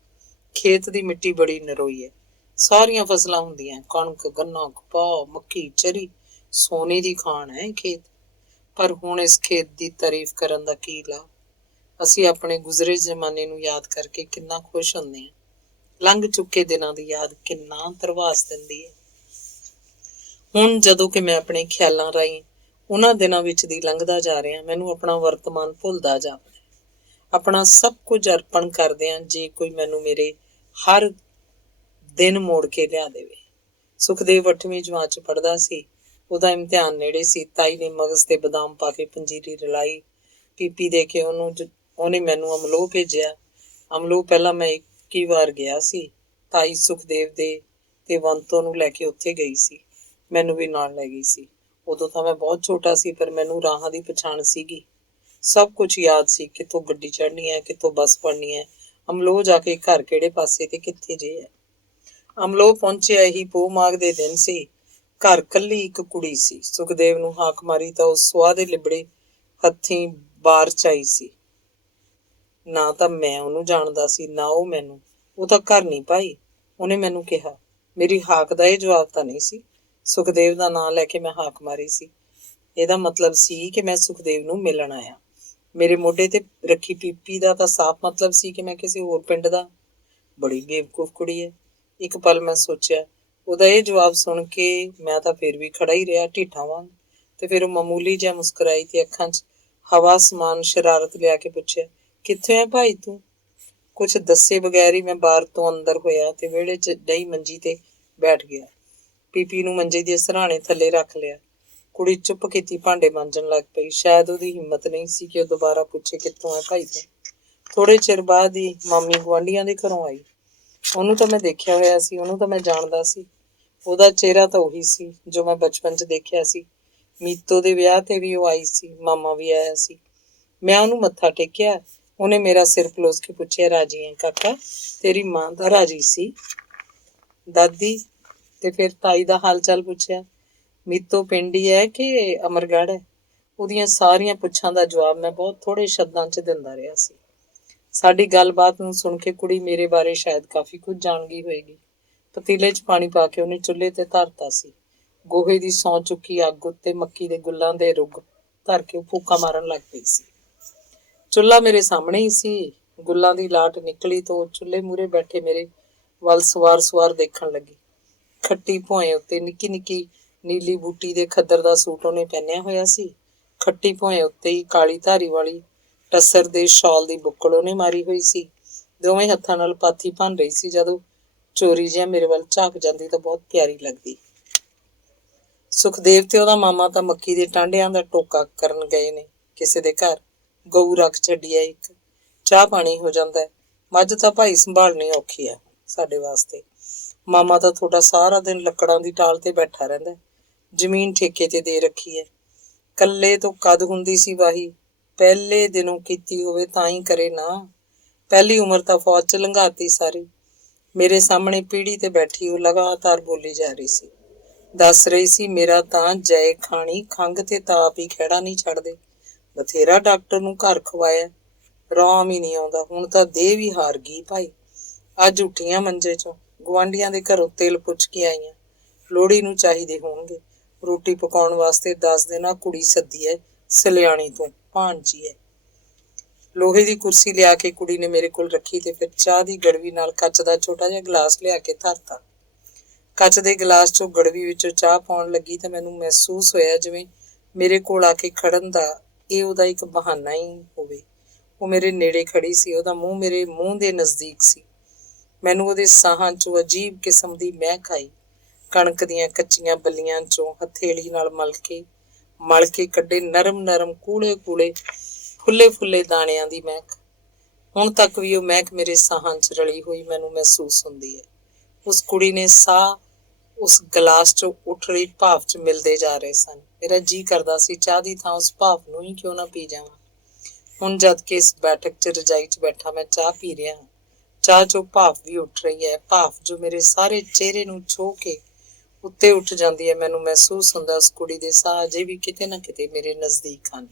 ਖੇਤ ਦੀ ਮਿੱਟੀ ਬੜੀ ਨਰੋਈ ਹੈ। ਸਾਰੀਆਂ ਫਸਲਾਂ ਹੁੰਦੀਆਂ, ਕਣਕ, ਗੰਨਾ, ਕਪਾਹ, ਮੱਕੀ, ਚਰੀ। ਸੋਨੇ ਦੀ ਖਾਣ ਹੈ ਇਹ ਖੇਤ। ਪਰ ਹੁਣ ਇਸ ਖੇਤ ਦੀ ਤਾਰੀਫ ਕਰਨ ਦਾ ਕੀ ਲਾਭ? ਅਸੀਂ ਆਪਣੇ ਗੁਜ਼ਰੇ ਜ਼ਮਾਨੇ ਨੂੰ ਯਾਦ ਕਰਕੇ ਕਿੰਨਾ ਖੁਸ਼ ਹੁੰਦੇ ਹਾਂ। ਲੰਘ ਚੁੱਕੇ ਦਿਨਾਂ ਦੀ ਯਾਦ ਕਿੰਨਾ ਧਰਵਾਸ ਦਿੰਦੀ ਹੈ। ਹੁਣ ਜਦੋਂ ਕਿ ਮੈਂ ਆਪਣੇ ਖਿਆਲਾਂ ਰਾਹੀਂ ਉਹਨਾਂ ਦਿਨਾਂ ਵਿੱਚ ਦੀ ਲੰਘਦਾ ਜਾ ਰਿਹਾ, ਮੈਨੂੰ ਆਪਣਾ ਵਰਤਮਾਨ ਭੁੱਲਦਾ ਜਾਪਦਾ। ਆਪਣਾ ਸਭ ਕੁਝ ਅਰਪਣ ਕਰਦਿਆਂ ਜੇ ਕੋਈ ਮੈਨੂੰ ਮੇਰੇ ਹਰ ਦਿਨ ਮੋੜ ਕੇ ਲਿਆ ਦੇਵੇ। ਸੁਖਦੇਵ 8ਵੀਂ ਜਮਾਤ 'ਚ ਪੜ੍ਹਦਾ ਸੀ। ਉਹਦਾ ਇਮਤਿਹਾਨ ਨੇੜੇ ਸੀ। ਤਾਈ ਨੇ ਮਗਜ਼ ਤੇ ਬਦਾਮ ਪਾ ਕੇ ਪੰਜੀਰੀ ਰਲਾਈ। ਪੀਪੀ ਦੇ ਕੇ ਉਹਨੇ ਮੈਨੂੰ ਅਮਲੋਹ ਭੇਜਿਆ। ਅਮਲੋਹ ਪਹਿਲਾਂ ਮੈਂ 21 ਵਾਰ ਗਿਆ ਸੀ। ਤਾਈ ਸੁਖਦੇਵ ਦੇ ਤੇ ਵੰਤੋ ਨੂੰ ਲੈ ਕੇ ਉੱਥੇ ਗਈ ਸੀ। ਮੈਨੂੰ ਵੀ ਨਾਲ ਲੈ ਗਈ ਸੀ। ਉਦੋਂ ਤਾਂ ਮੈਂ ਬਹੁਤ ਛੋਟਾ ਸੀ, ਪਰ ਮੈਨੂੰ ਰਾਹਾਂ ਦੀ ਪਛਾਣ ਸੀਗੀ। ਸਭ ਕੁਝ ਯਾਦ ਸੀ, ਕਿੱਥੋਂ ਗੱਡੀ ਚੜ੍ਹਨੀ ਹੈ, ਕਿੱਥੋਂ ਬੱਸ ਫੜਨੀ ਹੈ, ਅਮਲੋਹ ਜਾ ਕੇ ਘਰ ਕਿਹੜੇ ਪਾਸੇ ਤੇ ਕਿੱਥੇ ਜੇ ਹੈ। ਅਮਲੋਹ ਪਹੁੰਚਿਆ ਇਹੀ ਪੋਹ ਮਾਘ ਦੇ ਦਿਨ ਸੀ। ਘਰ ਕੱਲੀ ਇੱਕ ਕੁੜੀ ਸੀ। ਸੁਖਦੇਵ ਨੂੰ ਹਾਕ ਮਾਰੀ ਤਾਂ ਉਹ ਸੁਆਹ ਦੇ ਲਿਬੜੇ ਹੱਥੀਂ ਬਾਰ 'ਚ ਆਈ ਸੀ। ਨਾ ਤਾਂ ਮੈਂ ਉਹਨੂੰ ਜਾਣਦਾ ਸੀ, ਨਾ ਉਹ ਮੈਨੂੰ। ਉਹ ਤਾਂ ਘਰ ਨਹੀਂ ਪਾਈ, ਉਹਨੇ ਮੈਨੂੰ ਕਿਹਾ। ਮੇਰੀ ਹਾਕ ਦਾ ਇਹ ਜਵਾਬ ਤਾਂ ਨਹੀਂ ਸੀ। ਸੁਖਦੇਵ ਦਾ ਨਾਂ ਲੈ ਕੇ ਮੈਂ ਹਾਕ ਮਾਰੀ ਸੀ। ਇਹਦਾ ਮਤਲਬ ਸੀ ਕਿ ਮੈਂ ਸੁਖਦੇਵ ਨੂੰ ਮਿਲਣ ਆਇਆ। ਮੇਰੇ ਮੋਢੇ ਤੇ ਰੱਖੀ ਪੀਪੀ ਦਾ ਤਾਂ ਸਾਫ਼ ਮਤਲਬ ਸੀ ਕਿ ਮੈਂ ਕਿਸੇ ਹੋਰ ਪਿੰਡ ਦਾ। ਬੜੀ ਬੇਵਕੂਫ ਕੁੜੀ ਹੈ। ਇੱਕ ਪਲ ਮੈਂ ਸੋਚਿਆ। ਉਹਦਾ ਇਹ ਜਵਾਬ ਸੁਣ ਕੇ ਮੈਂ ਤਾਂ ਫਿਰ ਵੀ ਖੜਾ ਹੀ ਰਿਹਾ ਢੀਠਾਂ ਵਾਂਗ। ਤੇ ਫਿਰ ਉਹ ਮਾਮੂਲੀ ਜਿਹਾ ਮੁਸਕਰਾਈ ਤੇ ਅੱਖਾਂ 'ਚ ਹਵਾ ਸਮਾਨ ਸ਼ਰਾਰਤ ਲਿਆ ਕੇ ਪੁੱਛਿਆ, ਕਿੱਥੇ ਹੈ ਭਾਈ ਤੂੰ? ਕੁਛ ਦੱਸੇ ਬਗੈਰ ਹੀ ਮੈਂ ਬਾਹਰ ਤੋਂ ਅੰਦਰ ਹੋਇਆ ਤੇ ਵਿਹੜੇ 'ਚ ਡਈ ਮੰਜੀ ਤੇ ਬੈਠ ਗਿਆ। ਪੀਪੀ ਨੂੰ ਮੰਜੇ ਦੇ ਸਿਰਹਾਣੇ ਥੱਲੇ ਰੱਖ ਲਿਆ। ਕੁੜੀ ਚੁੱਪ ਕੀਤੀ ਭਾਂਡੇ ਮਾਂਜਣ ਲੱਗ ਪਈ। ਸ਼ਾਇਦ ਉਹਦੀ ਹਿੰਮਤ ਨਹੀਂ ਸੀ ਕਿ ਉਹ ਦੁਬਾਰਾ ਪੁੱਛੇ, ਕਿੱਥੋਂ ਹੈ ਭਾਈ ਤੂੰ? ਥੋੜੇ ਚਿਰ ਬਾਅਦ ਹੀ ਮਾਮੀ ਗੁਆਂਢੀਆਂ ਦੇ ਘਰੋਂ ਆਈ। ਉਹਨੂੰ ਤਾਂ ਮੈਂ ਦੇਖਿਆ ਹੋਇਆ ਸੀ, ਉਹਨੂੰ ਤਾਂ ਮੈਂ ਜਾਣਦਾ ਸੀ। ਉਹਦਾ ਚਿਹਰਾ ਤਾਂ ਉਹੀ ਸੀ ਜੋ ਮੈਂ ਬਚਪਨ 'ਚ ਦੇਖਿਆ ਸੀ। ਮੀਤੋ ਦੇ ਵਿਆਹ ਤੇ ਵੀ ਉਹ ਆਈ ਸੀ, ਮਾਮਾ ਵੀ ਆਇਆ ਸੀ। ਮੈਂ ਉਹਨੂੰ ਮੱਥਾ ਟੇਕਿਆ। ਉਹਨੇ ਮੇਰਾ ਸਿਰ ਪਲੋਸ ਕੇ ਪੁੱਛਿਆ, ਰਾਜੀ ਹੈ ਕਾਕਾ? ਤੇਰੀ ਮਾਂ ਤਾਂ ਰਾਜੀ ਸੀ ਦਾਦੀ? ਤੇ ਫਿਰ ਤਾਈ ਦਾ ਹਾਲ ਚਾਲ ਪੁੱਛਿਆ। ਮੀਤੋ ਪਿੰਡੀ ਹੈ ਕਿ ਅਮਰਗੜ੍ਹ ਹੈ? ਉਹਦੀਆਂ ਸਾਰੀਆਂ ਪੁੱਛਾਂ ਦਾ ਜਵਾਬ ਮੈਂ ਬਹੁਤ ਥੋੜੇ ਸ਼ਬਦਾਂ 'ਚ ਦਿੰਦਾ ਰਿਹਾ ਸੀ। ਸਾਡੀ ਗੱਲਬਾਤ ਨੂੰ ਸੁਣ ਕੇ ਕੁੜੀ ਮੇਰੇ ਬਾਰੇ ਸ਼ਾਇਦ ਕਾਫੀ ਕੁਝ ਜਾਣ ਗਈ ਹੋਏਗੀ। ਪਤੀਲੇ 'ਚ ਪਾਣੀ ਪਾ ਕੇ ਉਹਨੇ ਚੁੱਲ੍ਹੇ ਤੇ ਧਰਤਾ ਸੀ। ਗੋਹੇ ਦੀ ਸੌਂ ਚੁੱਕੀ ਅੱਗ ਉੱਤੇ ਮੱਕੀ ਦੇ ਗੁੱਲਾਂ ਦੇ ਰੁੱਗ ਧਰ ਕੇ ਉਹ ਫੂਕਾਂ ਮਾਰਨ ਲੱਗ ਪਈ ਸੀ। ਚੁੱਲ੍ਹਾ ਮੇਰੇ ਸਾਹਮਣੇ ਹੀ ਸੀ। ਗੁੱਲਾਂ ਦੀ ਲਾਟ ਨਿਕਲੀ ਤੋਂ ਚੁੱਲ੍ਹੇ ਮੂਹਰੇ ਬੈਠੇ ਮੇਰੇ ਵੱਲ ਸਵਾਰ ਦੇਖਣ ਲੱਗੀ। ਖੱਟੀ ਭੋਏ ਉੱਤੇ ਨਿੱਕੀ ਨਿੱਕੀ ਨੀਲੀ ਬੂਟੀ ਦੇ ਖੱਦਰ ਦਾ ਸੂਟ ਉਹਨੇ ਪਹਿਨਿਆ ਹੋਇਆ ਸੀ। ਖੱਟੀ ਭੋਏ ਉੱਤੇ ਹੀ ਕਾਲੀ ਧਾਰੀ ਵਾਲੀ ਟੱਸਰ ਦੇ ਸ਼ਾਲ ਦੀ ਬੁੱਕਲ ਉਹਨੇ ਮਾਰੀ ਹੋਈ ਸੀ। ਦੋਵੇਂ ਹੱਥਾਂ ਨਾਲ ਪਾਥੀ ਭੰਨ ਰਹੀ ਸੀ। ਜਦੋਂ ਚੋਰੀ ਜਿਹਾ ਮੇਰੇ ਵੱਲ ਝਾਕ ਜਾਂਦੀ ਤਾਂ ਬਹੁਤ ਪਿਆਰੀ ਲੱਗਦੀ। ਸੁਖਦੇਵ ਤੇ ਉਹਦਾ ਮਾਮਾ ਤਾਂ ਮੱਕੀ ਦੇ ਟਾਂਡਿਆਂ ਦਾ ਟੋਕਾ ਕਰਨ ਗਏ ਨੇ ਕਿਸੇ ਦੇ ਘਰ। ਗਊ ਰੱਖ ਛੱਡੀ ਹੈ ਇੱਕ, ਚਾਹ ਪਾਣੀ ਹੋ ਜਾਂਦਾ ਹੈ। ਮੱਝ ਤਾਂ ਭਾਈ ਸੰਭਾਲਣੀ ਔਖੀ ਹੈ ਸਾਡੇ ਵਾਸਤੇ। ਮਾਮਾ ਤਾਂ ਤੁਹਾਡਾ ਸਾਰਾ ਦਿਨ ਲੱਕੜਾਂ ਦੀ ਟਾਲ ਤੇ ਬੈਠਾ ਰਹਿੰਦਾ। ਜ਼ਮੀਨ ਠੇਕੇ ਤੇ ਦੇ ਰੱਖੀ ਹੈ। ਕੱਲੇ ਤੋਂ ਕਦ ਹੁੰਦੀ ਸੀ ਵਾਹੀ? ਪਹਿਲੇ ਦਿਨੋਂ ਕੀਤੀ ਹੋਵੇ ਤਾਂ ਹੀ ਕਰੇ ਨਾ। ਪਹਿਲੀ ਉਮਰ ਤਾਂ ਫੌਜ 'ਚ ਲੰਘਾਤੀ ਸਾਰੀ। ਮੇਰੇ ਸਾਹਮਣੇ ਪੀੜੀ ਤੇ ਬੈਠੀ ਉਹ ਲਗਾਤਾਰ ਬੋਲੀ ਜਾ ਰਹੀ ਸੀ। ਦੱਸ ਰਹੀ ਸੀ, ਮੇਰਾ ਤਾਂ ਜੈ ਖਾਣੀ ਖੰਘ ਤੇ ਤਾਪ ਹੀ ਖਹਿੜਾ ਨਹੀਂ ਛੱਡਦੇ। ਬਥੇਰਾ ਡਾਕਟਰ ਨੂੰ ਘਰ ਖਵਾਇਆ, ਆਰਾਮ ਹੀ ਨਹੀਂ ਆਉਂਦਾ। ਹੁਣ ਤਾਂ ਦੇਹ ਵੀ ਹਾਰ ਗਈ ਭਾਈ। ਅੱਜ ਉੱਠੀਆਂ ਮੰਜੇ 'ਚੋਂ, ਗੁਆਂਢੀਆਂ ਦੇ ਘਰੋਂ ਤੇਲ ਪੁੱਛ ਕੇ ਆਈਆਂ। ਲੋਹੜੀ ਨੂੰ ਚਾਹੀਦੇ ਹੋਣਗੇ। ਰੋਟੀ ਪਕਾਉਣ ਵਾਸਤੇ 10 ਦਿਨ। ਕੁੜੀ ਸੱਦੀ ਹੈ ਸਲਿਆਣੀ ਤੋਂ, ਭਾਣਜੀ ਹੈ। ਲੋਹੇ ਦੀ ਕੁਰਸੀ ਲਿਆ ਕੇ ਕੁੜੀ ਨੇ ਮੇਰੇ ਕੋਲ ਰੱਖੀ ਤੇ ਫਿਰ ਚਾਹ ਦੀ ਗੜਵੀ ਨਾਲ ਕੱਚ ਦਾ ਛੋਟਾ ਜਿਹਾ ਗਲਾਸ ਲਿਆ ਕੇ ਧਰਤਾ। ਕੱਚ ਦੇ ਗਲਾਸ 'ਚੋਂ ਗੜਵੀ ਵਿੱਚੋਂ ਚਾਹ ਪਾਉਣ ਲੱਗੀ ਤਾਂ ਮੈਨੂੰ ਮਹਿਸੂਸ ਹੋਇਆ ਜਿਵੇਂ ਮੇਰੇ ਕੋਲ ਆ ਕੇ ਖੜਨ ਦਾ ਇਹ ਉਹਦਾ ਇੱਕ ਬਹਾਨਾ ਹੀ ਹੋਵੇ। ਉਹ ਮੇਰੇ ਨੇੜੇ ਖੜੀ ਸੀ। ਉਹਦਾ ਮੂੰਹ ਮੇਰੇ ਮੂੰਹ ਦੇ ਨਜ਼ਦੀਕ ਸੀ। ਮੈਨੂੰ ਉਹਦੇ ਸਾਹਾਂ 'ਚੋਂ ਅਜੀਬ ਕਿਸਮ ਦੀ ਮਹਿਕ ਆਈ। ਕਣਕ ਦੀਆਂ ਕੱਚੀਆਂ ਬੱਲੀਆਂ 'ਚੋਂ ਹਥੇਲੀ ਨਾਲ ਮਲ ਕੇ ਕੱਢੇ ਨਰਮ ਕੂਲੇ ਫੁੱਲੇ ਦਾਣਿਆਂ ਦੀ ਮਹਿਕ। ਹੁਣ ਤੱਕ ਵੀ ਉਹ ਮਹਿਕ ਮੇਰੇ ਸਾਹਾਂ 'ਚ ਰਲੀ ਹੋਈ ਮੈਨੂੰ ਮਹਿਸੂਸ ਹੁੰਦੀ ਹੈ। ਉਸ ਕੁੜੀ ਨੇ ਸਾਹ ਉਸ ਗਲਾਸ 'ਚੋਂ ਉੱਠ ਰਹੀ ਭਾਫ਼ 'ਚ ਮਿਲਦੇ ਜਾ ਰਹੇ ਸਨ। ਮੇਰਾ ਜੀਅ ਕਰਦਾ ਸੀ ਚਾਹ ਦੀ ਥਾਂ ਉਸ ਭਾਫ਼ ਨੂੰ ਹੀ ਕਿਉਂ ਨਾ ਪੀ ਜਾਵਾਂ। ਹੁਣ ਜਦ ਕਿ ਇਸ ਬੈਠਕ 'ਚ ਰਜਾਈ 'ਚ ਬੈਠਾ ਮੈਂ ਚਾਹ ਪੀ ਰਿਹਾ ਹਾਂ, ਚਾਹ 'ਚੋਂ ਭਾਫ਼ ਵੀ ਉੱਠ ਰਹੀ ਹੈ। ਭਾਫ਼ ਜੋ ਮੇਰੇ ਸਾਰੇ ਚਿਹਰੇ ਨੂੰ ਛੋਹ ਕੇ ਉੱਤੇ ਉੱਠ ਜਾਂਦੀ ਹੈ। ਮੈਨੂੰ ਮਹਿਸੂਸ ਹੁੰਦਾ ਉਸ ਕੁੜੀ ਦੇ ਸਾਹ ਅਜੇ ਵੀ ਕਿਤੇ ਨਾ ਕਿਤੇ ਮੇਰੇ ਨਜ਼ਦੀਕ ਹਨ।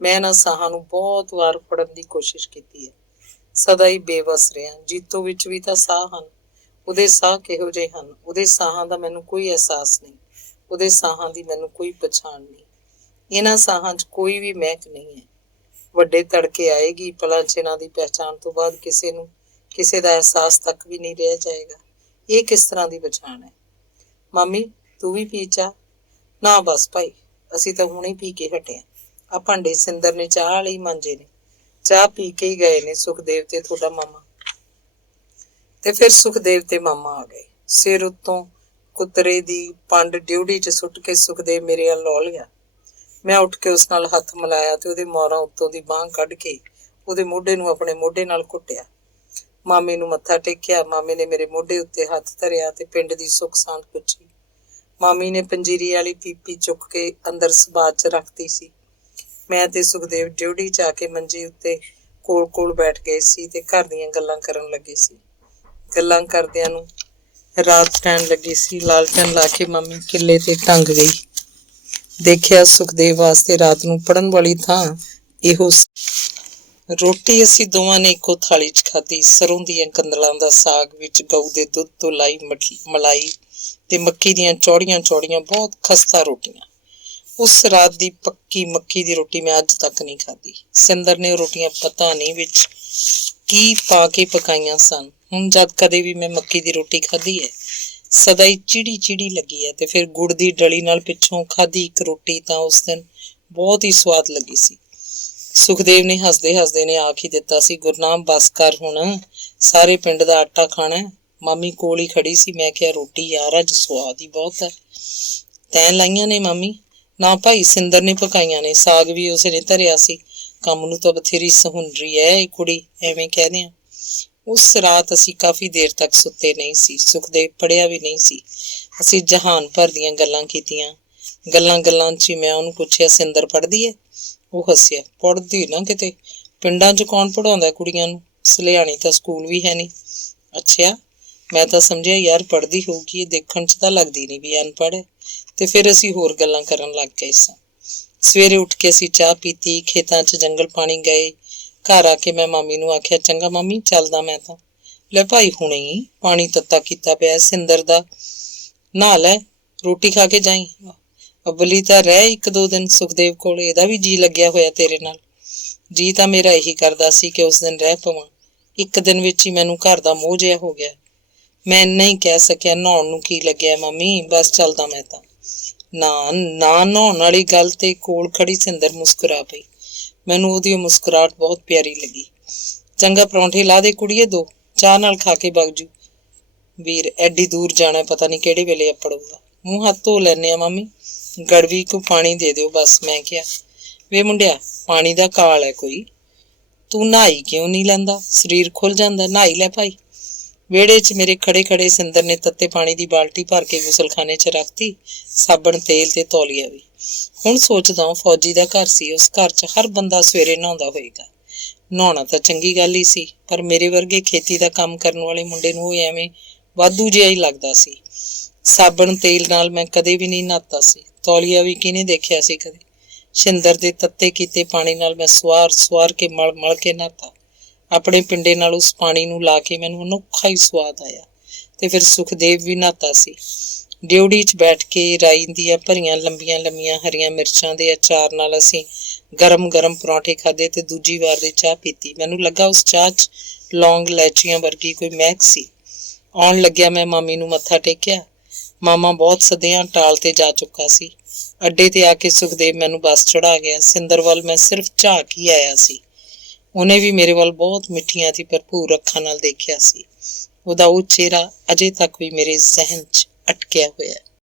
ਮੈਂ ਇਹਨਾਂ ਸਾਹਾਂ ਨੂੰ ਬਹੁਤ ਵਾਰ ਫੜਨ ਦੀ ਕੋਸ਼ਿਸ਼ ਕੀਤੀ ਹੈ। ਸਦਾ ਹੀ ਬੇਵਸ ਰਿਹਾ। ਜੀਤੋ ਵਿੱਚ ਵੀ ਤਾਂ ਸਾਹ ਹਨ। ਉਹਦੇ ਸਾਹ ਕਿਹੋ ਜਿਹੇ ਹਨ? ਉਹਦੇ ਸਾਹਾਂ ਦਾ ਮੈਨੂੰ ਕੋਈ ਅਹਿਸਾਸ ਨਹੀਂ। ਉਹਦੇ ਸਾਹਾਂ ਦੀ ਮੈਨੂੰ ਕੋਈ ਪਛਾਣ ਨਹੀਂ। ਇਹਨਾਂ ਸਾਹਾਂ 'ਚ ਕੋਈ ਵੀ ਮਹਿਕ ਨਹੀਂ ਹੈ। ਵੱਡੇ ਤੜਕੇ ਆਏਗੀ, ਪਲਾਂ 'ਚ ਇਹਨਾਂ ਦੀ ਪਹਿਚਾਣ ਤੋਂ ਬਾਅਦ ਕਿਸੇ ਦਾ ਅਹਿਸਾਸ ਤੱਕ ਵੀ ਨਹੀਂ ਰਹਿ ਜਾਏਗਾ। ਇਹ ਕਿਸ ਤਰ੍ਹਾਂ ਦੀ ਪਛਾਣ ਹੈ? ਮਾਮੀ ਤੂੰ ਵੀ ਪੀ ਚਾਹ? ਨਾ ਬਸ ਭਾਈ, ਅਸੀਂ ਤਾਂ ਹੁਣੇ ਪੀ ਕੇ ਹਟੇ ਹਾਂ। ਆ ਭਾਂਡੇ ਸਿੰਦਰ ਨੇ ਚਾਹ ਵਾਲੇ ਹੀ ਮਾਂਜੇ ਨੇ। ਚਾਹ ਪੀ ਕੇ ਹੀ ਗਏ ਨੇ ਸੁਖਦੇਵ ਤੇ ਤੁਹਾਡਾ ਮਾਮਾ। ਤੇ ਫਿਰ ਸੁਖਦੇਵ ਤੇ ਮਾਮਾ ਆ ਗਏ। ਸਿਰ ਉੱਤੋਂ ਕੁੱਤਰੇ ਦੀ ਪੰਡ ਡਿਊਢੀ 'ਚ ਸੁੱਟ ਕੇ ਸੁਖਦੇਵ ਮੇਰੇ ਵੱਲ ਲੌ ਲਿਆ। ਮੈਂ ਉੱਠ ਕੇ ਉਸ ਨਾਲ ਹੱਥ ਮਿਲਾਇਆ ਤੇ ਉਹਦੇ ਮੋਹਰਾਂ ਉੱਤੋਂ ਦੀ ਬਾਂਹ ਕੱਢ ਕੇ ਉਹਦੇ ਮੋਢੇ ਨੂੰ ਆਪਣੇ ਮੋਢੇ ਨਾਲ ਘੁੱਟਿਆ। ਮਾਮੇ ਨੂੰ ਮੱਥਾ ਟੇਕਿਆ। ਮਾਮੇ ਨੇ ਮੇਰੇ ਮੋਢੇ ਉੱਤੇ ਹੱਥ ਧਰਿਆ ਤੇ ਪਿੰਡ ਦੀ ਸੁੱਖ ਸਾਂਦ ਪੁੱਛੀ। ਮਾਮੀ ਨੇ ਪੰਜੀਰੀ ਵਾਲੀ ਪੀਪੀ ਚੁੱਕ ਕੇ ਅੰਦਰ ਸਬਾਤ 'ਚ ਰੱਖਤੀ ਸੀ। ਮੈਂ ਤੇ ਸੁਖਦੇਵ ਡਿਊਢੀ 'ਚ ਆ ਕੇ ਮੰਜੇ ਉੱਤੇ ਕੋਲ ਬੈਠ ਗਏ ਸੀ ਤੇ ਘਰ ਦੀਆਂ ਗੱਲਾਂ ਕਰਨ ਲੱਗੇ ਸੀ। ਗੱਲਾਂ ਕਰਦਿਆਂ ਨੂੰ ਰਾਤ ਪੈਣ ਲੱਗੀ ਸੀ। ਲਾਲਟਨ ਲਾ ਕੇ ਮਾਮੀ ਕਿੱਲੇ ਤੇ ਟੰਗ ਗਈ। ਦੇਖਿਆ ਸੁਖਦੇਵ ਵਾਸਤੇ ਰਾਤ ਨੂੰ ਪੜਨ ਵਾਲੀ ਥਾਂ ਇਹੋ। ਰੋਟੀ ਅਸੀਂ ਦੋਵਾਂ ਨੇ ਇੱਕੋ ਥਾਲੀ 'ਚ ਖਾਧੀ। ਸਰੋਂ ਦੀਆਂ ਕੰਦਲਾਂ ਦਾ ਸਾਗ ਵਿੱਚ ਗਊ ਦੇ ਦੁੱਧ ਤੋਂ ਲਾਈ ਮਲਾਈ ਤੇ ਮੱਕੀ ਦੀਆਂ ਚੌੜੀਆਂ ਬਹੁਤ ਖਸਤਾ ਰੋਟੀਆਂ। ਉਸ ਰਾਤ ਦੀ ਪੱਕੀ ਮੱਕੀ ਦੀ ਰੋਟੀ ਮੈਂ ਅੱਜ ਤੱਕ ਨਹੀਂ ਖਾਧੀ। ਸਿੰਦਰ ਨੇ ਉਹ ਰੋਟੀਆਂ ਪਤਾ ਨਹੀਂ ਵਿੱਚ ਕੀ ਪਾ ਕੇ ਪਕਾਈਆਂ ਸਨ। ਹੁਣ ਜਦ ਕਦੇ ਵੀ ਮੈਂ ਮੱਕੀ ਦੀ ਰੋਟੀ ਖਾਧੀ ਹੈ, ਸਦਾ ਹੀ ਚਿੜੀ ਲੱਗੀ ਹੈ। ਤੇ ਫਿਰ ਗੁੜ ਦੀ ਡਲੀ ਨਾਲ ਪਿੱਛੋਂ ਖਾਧੀ ਇੱਕ ਰੋਟੀ ਤਾਂ ਉਸ ਦਿਨ ਬਹੁਤ ਹੀ ਸਵਾਦ ਲੱਗੀ ਸੀ। ਸੁਖਦੇਵ ਨੇ ਹੱਸਦੇ ਨੇ ਆਖ ਹੀ ਦਿੱਤਾ ਸੀ, ਗੁਰਨਾਮ ਬਸ ਕਰ ਹੁਣ, ਸਾਰੇ ਪਿੰਡ ਦਾ ਆਟਾ ਖਾਣਾ। ਮਾਮੀ ਕੋਲ ਹੀ ਖੜੀ ਸੀ। ਮੈਂ ਕਿਹਾ, ਰੋਟੀ ਯਾਰ ਅੱਜ ਸਵਾਦ ਹੀ ਬਹੁਤ ਹੈ। ਤੈਂ ਲਾਈਆਂ ਨੇ ਮਾਮੀ? ਨਾ ਭਾਈ, ਸਿੰਦਰ ਨੇ ਪਕਾਈਆਂ ਨੇ। ਸਾਗ ਵੀ ਉਸੇ ਨੇ ਧਰਿਆ ਸੀ। ਕੰਮ ਨੂੰ ਤਾਂ ਬਥੇਰੀ ਸਹੁੰਰੀ ਹੈ ਇਹ ਕੁੜੀ, ਐਵੇਂ ਕਹਿਦੇ ਆ। ਉਸ ਰਾਤ ਅਸੀਂ ਕਾਫੀ ਦੇਰ ਤੱਕ ਸੁੱਤੇ ਨਹੀਂ ਸੀ। ਸੁਖਦੇਵ ਪੜ੍ਹਿਆ ਵੀ ਨਹੀਂ ਸੀ। ਅਸੀਂ ਜਹਾਨ ਭਰ ਦੀਆਂ ਗੱਲਾਂ ਕੀਤੀਆਂ। ਗੱਲਾਂ ਗੱਲਾਂ 'ਚ ਹੀ ਮੈਂ ਉਹਨੂੰ ਪੁੱਛਿਆ, ਸਿੰਦਰ ਪੜ੍ਹਦੀ ਹੈ? ਉਹ ਹੱਸਿਆ, ਪੜ੍ਹਦੀ ਨਾ ਕਿਤੇ, ਪਿੰਡਾਂ 'ਚ ਕੌਣ ਪੜ੍ਹਾਉਂਦਾ ਕੁੜੀਆਂ ਨੂੰ, ਸਲਿਆਣੀ ਤਾਂ ਸਕੂਲ ਵੀ ਹੈ ਨਹੀਂ। ਅੱਛਾ, ਮੈਂ ਤਾਂ ਸਮਝਿਆ ਯਾਰ ਪੜ੍ਹਦੀ ਹੋਊਗੀ, ਇਹ ਦੇਖਣ 'ਚ ਤਾਂ ਲੱਗਦੀ ਨਹੀਂ ਵੀ ਅਨਪੜ੍ਹ ਹੈ। ਤੇ ਫਿਰ ਅਸੀਂ ਹੋਰ ਗੱਲਾਂ ਕਰਨ ਲੱਗ ਗਏ ਸਾਂ। ਸਵੇਰੇ ਉੱਠ ਕੇ ਅਸੀਂ ਚਾਹ ਪੀਤੀ, ਖੇਤਾਂ 'ਚ ਜੰਗਲ ਪਾਣੀ ਗਏ। ਘਰ ਆ ਕੇ ਮੈਂ ਮਾਮੀ ਨੂੰ ਆਖਿਆ, ਚੰਗਾ ਮਾਮੀ ਚੱਲਦਾ ਮੈਂ ਤਾਂ। ਲੈ ਭਾਈ, ਹੁਣੇ ਹੀ ਪਾਣੀ ਤੱਤਾ ਕੀਤਾ ਪਿਆ ਸਿੰਦਰ ਦਾ, ਨਹਾ ਲੈ, ਰੋਟੀ ਖਾ ਕੇ ਜਾਈ। ਅਬਲੀ ਤਾਂ ਰਹਿ 1-2 ਦਿਨ ਸੁਖਦੇਵ ਕੋਲ, ਇਹਦਾ ਵੀ ਜੀ ਲੱਗਿਆ ਹੋਇਆ ਤੇਰੇ ਨਾਲ। ਜੀ ਤਾਂ ਮੇਰਾ ਇਹੀ ਕਰਦਾ ਸੀ ਕਿ ਉਸ ਦਿਨ ਰਹਿ ਪਵਾਂ। 1 ਦਿਨ ਵਿੱਚ ਹੀ ਮੈਨੂੰ ਘਰ ਦਾ ਮੋਹ ਜਿਹਾ ਹੋ ਗਿਆ। ਮੈਂ ਇੰਨਾ ਹੀ ਕਹਿ ਸਕਿਆ, ਨਹਾਉਣ ਨੂੰ ਕੀ ਲੱਗਿਆ ਮਾਮੀ, ਬਸ ਚੱਲਦਾ ਮੈਂ ਤਾਂ। ਨਾ ਨਾ, ਨਹਾਉਣ ਵਾਲੀ ਗੱਲ ਤੇ ਕੋਲ ਖੜੀ ਸਿੰਦਰ ਮੁਸਕਰਾ ਪਈ। ਮੈਨੂੰ ਉਹਦੀ ਮੁਸਕਰਾਹਟ ਬਹੁਤ ਪਿਆਰੀ ਲੱਗੀ। ਚੰਗਾ ਪਰੌਂਠੇ ਲਾ ਦੇ ਕੁੜੀਏ 2, ਚਾਹ ਨਾਲ ਖਾ ਕੇ ਵਗ ਜੂ। ਵੀਰ ਐਡੀ ਦੂਰ ਜਾਣਾ, ਪਤਾ ਨਹੀਂ ਕਿਹੜੇ ਵੇਲੇ ਅੱਪੜੂਗਾ। ਮੂੰਹ ਹੱਥ ਧੋ ਲੈਂਦੇ ਆ ਮਾਮੀ, ਗੜਵੀ ਕੋ ਪਾਣੀ ਦੇ ਦਿਓ ਬਸ। ਮੈਂ ਕਿਹਾ, ਵੇ ਮੁੰਡਿਆ, ਪਾਣੀ ਦਾ ਕਾਲ ਹੈ ਕੋਈ, ਤੂੰ ਨਹਾਈ ਕਿਉਂ ਨਹੀਂ ਲੈਂਦਾ? ਸਰੀਰ ਖੁੱਲ ਜਾਂਦਾ, ਨਹਾਈ ਲੈ ਭਾਈ। ਵਿਹੜੇ 'ਚ ਮੇਰੇ ਖੜੇ ਖੜੇ ਸਿੰਦਰ ਨੇ ਤੱਤੇ ਪਾਣੀ ਦੀ ਬਾਲਟੀ ਭਰ ਕੇ ਗੁਸਲਖਾਨੇ 'ਚ ਰੱਖਤੀ, ਸਾਬਣ, ਤੇਲ ਤੇ ਤੌਲੀਆ ਵੀ। ਹੁਣ ਸੋਚਦਾ, ਫੌਜੀ ਦਾ ਘਰ ਸੀ, ਉਸ ਘਰ 'ਚ ਹਰ ਬੰਦਾ ਸਵੇਰੇ ਨਹਾਉਂਦਾ ਹੋਏਗਾ। ਨਹਾਉਣਾ ਤਾਂ ਚੰਗੀ ਗੱਲ ਹੀ ਸੀ, ਪਰ ਮੇਰੇ ਵਰਗੇ ਖੇਤੀ ਦਾ ਕੰਮ ਕਰਨ ਵਾਲੇ ਮੁੰਡੇ ਨੂੰ ਉਹ ਐਵੇਂ ਵਾਧੂ ਜਿਹਾ ਹੀ ਲੱਗਦਾ ਸੀ। ਸਾਬਣ ਤੇਲ ਨਾਲ ਮੈਂ ਕਦੇ ਵੀ ਨਹੀਂ ਨਹਾਤਾ ਸੀ, ਤੌਲੀਆ ਵੀ ਕਿਹਨੇ ਦੇਖਿਆ ਸੀ ਕਦੇ। ਸਿੰਦਰ ਦੇ ਤੱਤੇ ਕੀਤੇ ਪਾਣੀ ਨਾਲ ਮੈਂ ਸਵਾਰ ਕੇ ਮਲ ਮਲ ਕੇ ਨਹਾਤਾ। ਆਪਣੇ ਪਿੰਡੇ ਨਾਲ ਉਸ ਪਾਣੀ ਨੂੰ ਲਾ ਕੇ ਮੈਨੂੰ ਅਨੋਖਾ ਹੀ ਸਵਾਦ ਆਇਆ। ਤੇ ਫਿਰ ਸੁਖਦੇਵ ਵੀ ਨਹਾਤਾ ਸੀ। ਡਿਉੜੀ 'ਚ ਬੈਠ ਕੇ ਰਾਈ ਦੀਆਂ ਭਰੀਆਂ ਲੰਬੀਆਂ ਲੰਬੀਆਂ ਹਰੀਆਂ ਮਿਰਚਾਂ ਦੇ ਅਚਾਰ ਨਾਲ ਅਸੀਂ ਗਰਮ ਗਰਮ ਪਰੌਂਠੇ ਖਾਧੇ ਤੇ ਦੂਜੀ ਵਾਰ ਦੀ ਚਾਹ ਪੀਤੀ। ਮੈਨੂੰ ਲੱਗਾ ਉਸ ਚਾਹ 'ਚ ਲੌਂਗ ਇਲਾਇਚੀਆਂ ਵਰਗੀ ਕੋਈ ਮਹਿਕ ਸੀ। ਆਉਣ ਲੱਗਿਆ ਮੈਂ ਮਾਮੀ ਨੂੰ ਮੱਥਾ ਟੇਕਿਆ। ਮਾਮਾ ਬਹੁਤ ਸਦਿਆਂ ਟਾਲ ਤੇ ਜਾ ਚੁੱਕਾ ਸੀ। ਅੱਡੇ ਤੇ ਆ ਕੇ ਸੁਖਦੇਵ ਮੈਨੂੰ ਬੱਸ ਚੜਾ ਗਿਆ। ਸਿੰਦਰ ਵੱਲ ਮੈਂ ਸਿਰਫ ਝਾਕ ਹੀ ਆਇਆ ਸੀ। ਉਹਨੇ ਵੀ ਮੇਰੇ ਵੱਲ ਬਹੁਤ ਮਿੱਠੀਆਂ ਤੇ ਭਰਪੂਰ ਅੱਖਾਂ ਨਾਲ ਦੇਖਿਆ ਸੀ। ਉਹਦਾ ਉਹ ਚਿਹਰਾ ਅਜੇ ਤੱਕ ਵੀ ਮੇਰੇ ਜ਼ਿਹਨ 'ਚ ਅਟਕਿਆ ਹੋਇਆ।